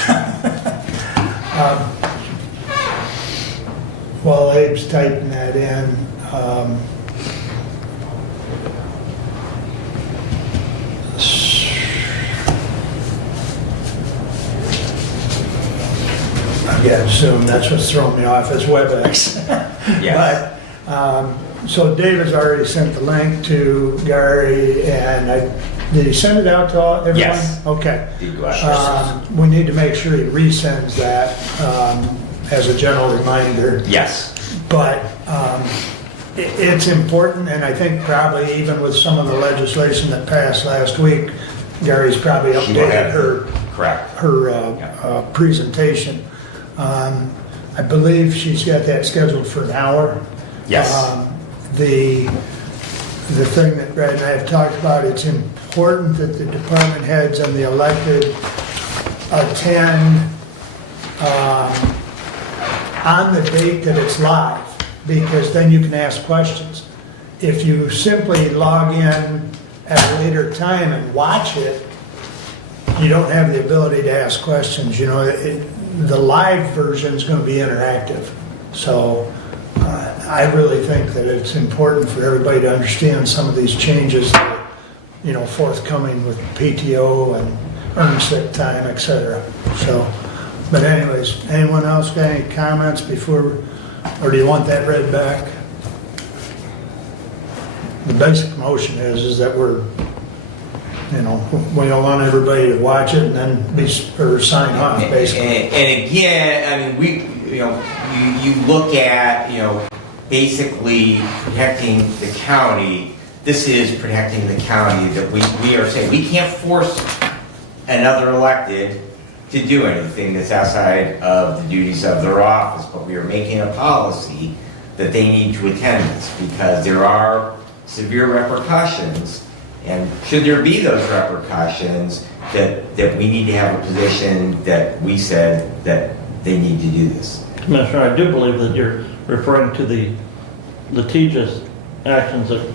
While Abe's typing that in, I gotta assume that's what's throwing me off is WebEx. Yes. But, so David's already sent the link to Gary, and did he send it out to everyone? Yes. Okay. Did last We need to make sure he resends that as a general reminder. Yes. But it's important, and I think probably even with some of the legislation that passed last week, Gary's probably She will updated have her Correct. her presentation. I believe she's got that scheduled for an hour. Yes. The thing that Brad and I have talked about, it's important that the department heads and the elected attend on the date that it's live, because then you can ask questions. If you simply log in at a later time and watch it, you don't have the ability to ask questions. You know, the live version is going to be interactive. So I really think that it's important for everybody to understand some of these changes that are, you know, forthcoming with PTO and earned sick time, et cetera. So, but anyways, anyone else got any comments before, or do you want that read back? The basic motion is that we're, you know, we don't want everybody to watch it and then be, or sign off, basically. And again, I mean, we, you know, you look at, you know, basically protecting the county. This is protecting the county, that we are saying we can't force another elected to do anything that's outside of the duties of their office, but we are making a policy that they need to attend this, because there are severe repercussions, and should there be those repercussions, that we need to have a position that we said that they need to do this. Commissioner, I do believe that you're referring to the litigious actions that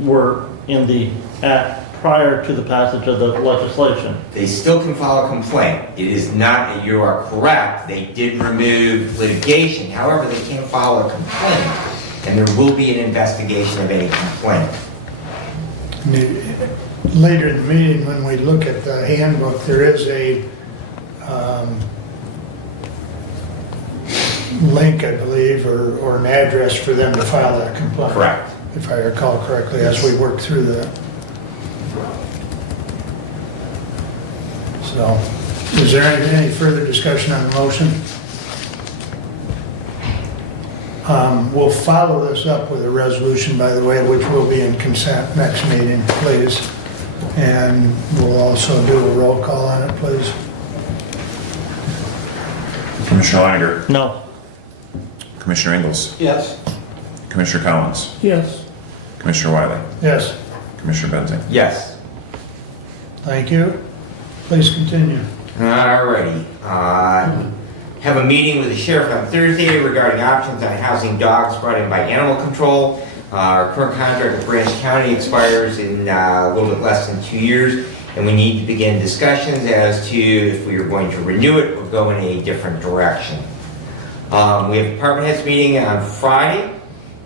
were in the act prior to the passage of the legislation. They still can file a complaint. It is not, you are correct, they did remove litigation. However, they can't file a complaint, and there will be an investigation of any complaint. Later in the meeting, when we look at the handbook, there is a link, I believe, or an address for them to file that complaint. Correct. If I recall correctly, as we work through that. So, is there any further discussion on the motion? We'll follow this up with a resolution, by the way, which will be in consent next meeting, please. And we'll also do a roll call on it, please. Commissioner Leininger, No. Commissioner Ingles, Yes. Commissioner Collins, Yes. Commissioner Wiley, Yes, Commissioner Benzing. Yes. thank you. Please continue. Alrighty. Have a meeting with the sheriff on Thursday regarding options on housing dogs brought in by animal control. Our current contract with Branch County expires in a little bit less than 2 years, and we need to begin discussions as to if we are going to renew it or go in a different direction. We have a department heads meeting on Friday,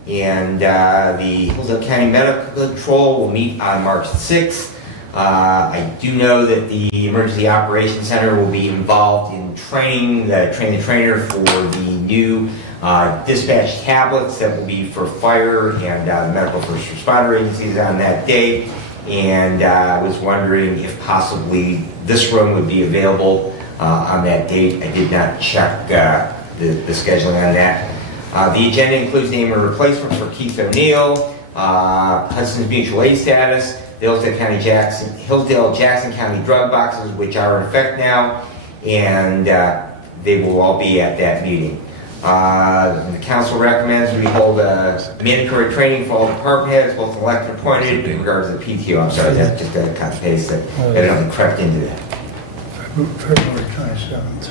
and the Hillsdale County Medical Control will meet on March 6th. I do know that the Emergency Operations Center will be involved in training the trainer for the new dispatch tablets that will be for fire and medical first responder agencies on that day. And I was wondering if possibly this room would be available on that date. I did not check the scheduling on that. The agenda includes name and replacement for Keith O'Neill, Hudson's Mutual Aid status, the Hillsdale Jackson County drug boxes, which are in effect now, and they will all be at that meeting. The council recommends we hold a mandatory training for all department heads, both elected and appointed, in regards to the PTO. I'm sorry, that just got a cut and paste that haven't crept into that. February 27th.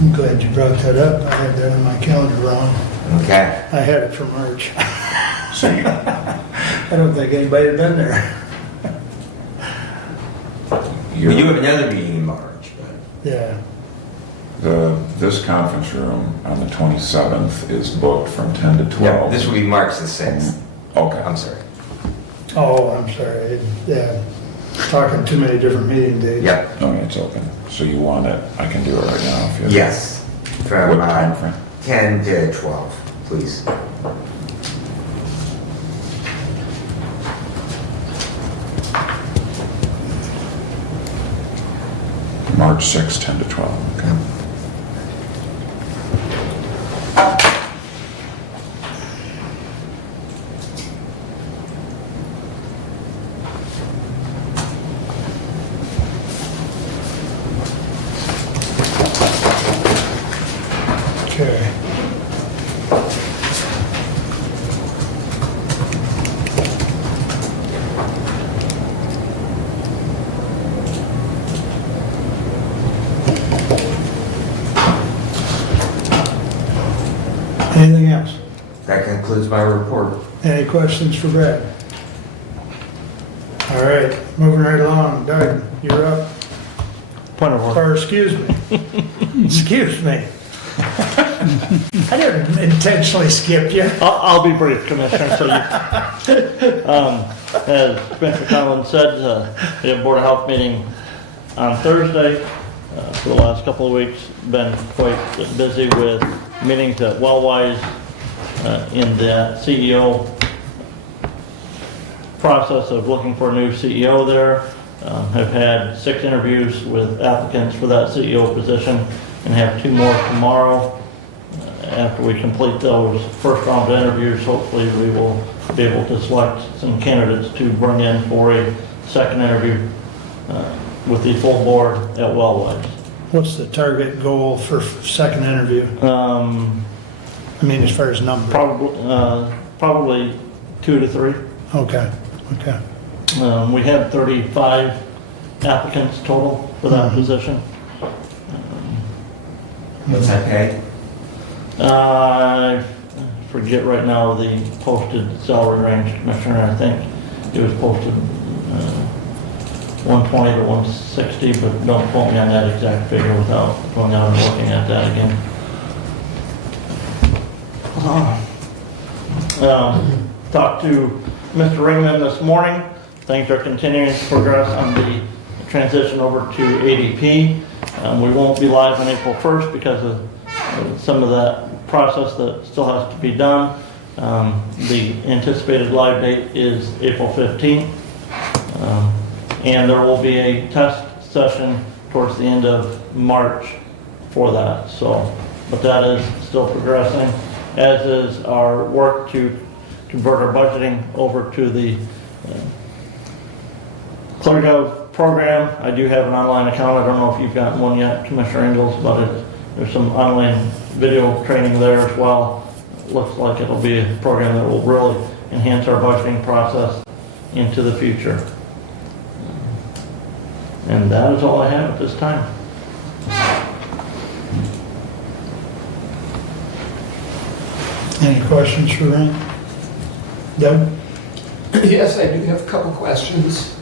I'm glad you brought that up. I had that in my calendar wrong. Okay. I had it for March. So you, I don't think anybody had been there. We do have another meeting in March, but Yeah. this conference room on the 27th is booked from 10 to 12. yeah, this will be March the 6th. Okay. I'm sorry. Oh, I'm sorry. Yeah. Talking too many different meeting dates. Yep. No, it's open. So you want it, I can do it right now if you. Yes. From What time frame? 10 to 12, please. March 6th, 10 to 12, okay. Okay. Anything else? That concludes my report. Any questions for Brad? All right, moving right along. Doug, you're up. Point of order. Or excuse me. Excuse me. I didn't intentionally skip you. I'll be brief, Commissioner, so you, as Commissioner Conlon said, we had a Board of Health meeting on Thursday. For the last couple of weeks, been quite busy with meetings at Wellwise in the CEO process of looking for a new CEO there. Have had 6 interviews with applicants for that CEO position and have 2 more tomorrow. After we complete those first round of interviews, hopefully we will be able to select some candidates to bring in for a second interview with the full board at Wellwise. What's the target goal for second interview? I mean, as far as number? Probably 2 to 3. Okay, okay. We had 35 applicants total for that position. What's that pay? I forget right now the posted salary range, Commissioner. I think it was posted 120 to 160, but don't quote me on that exact figure without going out and looking at that again. Talked to Mr. Ringman this morning. Things are continuing to progress on the transition over to ADP. We won't be live on April 1st because of some of that process that still has to be done. The anticipated live date is April 15th. And there will be a test session towards the end of March for that. So, but that is still progressing, as is our work to convert our budgeting over to the ClearGov program. I do have an online account. I don't know if you've gotten one yet, Commissioner Ingalls, but there's some online video training there as well. It looks like it'll be a program that will really enhance our budgeting process into the future. And that is all I have at this time. Any questions for Ryan? Doug? Yes, I do have a couple questions.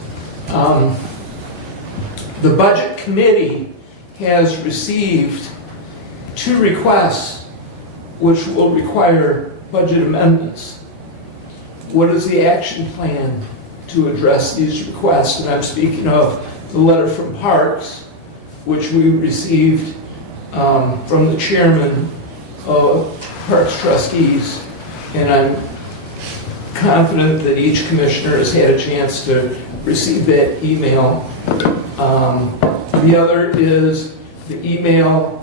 The Budget Committee has received 2 requests which will require budget amendments. What is the action plan to address these requests? And I'm speaking of the letter from Parks, which we received from the chairman of Parks Trustees, and I'm confident that each commissioner has had a chance to receive that email. The other is the email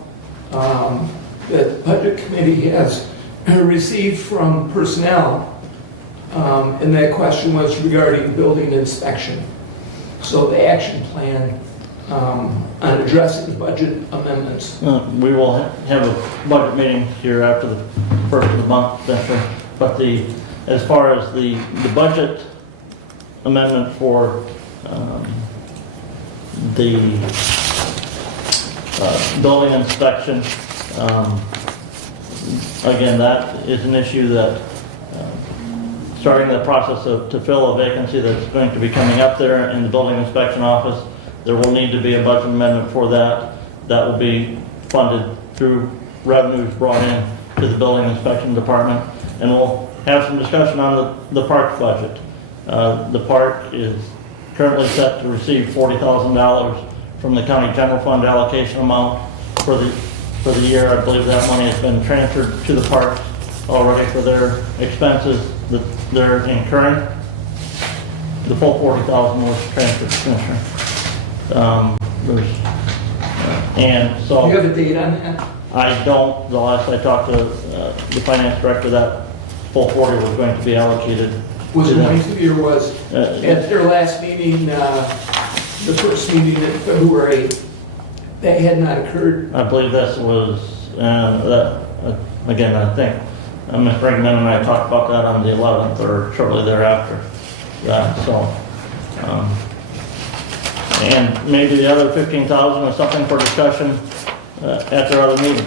that the Budget Committee has received from personnel, and that question was regarding building inspection. So the action plan on addressing budget amendments. We will have a budget meeting here after the first of the month, but as far as the budget amendment for the building inspection, again, that is an issue that starting the process to fill a vacancy that's going to be coming up there in the building inspection office. There will need to be a budget amendment for that. That will be funded through revenues brought in to the building inspection department. And we'll have some discussion on the park budget. The park is currently set to receive $40,000 from the county general fund allocation amount for the year. I believe that money has been transferred to the parks already for their expenses that they're incurring. The full $40,000 was transferred, Commissioner. And so. Do you have a date on that? I don't. The last I talked to the finance director, that full 40 was going to be allocated. Was it going to be, or was at their last meeting, the first meeting in February, that had not occurred? I believe this was, that again, I think Ms. Brinkman and I talked about that on the 11th or shortly thereafter. And maybe the other 15,000 is something for discussion at their other meeting.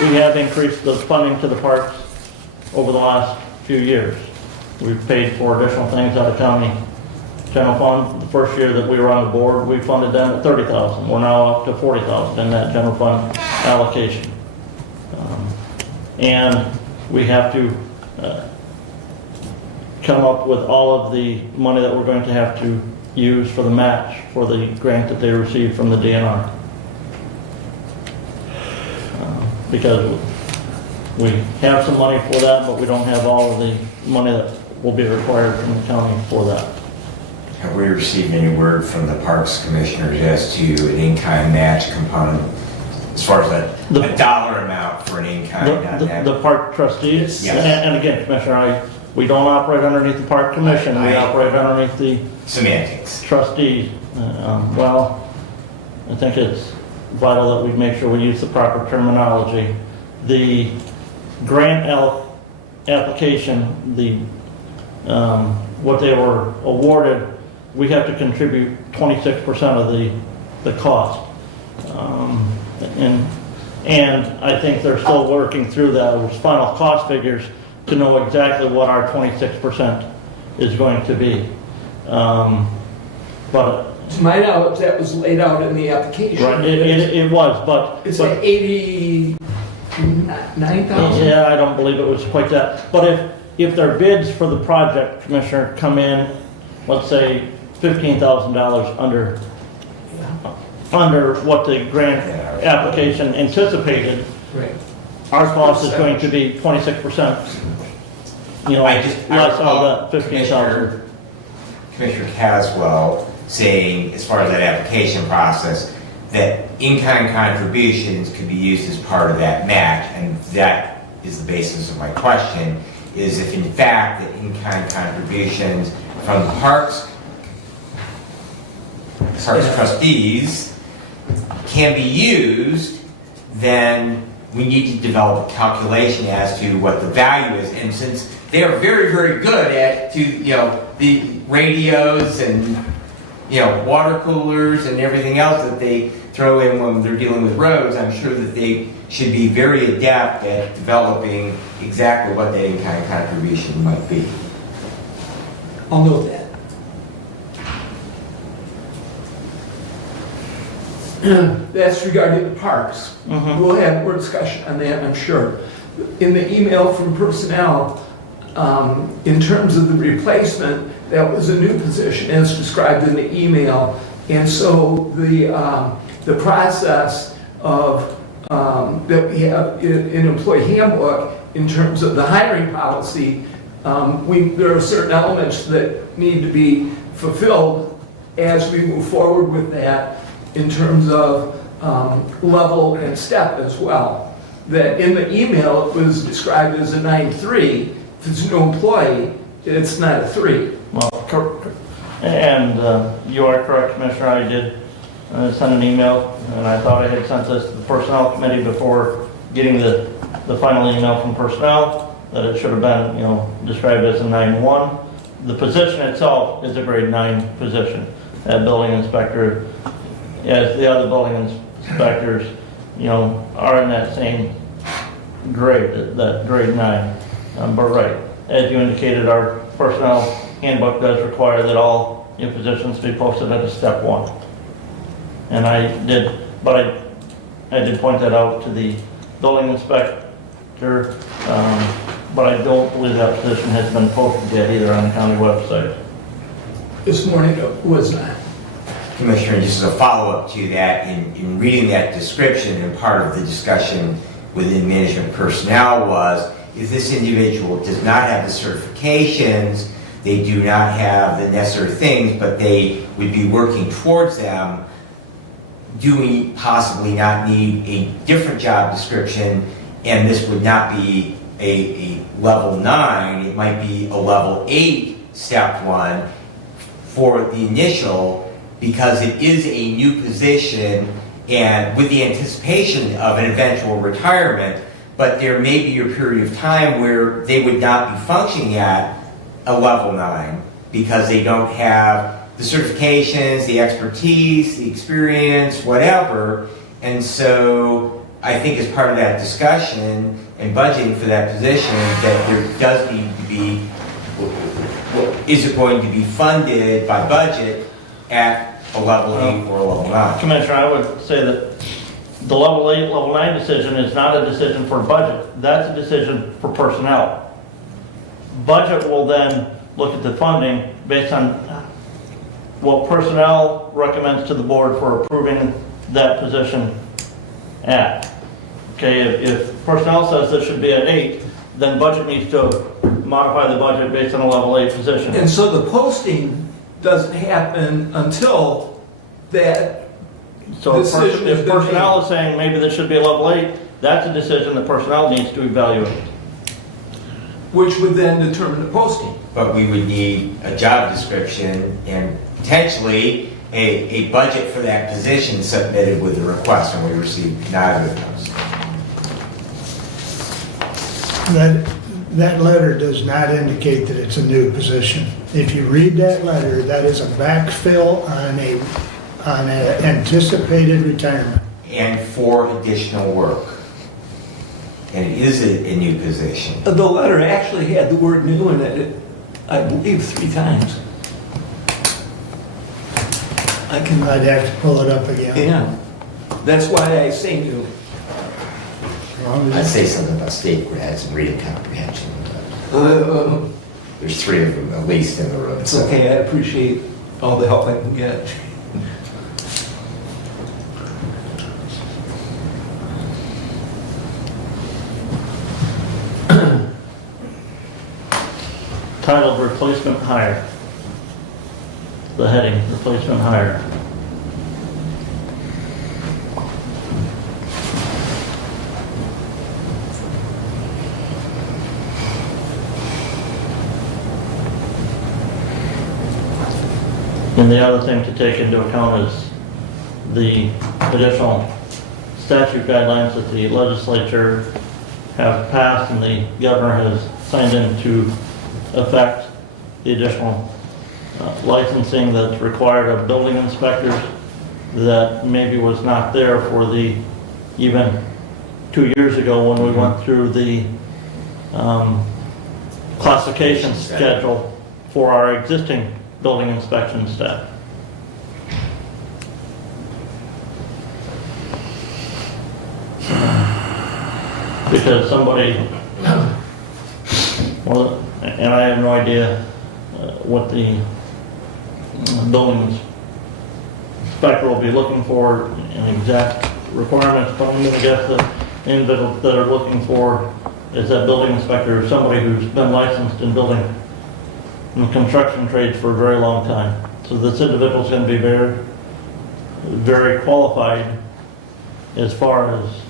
We have increased the funding to the parks over the last few years. We've paid for additional things out of county general fund. The first year that we were on the board, we funded them at 30,000. We're now up to 40,000 in that general fund allocation. And we have to come up with all of the money that we're going to have to use for the match for the grant that they received from the DNR. Because we have some money for that, but we don't have all of the money that will be required from the county for that. Have we received any word from the Parks Commissioners as to an in-kind match component, as far as a dollar amount for an in-kind? The park trustees? Yes. And again, Commissioner, we don't operate underneath the Park Commission, we operate underneath the Semantics. trustee. Well, I think it's vital that we make sure we use the proper terminology. The grant application, what they were awarded, we have to contribute 26% of the cost. And I think they're still working through those final cost figures to know exactly what our 26% is going to be. But To my knowledge, that was laid out in the application. right, it was, but It's like 89,000? yeah, I don't believe it was quite that. But if their bids for the project, Commissioner, come in, let's say $15,000 under what the grant application anticipated, Right. our cost is going to be 26%. Less of that 15,000. Commissioner Caswell saying, as far as that application process, that in-kind contributions could be used as part of that match, and that is the basis of my question, is if in fact that in-kind contributions from the parks trustees can be used, then we need to develop a calculation as to what the value is. And since they are very, very good at the radios and water coolers and everything else that they throw in when they're dealing with roads, I'm sure that they should be very adept at developing exactly what that in-kind contribution might be. I'll note that. That's regarding the parks. We'll have more discussion on that, I'm sure. In the email from personnel, in terms of the replacement, that was a new position as described in the email. And so the process of that we have in employee handbook in terms of the hiring policy, there are certain elements that need to be fulfilled as we move forward with that in terms of level and step as well. That in the email it was described as a 9-3. If it's a new employee, it's not a 3. Well, and you are correct, Commissioner. I did send an email, and I thought I had sent this to the Personnel Committee before getting the final email from Personnel, that it should have been, described as a 9-1. The position itself is a grade 9 position. That building inspector, as the other building inspectors, are in that same grade, that grade 9. But right, as you indicated, our personnel handbook does require that all new positions be posted at a step 1. And I did point that out to the building inspector, but I don't believe that position has been posted yet either on the county website. This morning it was not. Commissioner, just as a follow-up to that, in reading that description, and part of the discussion within management personnel was, if this individual does not have the certifications, they do not have the necessary things, but they would be working towards them, do we possibly not need a different job description, and this would not be a level 9, it might be a level 8 step 1 for the initial, because it is a new position and with the anticipation of an eventual retirement, but there may be a period of time where they would not be functioning at a level 9 because they don't have the certifications, the expertise, the experience, whatever. And so I think as part of that discussion and budgeting for that position, that there does need to be, is it going to be funded by budget at a level 8 or a level 9? Commissioner, I would say that the level 8, level 9 decision is not a decision for budget. That's a decision for personnel. Budget will then look at the funding based on what personnel recommends to the board for approving that position at. Okay, if personnel says this should be an 8, then budget needs to modify the budget based on a level 8 position. And so the posting doesn't happen until that So decision has if been personnel made. is saying maybe this should be a level 8, that's a decision that personnel needs to evaluate. Which would then determine the posting. But we would need a job description and potentially a budget for that position submitted with the request, and we received neither of those. That letter does not indicate that it's a new position. If you read that letter, that is a backfill on an anticipated retirement. And for additional work. And it is a new position. The letter actually had the word new in it, I believe 3 times. I'd have to pull it up again. Yeah, that's why I say new. I'd say something about state grads and reading comprehension. Uh, There's 3 of them at least in the room. It's okay, I appreciate all the help I can get. Titled replacement hire. The heading, replacement hire. And the other thing to take into account is the additional statute guidelines that the legislature have passed and the governor has signed into effect, the additional licensing that's required of building inspectors that maybe was not there for the, even 2 years ago when we went through the classification schedule for our existing building inspection staff. Because somebody, well, and I have no idea what the building inspector will be looking for in exact requirements, but I'm going to guess the individuals that are looking for is that building inspector, somebody who's been licensed in building and construction trades for a very long time. So this individual is going to be very, very qualified as far as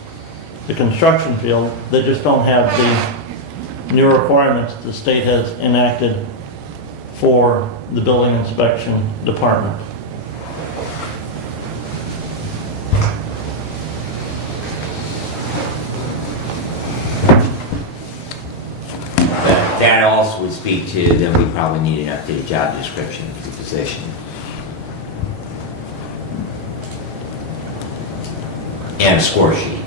the construction field. They just don't have the new requirements the state has enacted for the building inspection department. That also would speak to, then we probably need an updated job description for the position. And a score sheet.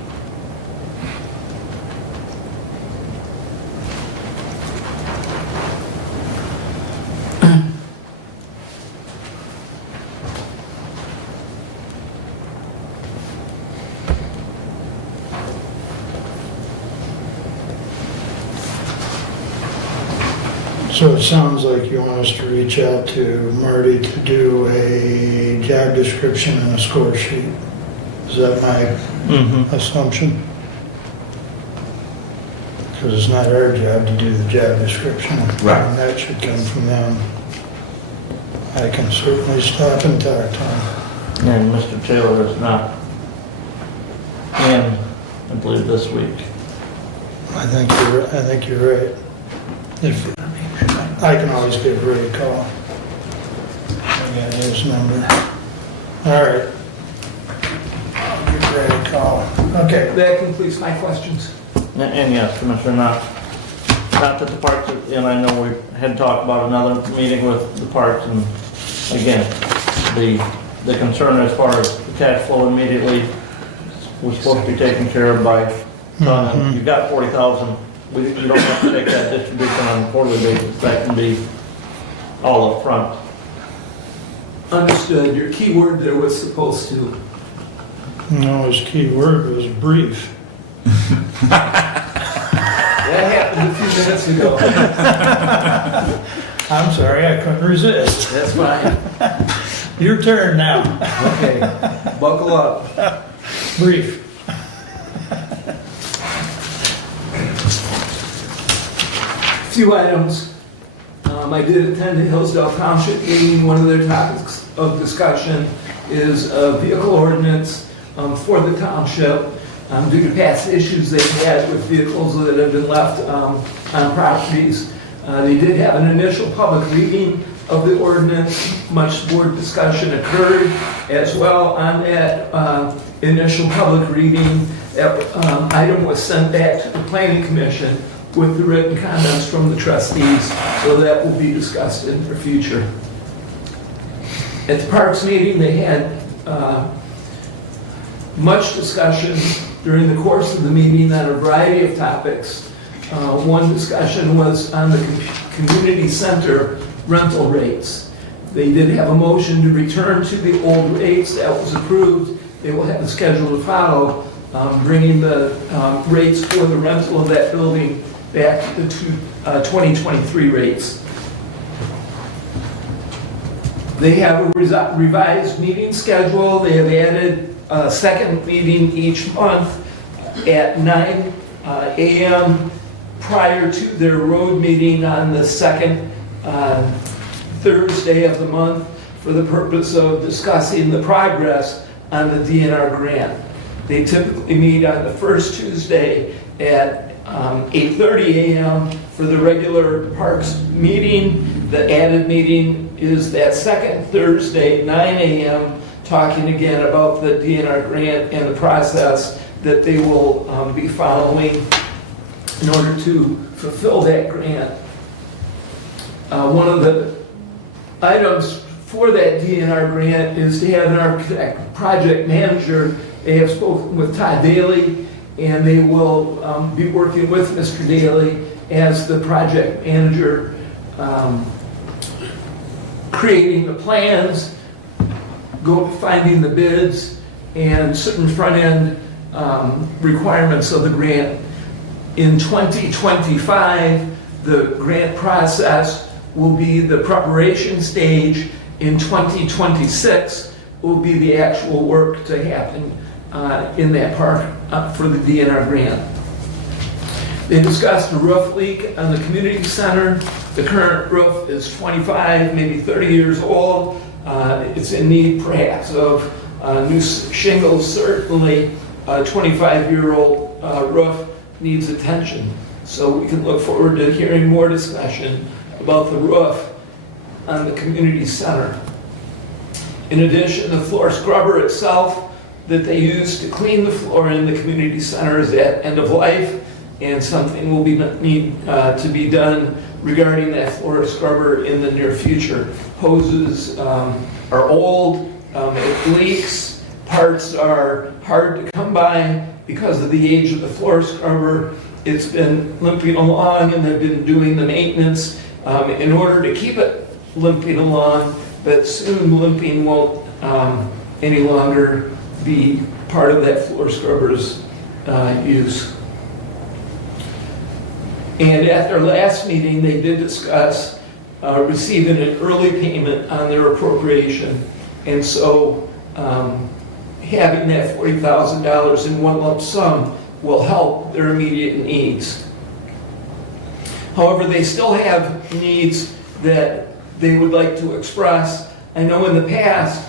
So it sounds like you want us to reach out to Marty to do a job description and a score sheet. Is that my assumption? Because it's not our job to do the job description. Right. And that should come from them. I can certainly stop and talk to them. And Mr. Taylor is not in, I believe, this week. I think you're right. If, I can always give Ray a call. I got his number. All right. call. Okay, That completes my questions. And yes, Commissioner, not that the parks, and I know we had talked about another meeting with the parks, and again, the concern as far as the cash flow immediately was supposed to be taken care of by, you've got 40,000, you don't have to take that distribution on a quarterly basis, that can be all up front. Understood. Your key word there was supposed to. no, his key word was brief. That happened a few minutes ago. I'm sorry, I couldn't resist. That's fine. Your turn now. Okay, buckle up. Brief. Few items. I did attend the Hillsdale Township meeting. One of their topics of discussion is a vehicle ordinance for the township due to past issues they've had with vehicles that have been left on properties. They did have an initial public reading of the ordinance. Much board discussion occurred as well on that initial public reading. That item was sent back to the Planning Commission with the written comments from the trustees, so that will be discussed in the future. At the Parks meeting, they had much discussion during the course of the meeting on a variety of topics. One discussion was on the community center rental rates. They did have a motion to return to the old rates. That was approved. They will have a schedule to follow, bringing the rates for the rental of that building back to the 2023 rates. They have a revised meeting schedule. They have added a second meeting each month at 9 a.m. prior to their road meeting on the second Thursday of the month for the purpose of discussing the progress on the DNR grant. They typically meet on the first Tuesday at 8:30 a.m. for the regular Parks meeting. The added meeting is that second Thursday, 9 a.m., talking again about the DNR grant and the process that they will be following in order to fulfill that grant. One of the items for that DNR grant is to have an architect project manager. They have spoken with Todd Daly, and they will be working with Mr. Daly as the project manager, creating the plans, finding the bids, and certain front-end requirements of the grant. In 2025, the grant process will be the preparation stage. In 2026 will be the actual work to happen in that park for the DNR grant. They discussed a roof leak on the community center. The current roof is 25, maybe 30 years old. It's in need perhaps of new shingles. Certainly a 25-year-old roof needs attention. So we can look forward to hearing more discussion about the roof on the community center. In addition, the floor scrubber itself that they use to clean the floor in the community center is at end of life, and something will need to be done regarding that floor scrubber in the near future. Hoses are old, it leaks, parts are hard to come by because of the age of the floor scrubber. It's been limping along, and they've been doing the maintenance in order to keep it limping along, but soon limping won't any longer be part of that floor scrubber's use. And at their last meeting, they did discuss receiving an early payment on their appropriation. And so having that $40,000 in one lump sum will help their immediate needs. However, they still have needs that they would like to express. I know in the past,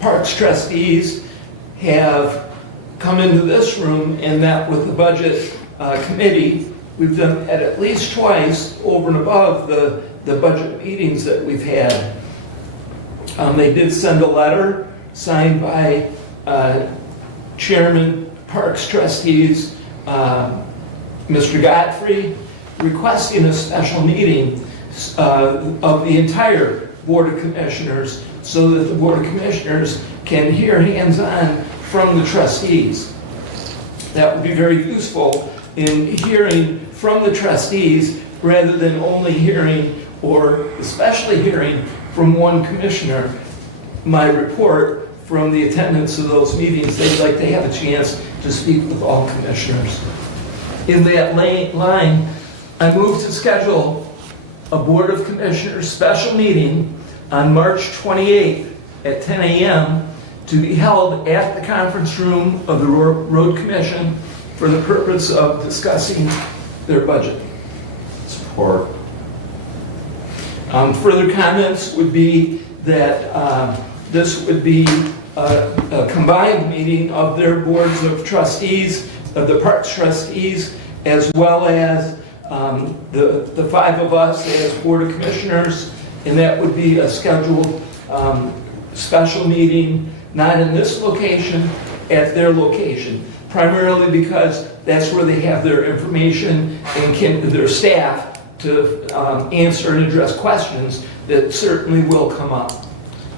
Parks trustees have come into this room and met with the budget committee. We've done that at least twice over and above the budget meetings that we've had. They did send a letter signed by Chairman, Parks Trustees, Mr. Godfrey, requesting a special meeting of the entire Board of Commissioners so that the Board of Commissioners can hear hands-on from the trustees. That would be very useful in hearing from the trustees rather than only hearing, or especially hearing from one commissioner, my report from the attendance of those meetings. They'd like to have a chance to speak with all commissioners. In that line, I move to schedule a Board of Commissioners special meeting on March 28th at 10 a.m. to be held at the conference room of the Road Commission for the purpose of discussing their budget. Support. Further comments would be that this would be a combined meeting of their boards of trustees, of the Parks trustees, as well as the five of us as Board of Commissioners, and that would be a scheduled special meeting, not in this location, at their location, primarily because that's where they have their information and their staff to answer and address questions that certainly will come up.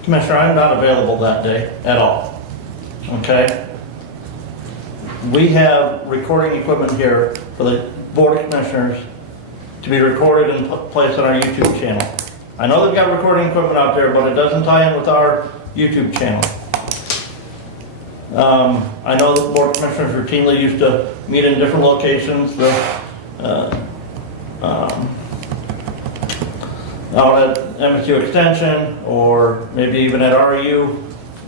Commissioner, I'm not available that day at all, okay? We have recording equipment here for the Board of Commissioners to be recorded and placed on our YouTube channel. I know they've got recording equipment out there, but it doesn't tie in with our YouTube channel. I know the Board of Commissioners routinely used to meet in different locations, out at MSU Extension, or maybe even at REU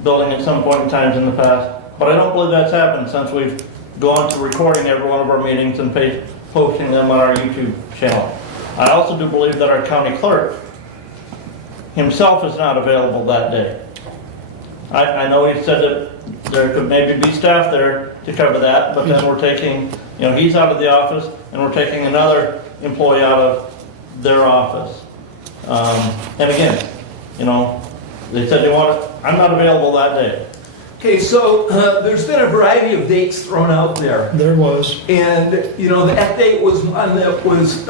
building at some point in times in the past. But I don't believe that's happened since we've gone to recording every one of our meetings and posting them on our YouTube channel. I also do believe that our county clerk himself is not available that day. I know he said that there could maybe be staff there to cover that, but then we're taking, he's out of the office and we're taking another employee out of their office. And again, they said they want it. I'm not available that day. Okay, so there's been a variety of dates thrown out there. There was. And, that date was one that was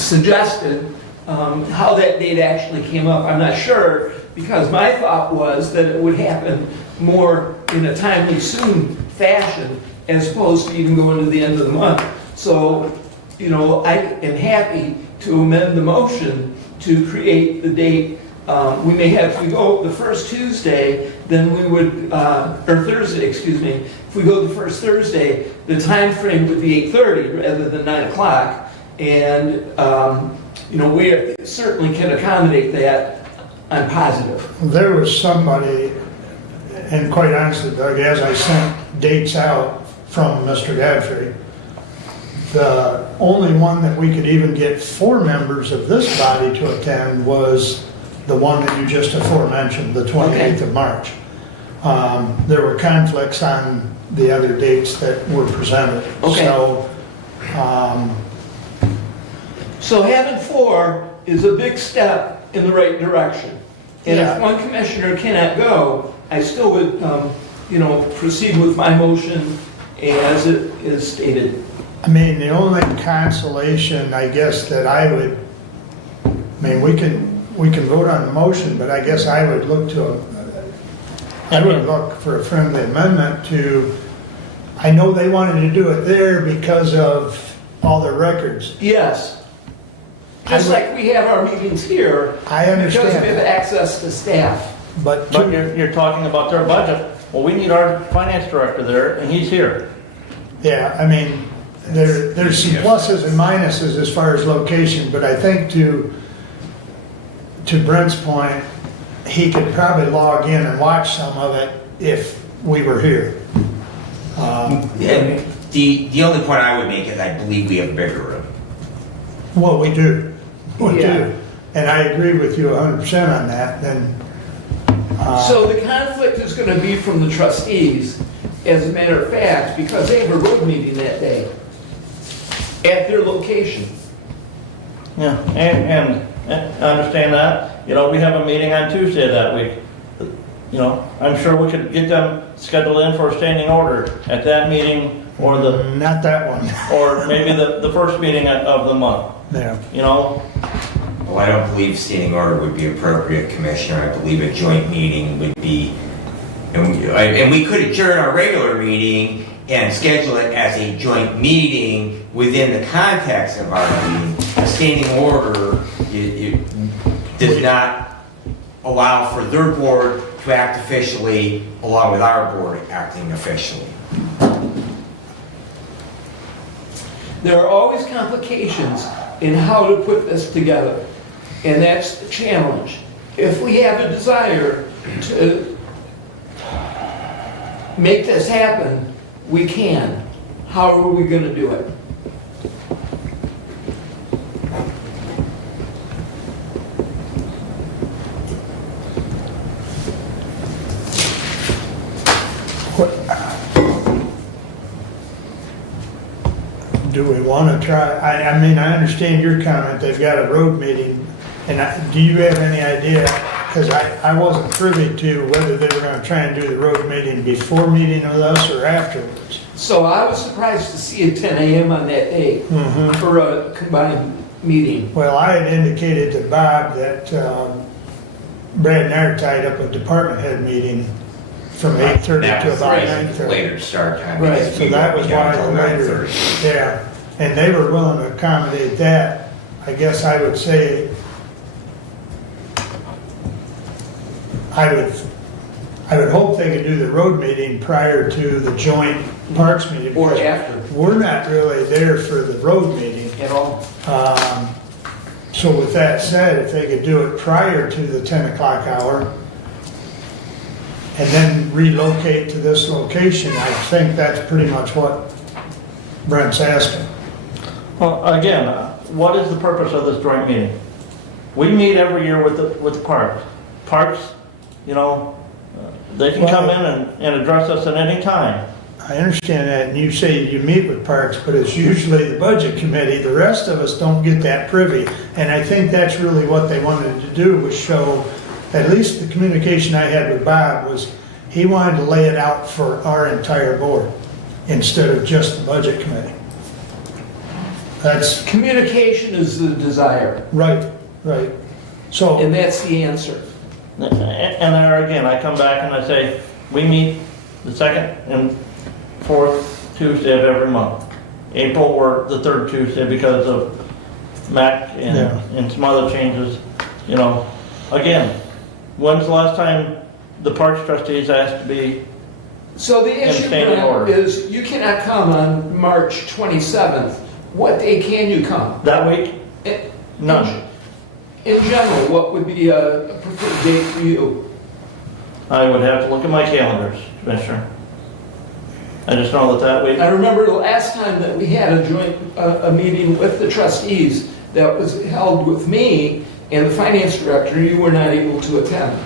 suggested. How that date actually came up, I'm not sure, because my thought was that it would happen more in a timely, soon fashion, as opposed to even going to the end of the month. So, I am happy to amend the motion to create the date. We may have, if we go the first Tuesday, then we would, or Thursday, excuse me, if we go the first Thursday, the time frame would be 8:30 rather than 9 o'clock. And, we certainly can accommodate that, I'm positive. There was somebody, and quite honestly, Doug, as I sent dates out from Mr. Godfrey, the only one that we could even get 4 members of this body to attend was the one that you just aforementioned, the 28th of March. There were conflicts on the other dates that were presented. Okay. So having 4 is a big step in the right direction. And Yeah. if one commissioner cannot go, I still would, proceed with my motion as it is stated. I mean, the only consolation, I guess, that I would, we can vote on the motion, but I guess I would look for a friendly amendment to, I know they wanted to do it there because of all their records. Yes. Just like we have our meetings here. I understand Because we have that. access to staff. But But you're talking about their budget. Well, we need our finance director there, and he's here. yeah, there's some pluses and minuses as far as location, but I think to Brent's point, he could probably log in and watch some of it if we were here. Yeah, the only point I would make is I believe we have a bigger room. Well, we do. We Yeah. do. And I agree with you 100% on that. Then, So the conflict is going to be from the trustees, as a matter of fact, because they have a road meeting that day at their location. Yeah, and I understand that. We have a meeting on Tuesday that week. You know, I'm sure we could get them scheduled in for a standing order at that meeting or Not that one. or maybe the first meeting of the month, Yeah. you know? Well, I don't believe standing order would be appropriate, Commissioner. I believe a joint meeting would be, and we could adjourn our regular meeting and schedule it as a joint meeting within the context of our meeting. A standing order does not allow for their board to act officially along with our board acting officially. There are always complications in how to put this together, and that's the challenge. If we have a desire to make this happen, we can. How are we going to do it? Do we want to try, I mean, I understand your comment, they've got a road meeting, and do you have any idea, because I wasn't privy to whether they were going to try and do the road meeting before meeting with us or afterwards. So I was surprised to see a 10 a.m. on that day for a combined meeting. Well, I had indicated to Bob that Brad and I are tied up a department head meeting from 8:30 to about 9:30. Later start time. Right, because so we that won't was be done why till the later, 9:30. yeah, and they were willing to accommodate that. I guess I would say, I would hope they could do the road meeting prior to the joint parks meeting. Or because after. We're not really there for the road meeting. At all. So with that said, if they could do it prior to the 10 o'clock hour, and then relocate to this location, I think that's pretty much what Brent's asking. Well, again, what is the purpose of this joint meeting? We meet every year with the parks. Parks, you know, they can come in and address us at any time. I understand that, and you say you meet with parks, but it's usually the budget committee. The rest of us don't get that privy, and I think that's really what they wanted to do, was show, at least the communication I had with Bob was, he wanted to lay it out for our entire board, instead of just the budget committee. That's Communication is the desire, right, right. So, and that's the answer. And there again, I come back and I say, we meet the second and fourth Tuesday of every month. April or the third Tuesday because of MAC and some other changes, you know. Again, when's the last time the Parks trustees asked to be? So the issue standing now order. is you cannot come on March 27th. What day can you come? That week? In- None. In general, what would be a preferred date for you? I would have to look at my calendars, Commissioner. I just know that week. I remember the last time that we had a joint a meeting with the trustees that was held with me and the finance director. You were not able to attend.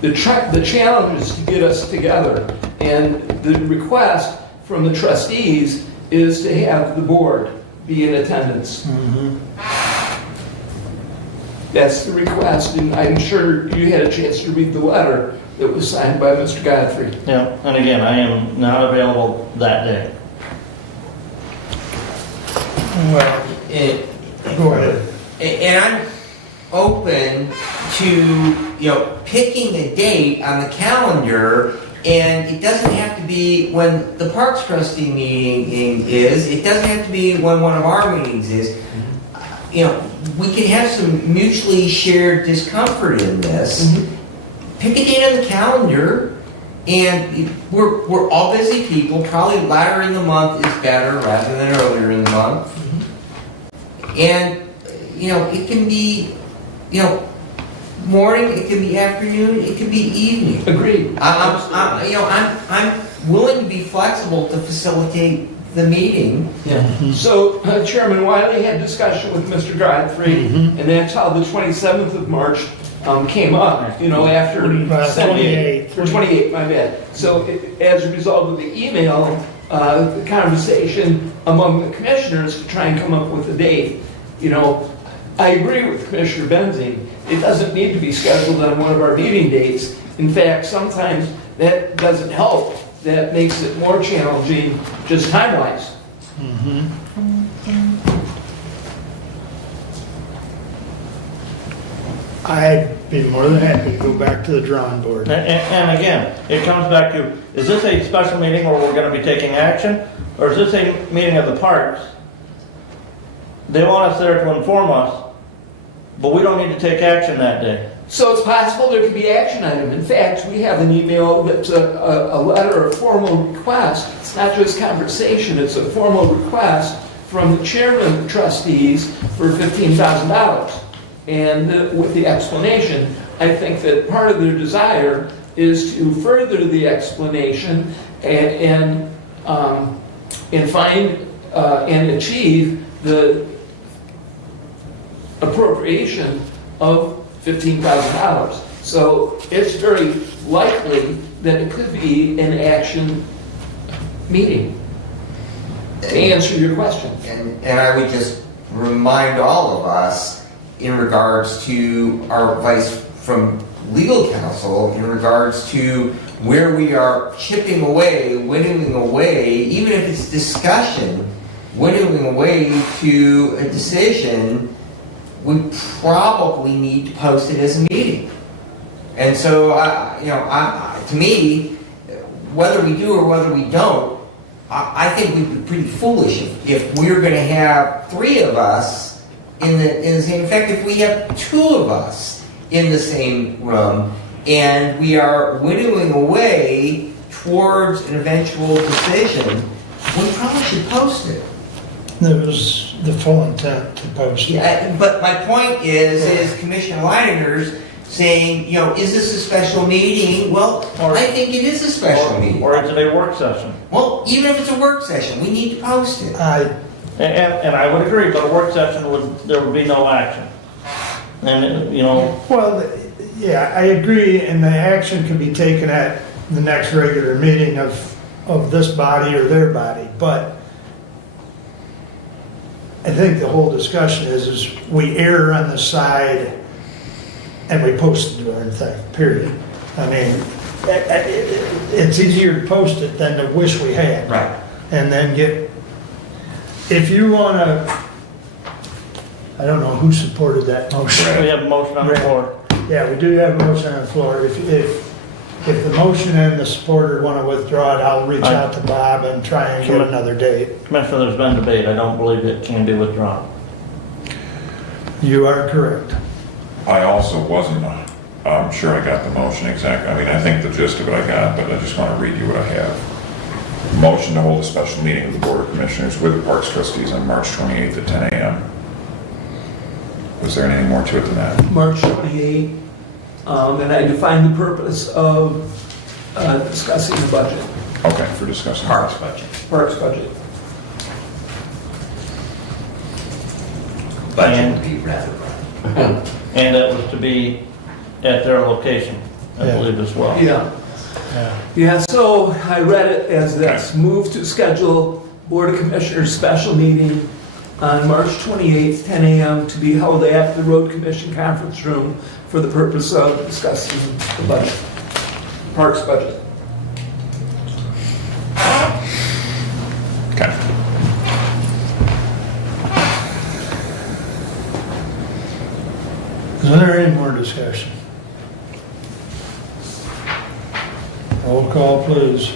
The challenge is to get us together, and the request from the trustees is to have the board be in attendance. That's the request, and I'm sure you had a chance to read the letter that was signed by Mr. Godfrey. Yeah, and again, I am not available that day. well, go ahead. And I'm open to, picking a date on the calendar, and it doesn't have to be when the Parks Trustee meeting is, it doesn't have to be when one of our meetings is. We can have some mutually shared discomfort in this. Pick a date on the calendar, and we're all busy people. Probably later in the month is better rather than earlier in the month. And it can be morning, it can be afternoon, it can be evening. Agreed. I'm willing to be flexible to facilitate the meeting. So Chairman Wiley had discussion with Mr. Godfrey, and that's how the 27th of March came up, after sending... 28th. Or 28th, my bad. So as a result of the email, the conversation among the commissioners to try and come up with a date, I agree with Commissioner Benzing. It doesn't need to be scheduled on one of our meeting dates. In fact, sometimes that doesn't help. That makes it more challenging, just time-wise. I'd be more than happy to go back to the drawing board. And again, it comes back to, is this a special meeting where we're gonna be taking action? Or is this a meeting of the parks? They want us there to inform us, but we don't need to take action that day. So it's possible there could be action item. In fact, we have an email that's a letter, a formal request. It's not just conversation, it's a formal request from the chairman of the trustees for $15,000. And with the explanation, I think that part of their desire is to further the explanation and find and achieve the appropriation of $15,000. So it's very likely that it could be an action meeting, to answer your question. And I would just remind all of us in regards to our advice from legal counsel, in regards to where we are chipping away, winnowing away, even if it's discussion, winnowing away to a decision, we probably need to post it as a meeting. And so, to me, whether we do or whether we don't, I think we'd be pretty foolish if we're going to have 3 of us in the same. In fact, if we have 2 of us in the same room and we are winnowing away towards an eventual decision, we probably should post it. That was the full intent to post it. Yeah, but my point is Commissioner Leininger's saying, is this a special meeting? Well, I think it is a special meeting. Or is it a work session? Well, even if it's a work session, we need to post it. And I would agree, but a work session there would be no action. And, Well, yeah, I agree, and the action could be taken at the next regular meeting of this body or their body, but I think the whole discussion is we err on the side and we post the darn thing, period. I mean, it's easier to post it than to wish we had. Right. And then if you want to, I don't know who supported that motion. we have a motion on the floor. Yeah, we do have a motion on the floor. If the motion and the supporter want to withdraw it, I'll reach out to Bob and try and get another date. Commissioner, there's been debate. I don't believe it can be withdrawn. You are correct. I also wasn't sure I got the motion exactly. I mean, I think the gist of it I got, but I just want to read you what I have. Motion to hold a special meeting of the Board of Commissioners with the Parks Trustees on March 28th at 10 a.m. Was there anything more to it than that? March 28th, and I defined the purpose of discussing the budget, Okay, for discussing. Parks budget. parks budget. Budget would be rather broad. And that was to be at their location, I Yeah. believe as well. Yeah, so I read it as this: move to schedule Board of Commissioners special meeting on March 28th, 10 a.m. to be held at the Road Commission Conference Room for the purpose of discussing the budget, parks budget. Okay. Is there any more discussion? Roll call, please.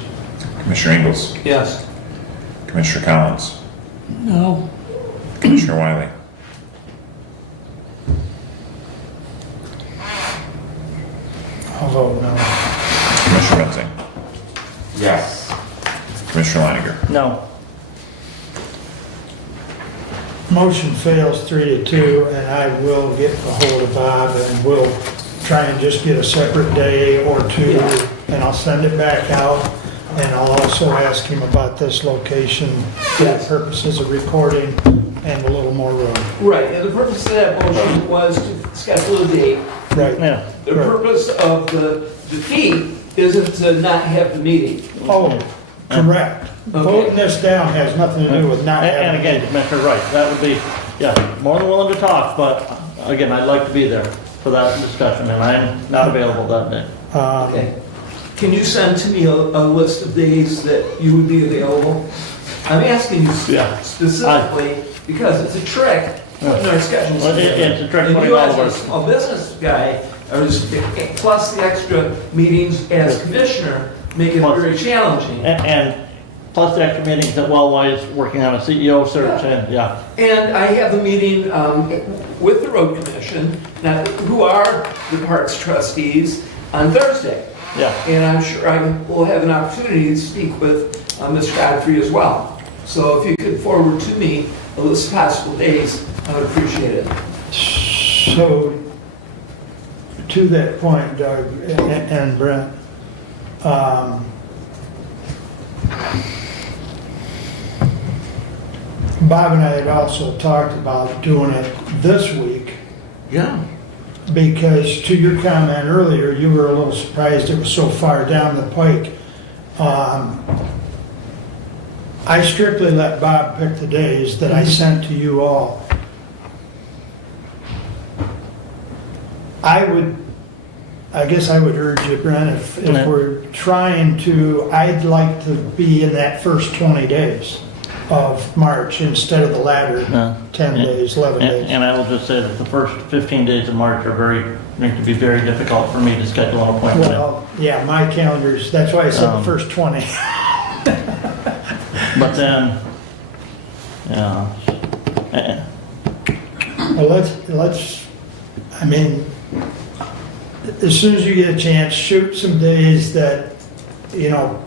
Commissioner Ingles, Yes. Commissioner Collins, No. Commissioner Wiley, I'll vote no. Commissioner Menzing, Yes. Commissioner Leininger. No. Motion fails 3-2, and I will get a hold of Bob and we'll try and just get a separate day or 2, Yeah. and I'll send it back out. And I'll also ask him about this location for Yes. purposes of recording and a little more room. Right, and the purpose of that motion was to schedule a date. Right. Yeah. The purpose of the defeat isn't to not have the meeting. Oh, correct. Voting this down has nothing to do with not And having. again, Commissioner, right, that would be, more than willing to talk, but again, I'd like to be there for that discussion, and I'm not available that day. Okay. Can you send to me a list of days that you would be available? I'm asking you Yeah. specifically because it's a trick putting our schedules Well, together. it's a trick And putting you all as of a our- small business guy, plus the extra meetings as commissioner, make it Plus- very challenging. And plus the extra meetings at Wellwise, working on a CEO search, and, yeah. And I have a meeting with the road commission, now, who are the parks trustees, on Thursday. Yeah. And I'm sure I will have an opportunity to speak with Mr. Godfrey as well. So if you could forward to me a list of possible days, I would appreciate it. So, to that point, Doug and Brent, Bob and I had also talked about doing it this week, Yeah. because to your comment earlier, you were a little surprised it was so far down the pike. I strictly let Bob pick the days that I sent to you all. I guess I would urge you, Brent, if Yeah. we're trying to, I'd like to be in that first 20 days of March instead of the latter Yeah. 10 days, 11 days. And I will just say that the first 15 days of March are going to be very difficult for me to schedule an appointment. in. Well, yeah, my calendar's, that's why I said the first 20. But then, yeah. Eh, Well, let's, I mean, as soon as you get a chance, shoot some days that, you know,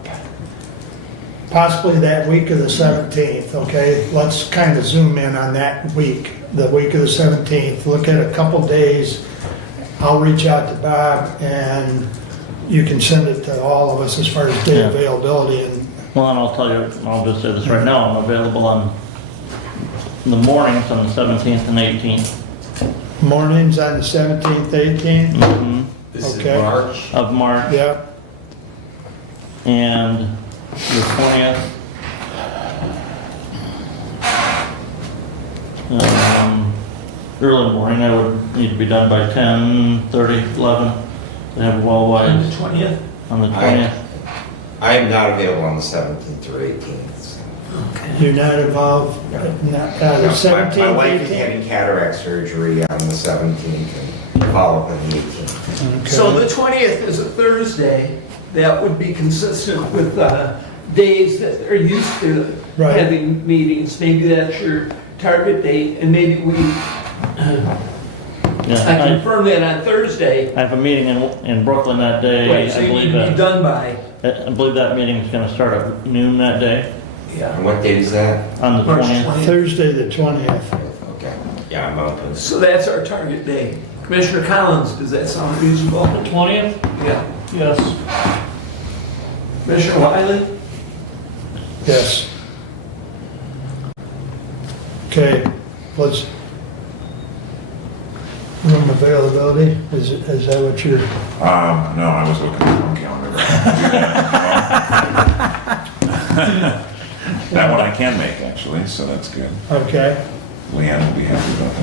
possibly that week of the 17th, okay? Let's kind of zoom in on that week, the week of the 17th. Look at a couple days. I'll reach out to Bob and you can send it to all of us as far as day Yeah. availability. And Well, and I'll tell you, I'll just say this right now, I'm available on the mornings on the 17th and 18th mornings on the 17th, 18th? This is Okay. March. of March, Yeah, and the 20th. Early morning, I would need to be done by 10:30, 11, to have On the Wellwise 20th? on the 20th. I am not available on the 17th or 18th. you're not involved, No. not, My 17th, wife is 18th? having cataract surgery on the 17th and follow up on the 18th. Okay. So the 20th is a Thursday. That would be consistent with days that are used to Right. having meetings. Maybe that's your target date, and maybe I Yeah, confirm that on Thursday. I have a meeting in Brooklyn that day. Right, so I you need believe to be that, done by, I believe that meeting is gonna start at noon that day, yeah. And what date is that? on the March 20th. 20th. Thursday, the 20th. Okay, yeah, I'm open. So that's our target day. Commissioner Collins, does that sound reasonable? The 20th? Yeah. Yes. Commissioner Wiley? Yes. Okay, let's, room availability, is that what you're, No, I was looking at the calendar. That one I can make, actually, so that's good. okay? Leanne will be happy about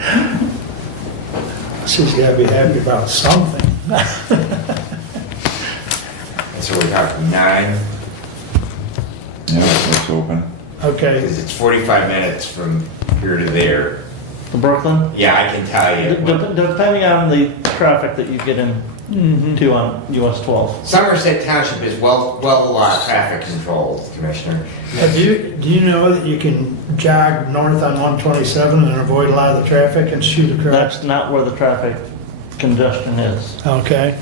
that. She's gotta be happy about something. So we're talking 9, Yeah, let's open. Okay, because it's 45 minutes from here to there. To Brooklyn? Yeah, I can tell you. Depending on the traffic that you get into on US 12. Somerset Township is well a lot of traffic controlled, Commissioner. do you know that you can jog north on 127 and avoid a lot of the traffic and shoot across? That's not where the traffic congestion is. Okay,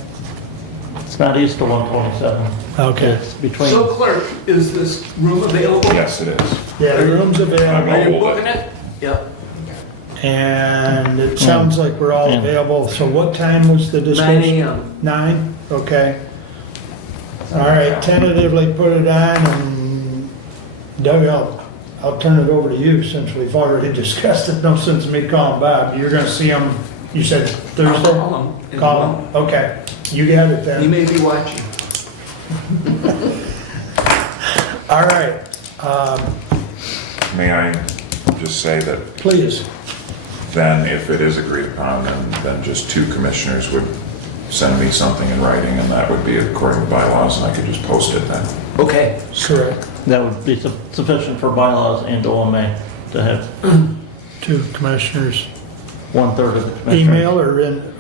It's not east of 127. okay. It's between, So clerk, is this room available? Yes, it is. Yeah, the room's Are available, you booking it? Yep. and it sounds like we're all Yeah. available, so what time was the 9 discussion? AM. 9, okay. All right, tentatively put it on, and Doug, I'll turn it over to you, since we've already discussed it, no sense in me calling Bob. You're gonna see him, you said I'll Thursday? call him. and Call him, okay, you got it He then. may be watching. All right, May I just say that please, then if it is agreed upon, then just 2 commissioners would send me something in writing, and that would be according to bylaws, and I could just post it then. Okay. Correct. That would be sufficient for bylaws and OMA to have 2 commissioners. 1/3 of the commissioners. Email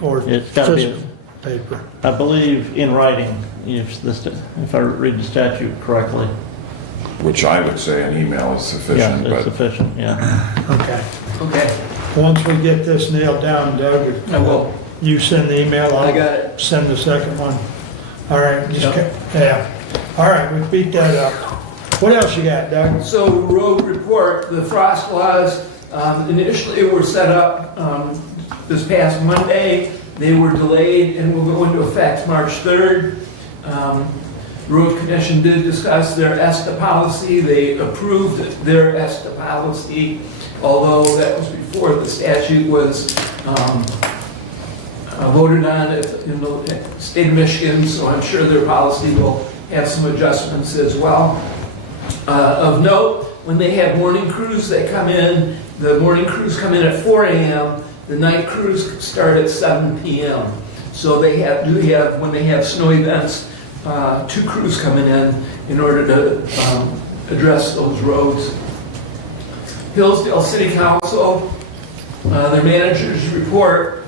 or It's gotta be- physical paper? I believe in writing, if I read the statute correctly. Which I would say an email is Yeah, sufficient, it's but sufficient, yeah. Okay. Okay. Once we get this nailed down, Doug, I will. you send the email, I got I'll it. send the second one. All right, just, Yep. yeah. All right, we beat that up. What else you got, Doug? So road report, the frost laws initially were set up this past Monday. They were delayed and will go into effect March 3rd. Road Commission did discuss their ESTA policy. They approved their ESTA policy, although that was before the statute was voted on in the state of Michigan, so I'm sure their policy will have some adjustments as well. Of note, when they have morning crews that come in, the morning crews come in at 4 a.m., the night crews start at 7 p.m. So they do have, when they have snow events, 2 crews coming in order to address those roads. Hillsdale City Council, their manager's report,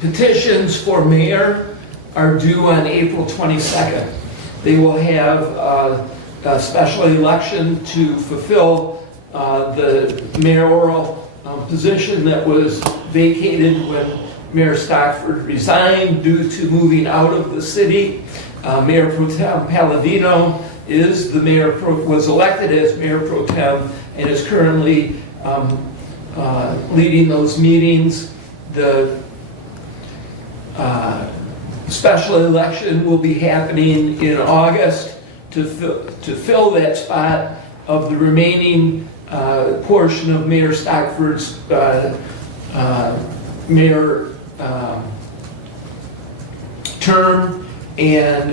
petitions for mayor are due on April 22nd. They will have a special election to fulfill the mayoral position that was vacated when Mayor Stockford resigned due to moving out of the city. Mayor Pro Tem Palladino was elected as Mayor Pro Tem and is currently leading those meetings. The special election will be happening in August to fill that spot of the remaining portion of Mayor Stockford's mayor term. And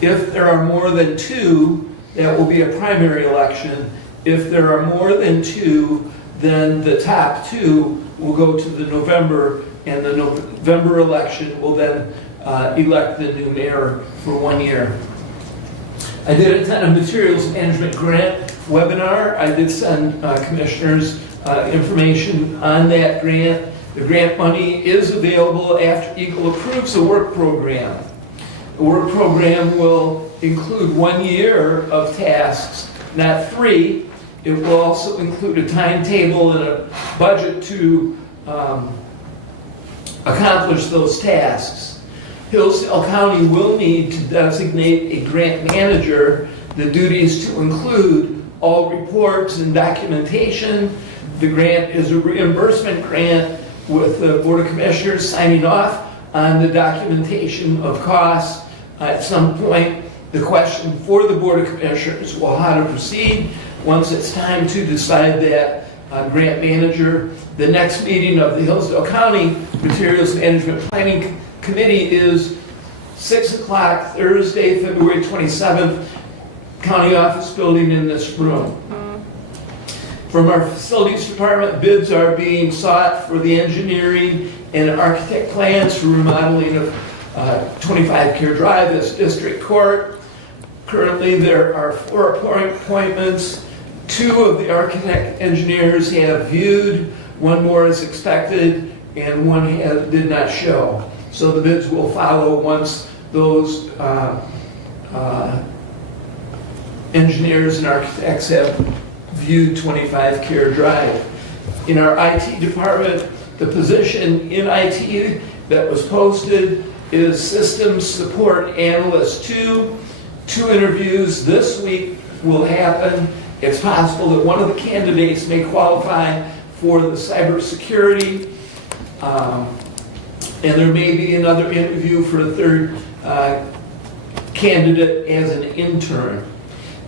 if there are more than 2, that will be a primary election. If there are more than 2, then the top 2 will go to the November, and the November election will then elect the new mayor for 1 year. I did attend a materials management grant webinar. I did send commissioners information on that grant. The grant money is available after Eagle approves a work program. The work program will include 1 year of tasks, not 3. It will also include a timetable and a budget to accomplish those tasks. Hillsdale County will need to designate a grant manager. The duties to include all reports and documentation. The grant is a reimbursement grant with the Board of Commissioners signing off on the documentation of costs. At some point, the question for the Board of Commissioners will how to proceed. Once it's time to decide that grant manager, the next meeting of the Hillsdale County Materials Management Planning Committee is 6 o'clock Thursday, February 27th, County Office Building in this room. From our Facilities Department, bids are being sought for the engineering and architect plans for remodeling of 25 Care Drive as District Court. Currently, there are 4 appointments. 2 of the architect engineers have viewed, 1 more is expected, and 1 did not show. So the bids will follow once those engineers and architects have viewed 25 Care Drive. In our IT department, the position in IT that was posted is Systems Support Analyst 2. 2 interviews this week will happen. It's possible that one of the candidates may qualify for the cybersecurity, and there may be another interview for a 3rd candidate as an intern.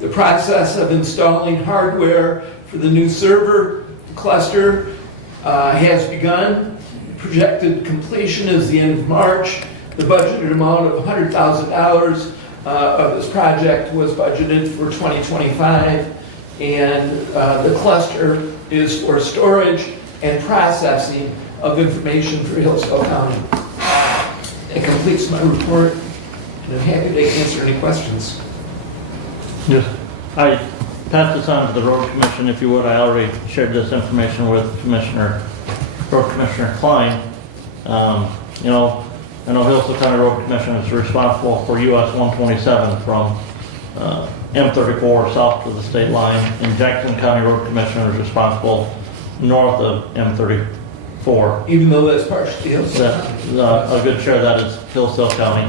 The process of installing hardware for the new server cluster has begun. Projected completion is the end of March. The budgeted amount of $100,000 of this project was budgeted for 2025, and the cluster is for storage and processing of information for Hillsdale County. A completes my report, and I'm happy to answer any questions. Yes. I pass this on to the road commission, if you would. I already shared this information with Road Commissioner Klein. You know, I know Hillsdale County Road Commission is responsible for US 127 from M34 south to the state line, and Jackson County Road Commission is responsible north of M34. Even though that's partially Hillsdale That, County. a good share of that is Hillsdale County.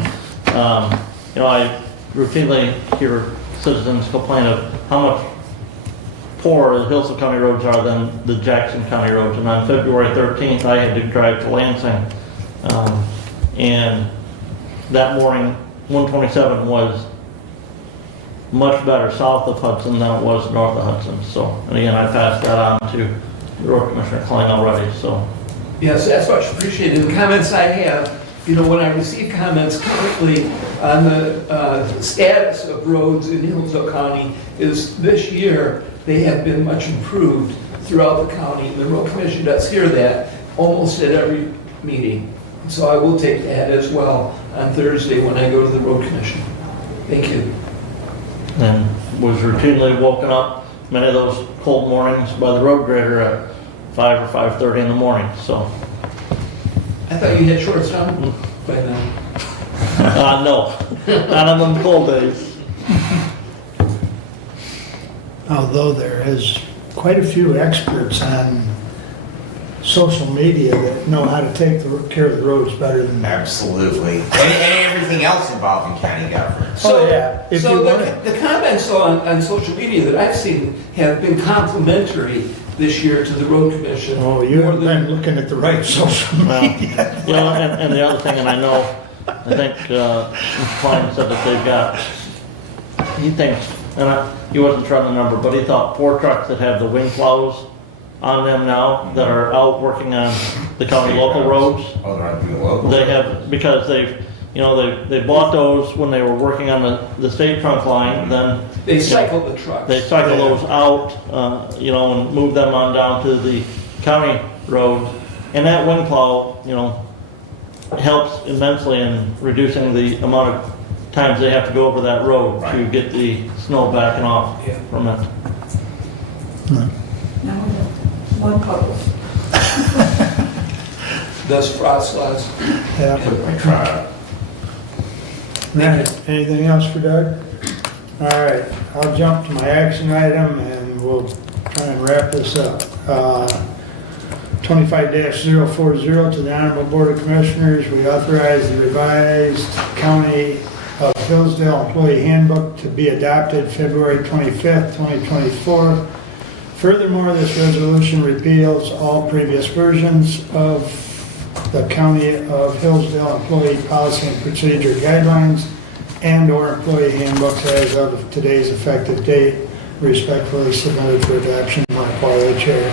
You know, I routinely hear citizens complain of how much poorer the Hillsdale County roads are than the Jackson County roads. And on February 13th, I had to drive to Lansing. And that morning, 127 was much better south of Hudson than it was north of Hudson. So, and again, I passed that on to Road Commissioner Klein already, so. Yes, that's much appreciated. The comments I have, you know, when I receive comments currently on the status of roads in Hillsdale County, is this year they have been much improved throughout the county. And the road commission does hear that almost at every meeting. So I will take that as well on Thursday when I go to the road commission. Thank you. And was routinely woken up many of those cold mornings by the road grader at 5 or 5:30 in the morning, so. I thought you had shorts on by then. No, not on them cold days. Although there is quite a few experts on social media that know how to take care of the roads better than that. Absolutely. And everything else involving county government. Oh, yeah, if So you want it. the comments on social media that I've seen have been complimentary this year to the road commission. Oh, you more haven't than- been looking at the right social media. You know, and the other thing, and I know, I think Mr. Klein said that they've got, he thinks, and he wasn't trying the number, but he thought 4 trucks that have the wing plows on them now that are out working on the county local roads. Oh, they're on the local. They have, because they've, you know, they bought those when they were working on the state trunk line, then They cycle the trucks. they cycle those out, you know, and move them on down to the county roads. And that wing plow, you know, helps immensely in reducing the amount of times they have to go over that road to Right. get the snow backing off Yeah. from it. Now we have one puddle. Thus frost laws. Yeah. I tried. Right. Anything else for Doug? All right, I'll jump to my action item and we'll try and wrap this up. 25-040 to the Honorable Board of Commissioners, we authorize the revised County of Hillsdale Employee Handbook to be adopted February 25th, 2024. Furthermore, this resolution repeals all previous versions of the County of Hillsdale Employee Policy and Procedure Guidelines and/or employee handbooks as of today's effective date, respectfully submitted for adoption by the Chair.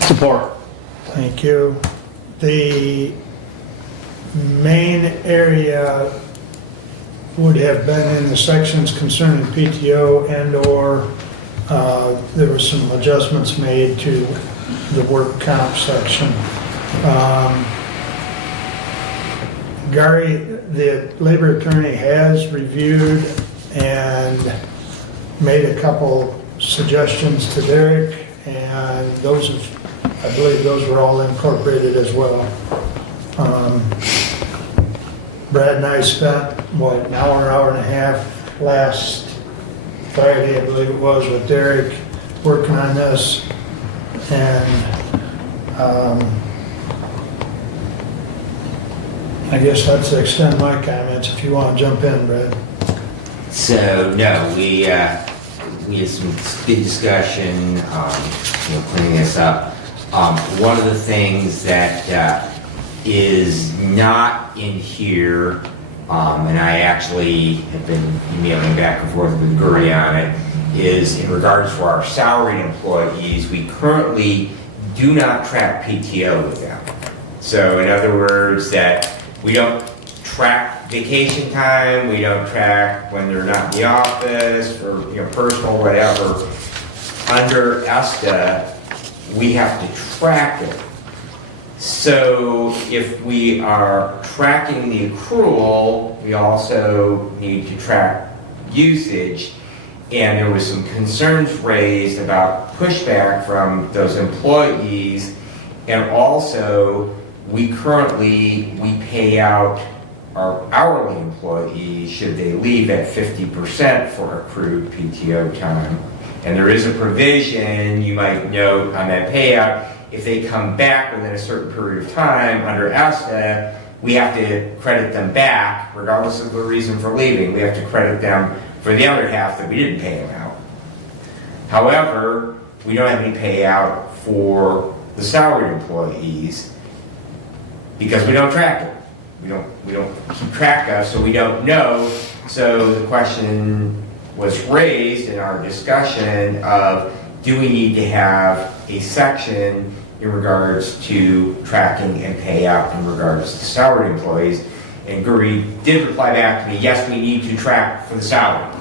Support. Thank you. The main area would have been in the sections concerning PTO and/or there were some adjustments made to the work comp section. Gary, the labor attorney, has reviewed and made a couple suggestions to Derek, and those have, I believe those were all incorporated as well. Brad and I spent, what, an hour and a half last Friday, I believe it was, with Derek, working on this. And I guess that's to extend my comments. If you want to jump in, Brad. So, no, we had some good discussion, cleaning this up. One of the things that is not in here, and I actually have been emailing back and forth with Guri on it, is in regards to our salaried employees, we currently do not track PTO with them. So in other words, that we don't track vacation time, we don't track when they're not in the office for personal So if we are tracking the accrual, we also need to track usage. And there was some concerns raised about pushback from those employees. And also, we pay out our hourly employees should they leave at 50% for accrued PTO time. And there is a provision, you might note on that payout, if they come back within a certain period of time under ESTA, we have to credit them back, regardless of the reason for leaving. We have to credit them for the other half that we didn't pay them out. However, we don't have any payout for the salaried employees because we don't track it. We don't keep track of, so we don't know. So the question was raised in our discussion of, do we need to have a section in regards to tracking and payout in regards to salaried employees? And Guri did reply back to me, yes, we need to track for the salary.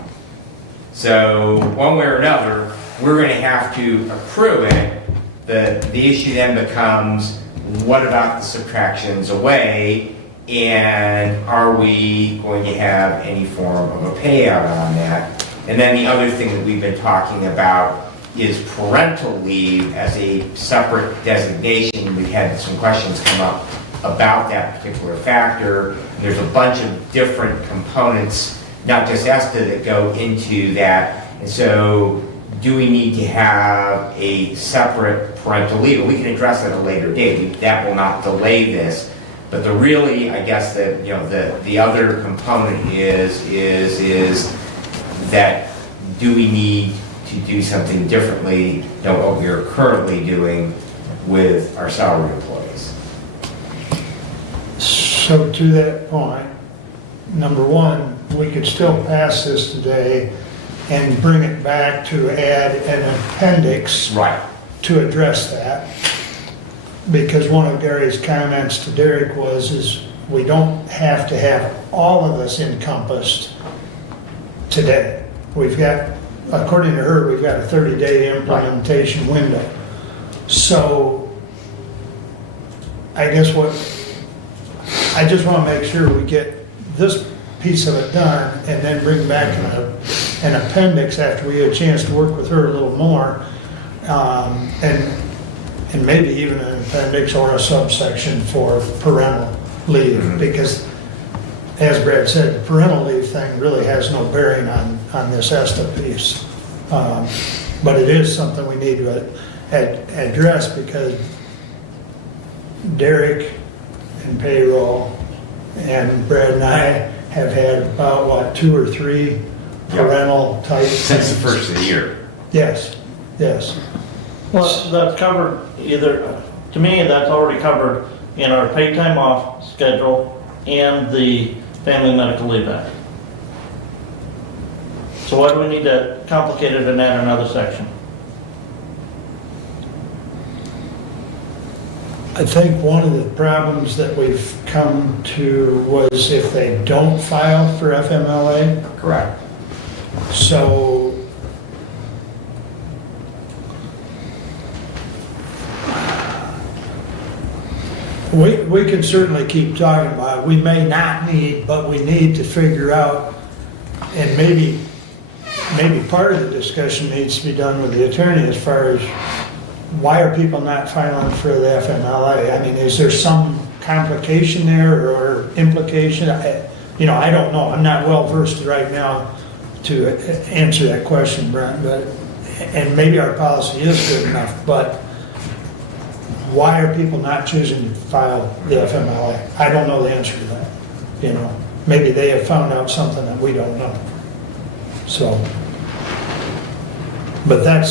So one way or another, we're going to have to accrue it. The issue then becomes, what about the subtractions away? And are we going to have any form of a payout on that? And then the other thing that we've been talking about is parental leave as a separate designation. We've had some questions come up about that particular factor. There's a bunch of different components, not just ESTA, that go into that. And so, do we need to have a separate parental leave? We can address that at a later date. That will not delay this. But the really, I guess, the other component is that do we need to do something differently than what we are currently doing with our salaried employees? So to that point, number one, we could still pass this today and bring it back to add an appendix Right. to address that. Because one of Gary's comments to Derek is we don't have to have all of this encompassed today. We've got, according to her, we've got a 30-day implementation window. So I guess I just want to make sure we get this piece of it done and then bring back an appendix after we get a chance to work with her a little more. And maybe even an appendix or a subsection for parental leave, because as Brad said, the parental leave thing really has no bearing on this ESTA piece. But it is something we need to address because Derek and payroll and Brad and I have had about, 2 or 3 parental type Since the things. first of the year. Yes. Well, that's covered either, to me, that's already covered in our paid time off schedule and the Family Medical Leave Act. So why do we need to complicate it and add another section? I think one of the problems that we've come to was if they don't file for FMLA. Correct. So we can certainly keep talking about it. We may not need, but we need to figure out, and maybe part of the discussion needs to be done with the attorney as far as why are people not filing for the FMLA? I mean, is there some complication there or implication? I don't know. I'm not well versed right now to answer that question, Brent, and maybe our policy is good enough, but why are people not choosing to file the FMLA? I don't know the answer to that. Maybe they have found out something that we don't know. So, but I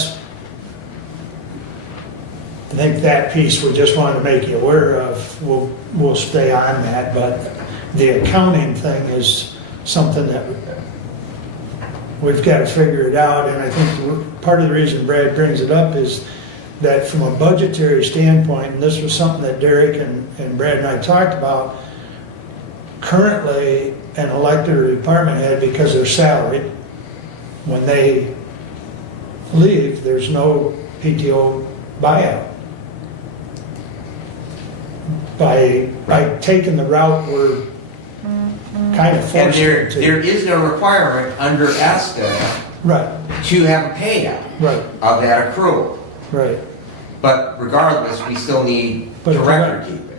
think that piece we just wanted to make you aware of. We'll stay on that, but the accounting thing is something that we've got to figure it out. And I think part of the reason Brad brings it up is that from a budgetary standpoint, and this was something that Derek and Brad and I talked about, currently an elected or department head, because they're salaried, when they leave, there's no PTO buyout. by taking the route we're kind of And forced there to. is no requirement under ESTA Right, to have a payout right, of that accrual. right. But regardless, we still need But to if record keep it.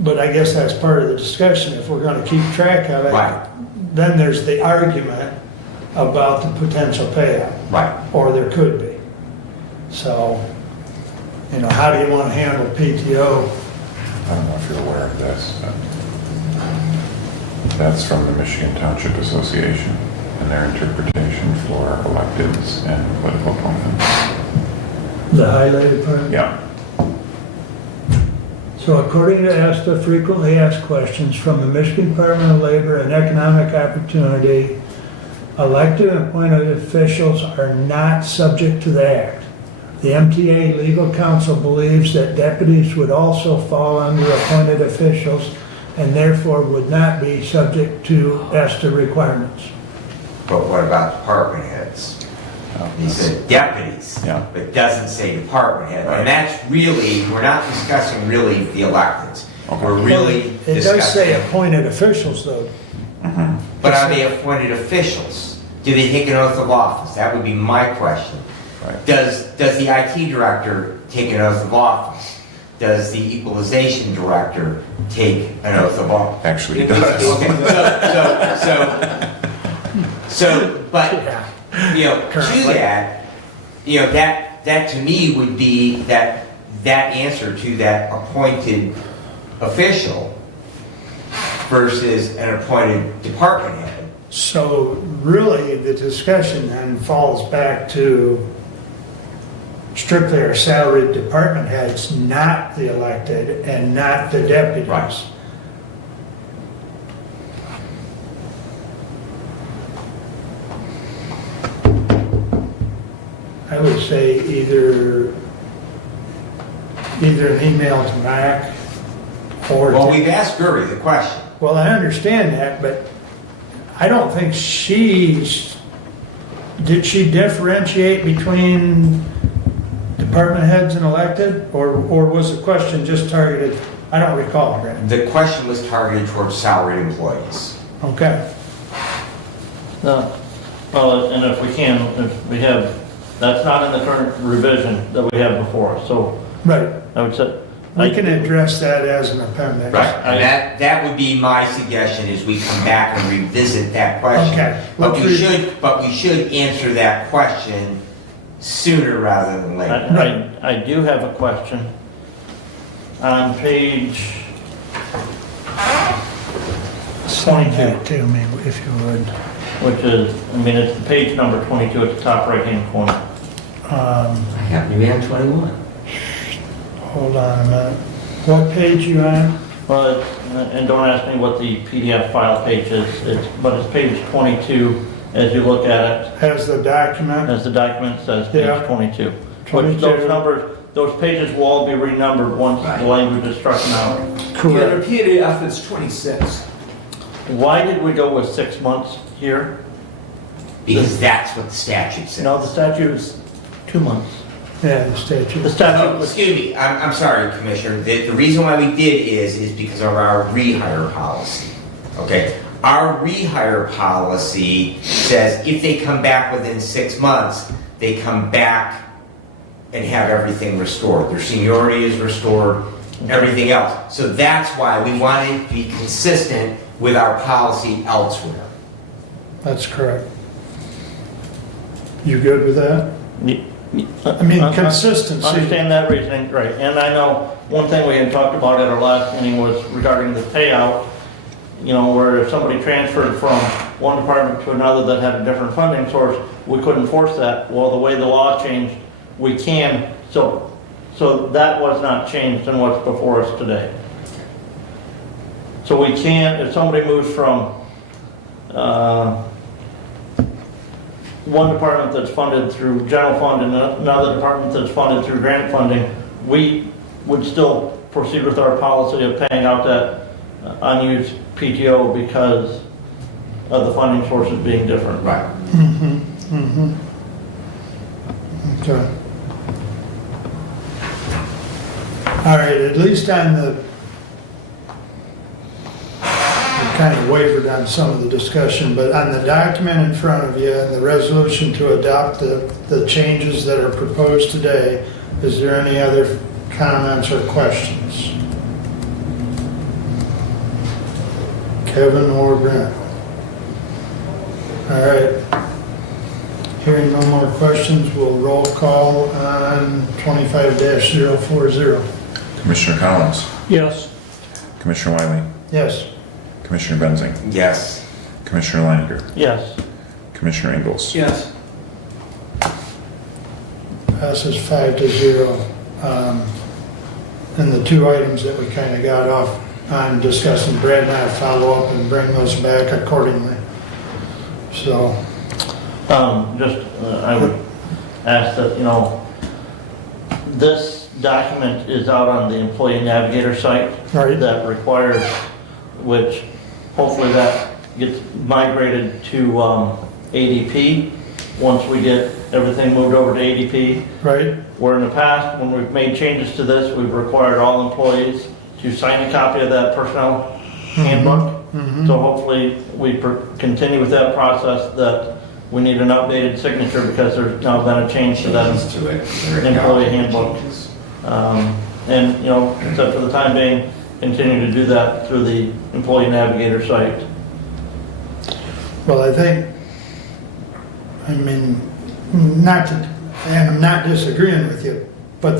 But I guess that's part of the discussion, if we're gonna keep track of it. Right. Then there's the argument about the potential payout, Right. or there could be. So, how do you wanna handle PTO? I don't know if you're aware of this, but that's from the Michigan Township Association and their interpretation for electeds and political appointments. The highlighted part? Yeah. So according to ESTA, frequently asked questions from the Michigan Department of Labor and Economic Opportunity, elected and appointed officials are not subject to the act. The MTA legal counsel believes that deputies would also fall under appointed officials and therefore would not be subject to ESTA requirements. But what about department heads? He said deputies, Yeah. but doesn't say department head. And that's really, we're not discussing really the electeds. Okay. We're really It does say discussing, appointed officials though. but are they appointed officials? Do they take an oath of office? That would be my question. Right. Does the IT director take an oath of office? Does the equalization director take an oath of office? Actually, it does. Okay, but, to that, that to me would be that answer to that appointed official versus an appointed department head. So really, the discussion then falls back to strictly our salaried department heads, not the elected and not the deputies. Right. I would say either an email to Mac or. Well, we've asked Guri the question. Well, I understand that, but I don't think did she differentiate between department heads and elected? Or was the question just targeted, I don't recall, Brent. The question was targeted towards salaried employees. Okay, Well, and if we have, that's not in the current revision that we have before us, so right. I would say. We can address that as an appendix. Right, and that would be my suggestion, is we come back and revisit that question. Okay. But we should answer that question sooner rather than later. I do have a question. On page Sign that to me, if you would. which is, it's page number 22 at the top right-hand corner. I happen to be on 21. Hold on a minute. What page you on? Well, and don't ask me what the PDF file page is, but it's page 22 as you look at it, Has the document? as the document says, Yeah. page 22. 22. Which those numbers, those pages will all be renumbered once the language is struck out. Yeah, Correct. the PDF is 26. Why did we go with 6 months here? Because that's what the statute says. No, the statute is 2 months. Yeah, the statute. The statute Oh, was, excuse me, I'm sorry, Commissioner. The reason why we did is because of our rehire policy. Okay? Our rehire policy says if they come back within 6 months, they come back and have everything restored. Their seniority is restored, everything else. So that's why we wanted to be consistent with our policy elsewhere. That's correct. You good with that? I mean, consistency. Understand that reasoning, right. And I know one thing we had talked about at our last meeting was regarding the payout, where if somebody transferred from one department to another that had a different funding source, we couldn't force that. Well, the way the law changed, we can. So that was not changed in what's before us today. So we can, if somebody moves from one department that's funded through general fund and another department that's funded through grant funding, we would still proceed with our policy of paying out that unused PTO because of the funding sources being different. Right. Okay. All right, at least on kind of wavered on some of the discussion, but on the document in front of you and the resolution to adopt the changes that are proposed today, is there any other comments or questions? Kevin or Brent? All right. Hearing no more questions, we'll roll call on 25-040. Commissioner Collins, Yes. Commissioner Wiley, Yes. Commissioner Benzing, Yes. Commissioner Leininger, Yes. Commissioner Ingalls. Yes. Passes 5-0. And the two items that we kind of got off on discussing, Brad and I follow up and bring those back accordingly. So, I would ask that, this document is out on the Employee Navigator site. Right. That requires, which hopefully that gets migrated to ADP once we get everything moved over to ADP. right? Where in the past, when we've made changes to this, we've required all employees to sign a copy of that personnel handbook. So hopefully we continue with that process, that we need an updated signature because there's now been a change to that employee handbook. And, except for the time being, continue to do that through the Employee Navigator site. Well, I mean, not to, and I'm not disagreeing with you, but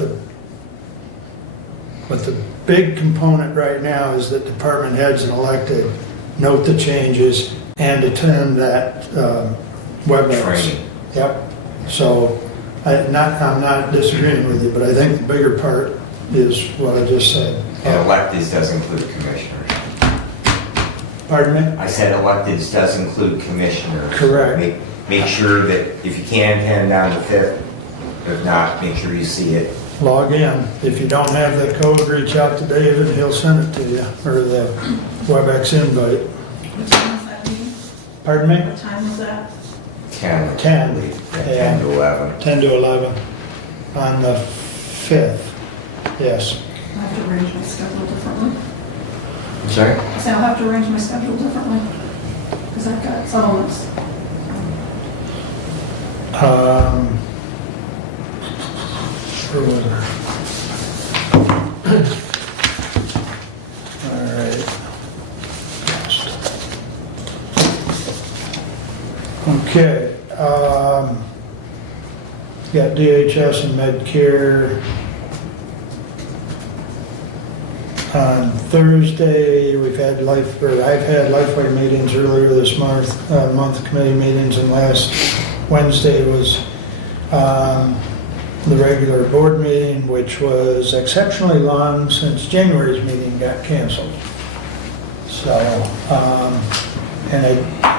the big component right now is that department heads and elected note the changes and attend that WebEx. Training. Yep. So I'm not disagreeing with you, but I think the bigger part is what I just said. And electeds does include commissioners. Pardon me? I said electeds does include commissioners. Correct. Make sure that if you can attend on the 5th, if not, make sure you see it. Log in. If you don't have the code, reach out to David, he'll send it to you, or the WebEx invite. What time was that meeting? Pardon me? What time was that? 10. 10. Yeah, 10 to 11. 10 to 11 on the 5th, yes. I have to arrange my schedule differently. I'm sorry? I say I'll have to arrange my schedule differently, because I've got settlements. Where was it? All right. Okay, got DHS and Medicare. On Thursday, I've had Lifeway meetings earlier this month committee meetings, and last Wednesday was the regular board meeting, which was exceptionally long since January's meeting got canceled. So, and I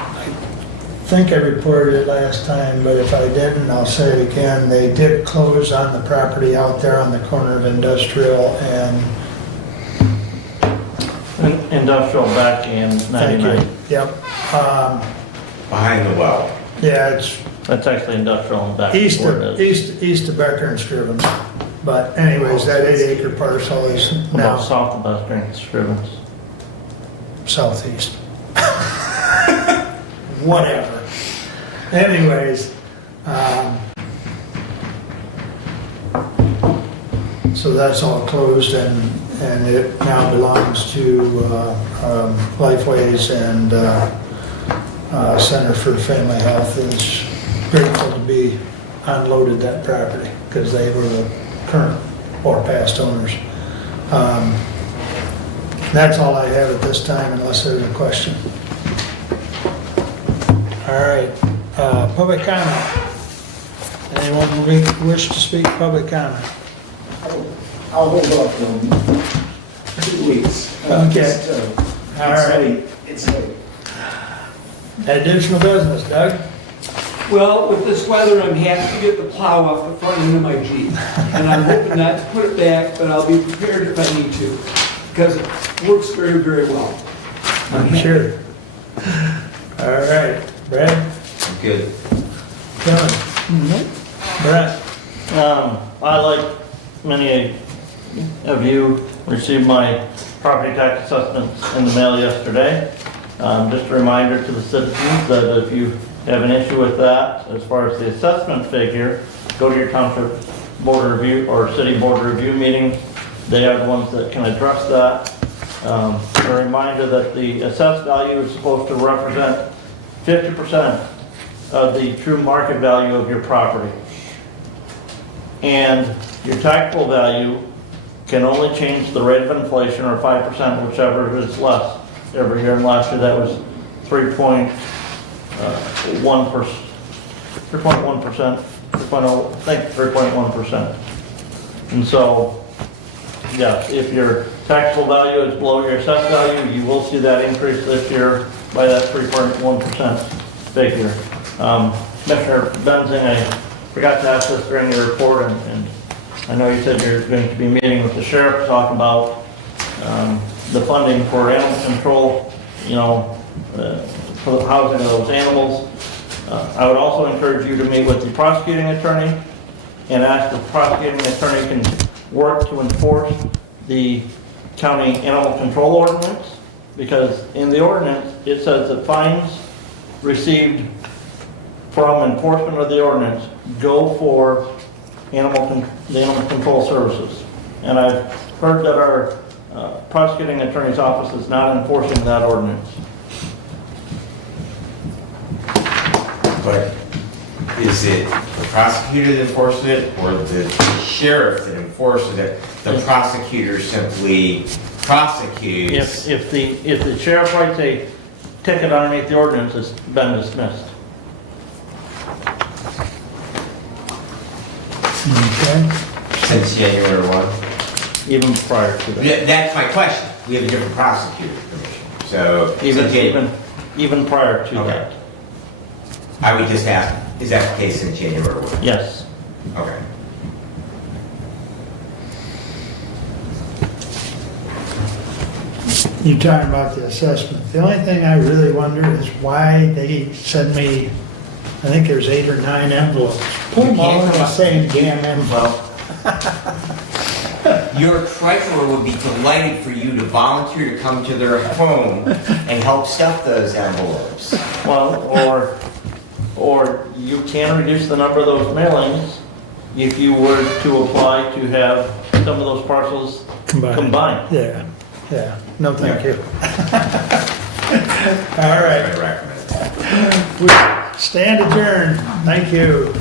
think I reported it last time, but if I didn't, I'll say it again. They did close on the property out there on the corner of Industrial and Industrial back in Thank 99. you. Yep. Behind the well. Yeah, it's That's actually industrial and back. east where of, it is. east of Becker and Scrivens. But anyways, that 8-acre parcel is About now south of Becker and Scrivens. southeast. Whatever. Anyways, so that's all closed and it now belongs to Lifeways and Center for Family Health is grateful to be unloaded that property because they were the current or past owners. That's all I have at this time unless there's a question. All right, public comment. Anyone wish to speak public comment? I'll hold off till 2 weeks. Okay. All right. It's late. Additional business, Doug? Well, with this weather, I'm happy to get the plow off the front end of my Jeep. And I'm hoping not to put it back, but I'll be prepared if I need to, because it works very, very well. I'm sure. All right, Brad? I'm good. Kevin? Brett? I, like many of you, received my property tax assessments in the mail yesterday. Just a reminder to the citizens that if you have an issue with that, as far as the assessment figure, go to your township board of review or city board of review meeting. They are the ones that can address that. A reminder that the assessed value is supposed to represent 50% of the true market value of your property. And your taxable value can only change the rate of inflation or 5%, whichever is less every year. And last year that was 3.1%, 3.1%, 3.0, I think 3.1%. And so, yes, if your taxable value is below your assessed value, you will see that increase this year by that 3.1% figure. Commissioner Benzing, I forgot to ask this during your report, and I know you said you're going to be meeting with the sheriff to talk about the funding for animal control, for the housing of those animals. I would also encourage you to meet with the prosecuting attorney and ask if the prosecuting attorney can work to enforce the county animal control ordinance, because in the ordinance it says that fines received from enforcement of the ordinance go for the animal control services. And I've heard that our prosecuting attorney's office is not enforcing that ordinance. But is it the prosecutor that enforces it or the sheriff that enforces it? The prosecutor simply prosecutes. If the sheriff writes a ticket underneath the ordinance, it's been dismissed. Okay. Since January 1? Even prior to that. Yeah, that's my question. We have a different prosecutor, Commissioner. So, Even prior to Okay. that. I would just ask, is that the case in January 1? Yes. Okay. You talking about the assessment. The only thing I really wonder is why they send me, I think there's 8 or 9 envelopes. Put them all in the same damn envelope. Your treasurer would be delighted for you to volunteer to come to their home and help stuff those envelopes. Well, or you can reduce the number of those mailings if you were to apply to have some of those parcels combined. Yeah. No, thank you. All right. I recommend that. Stand adjourned. Thank you.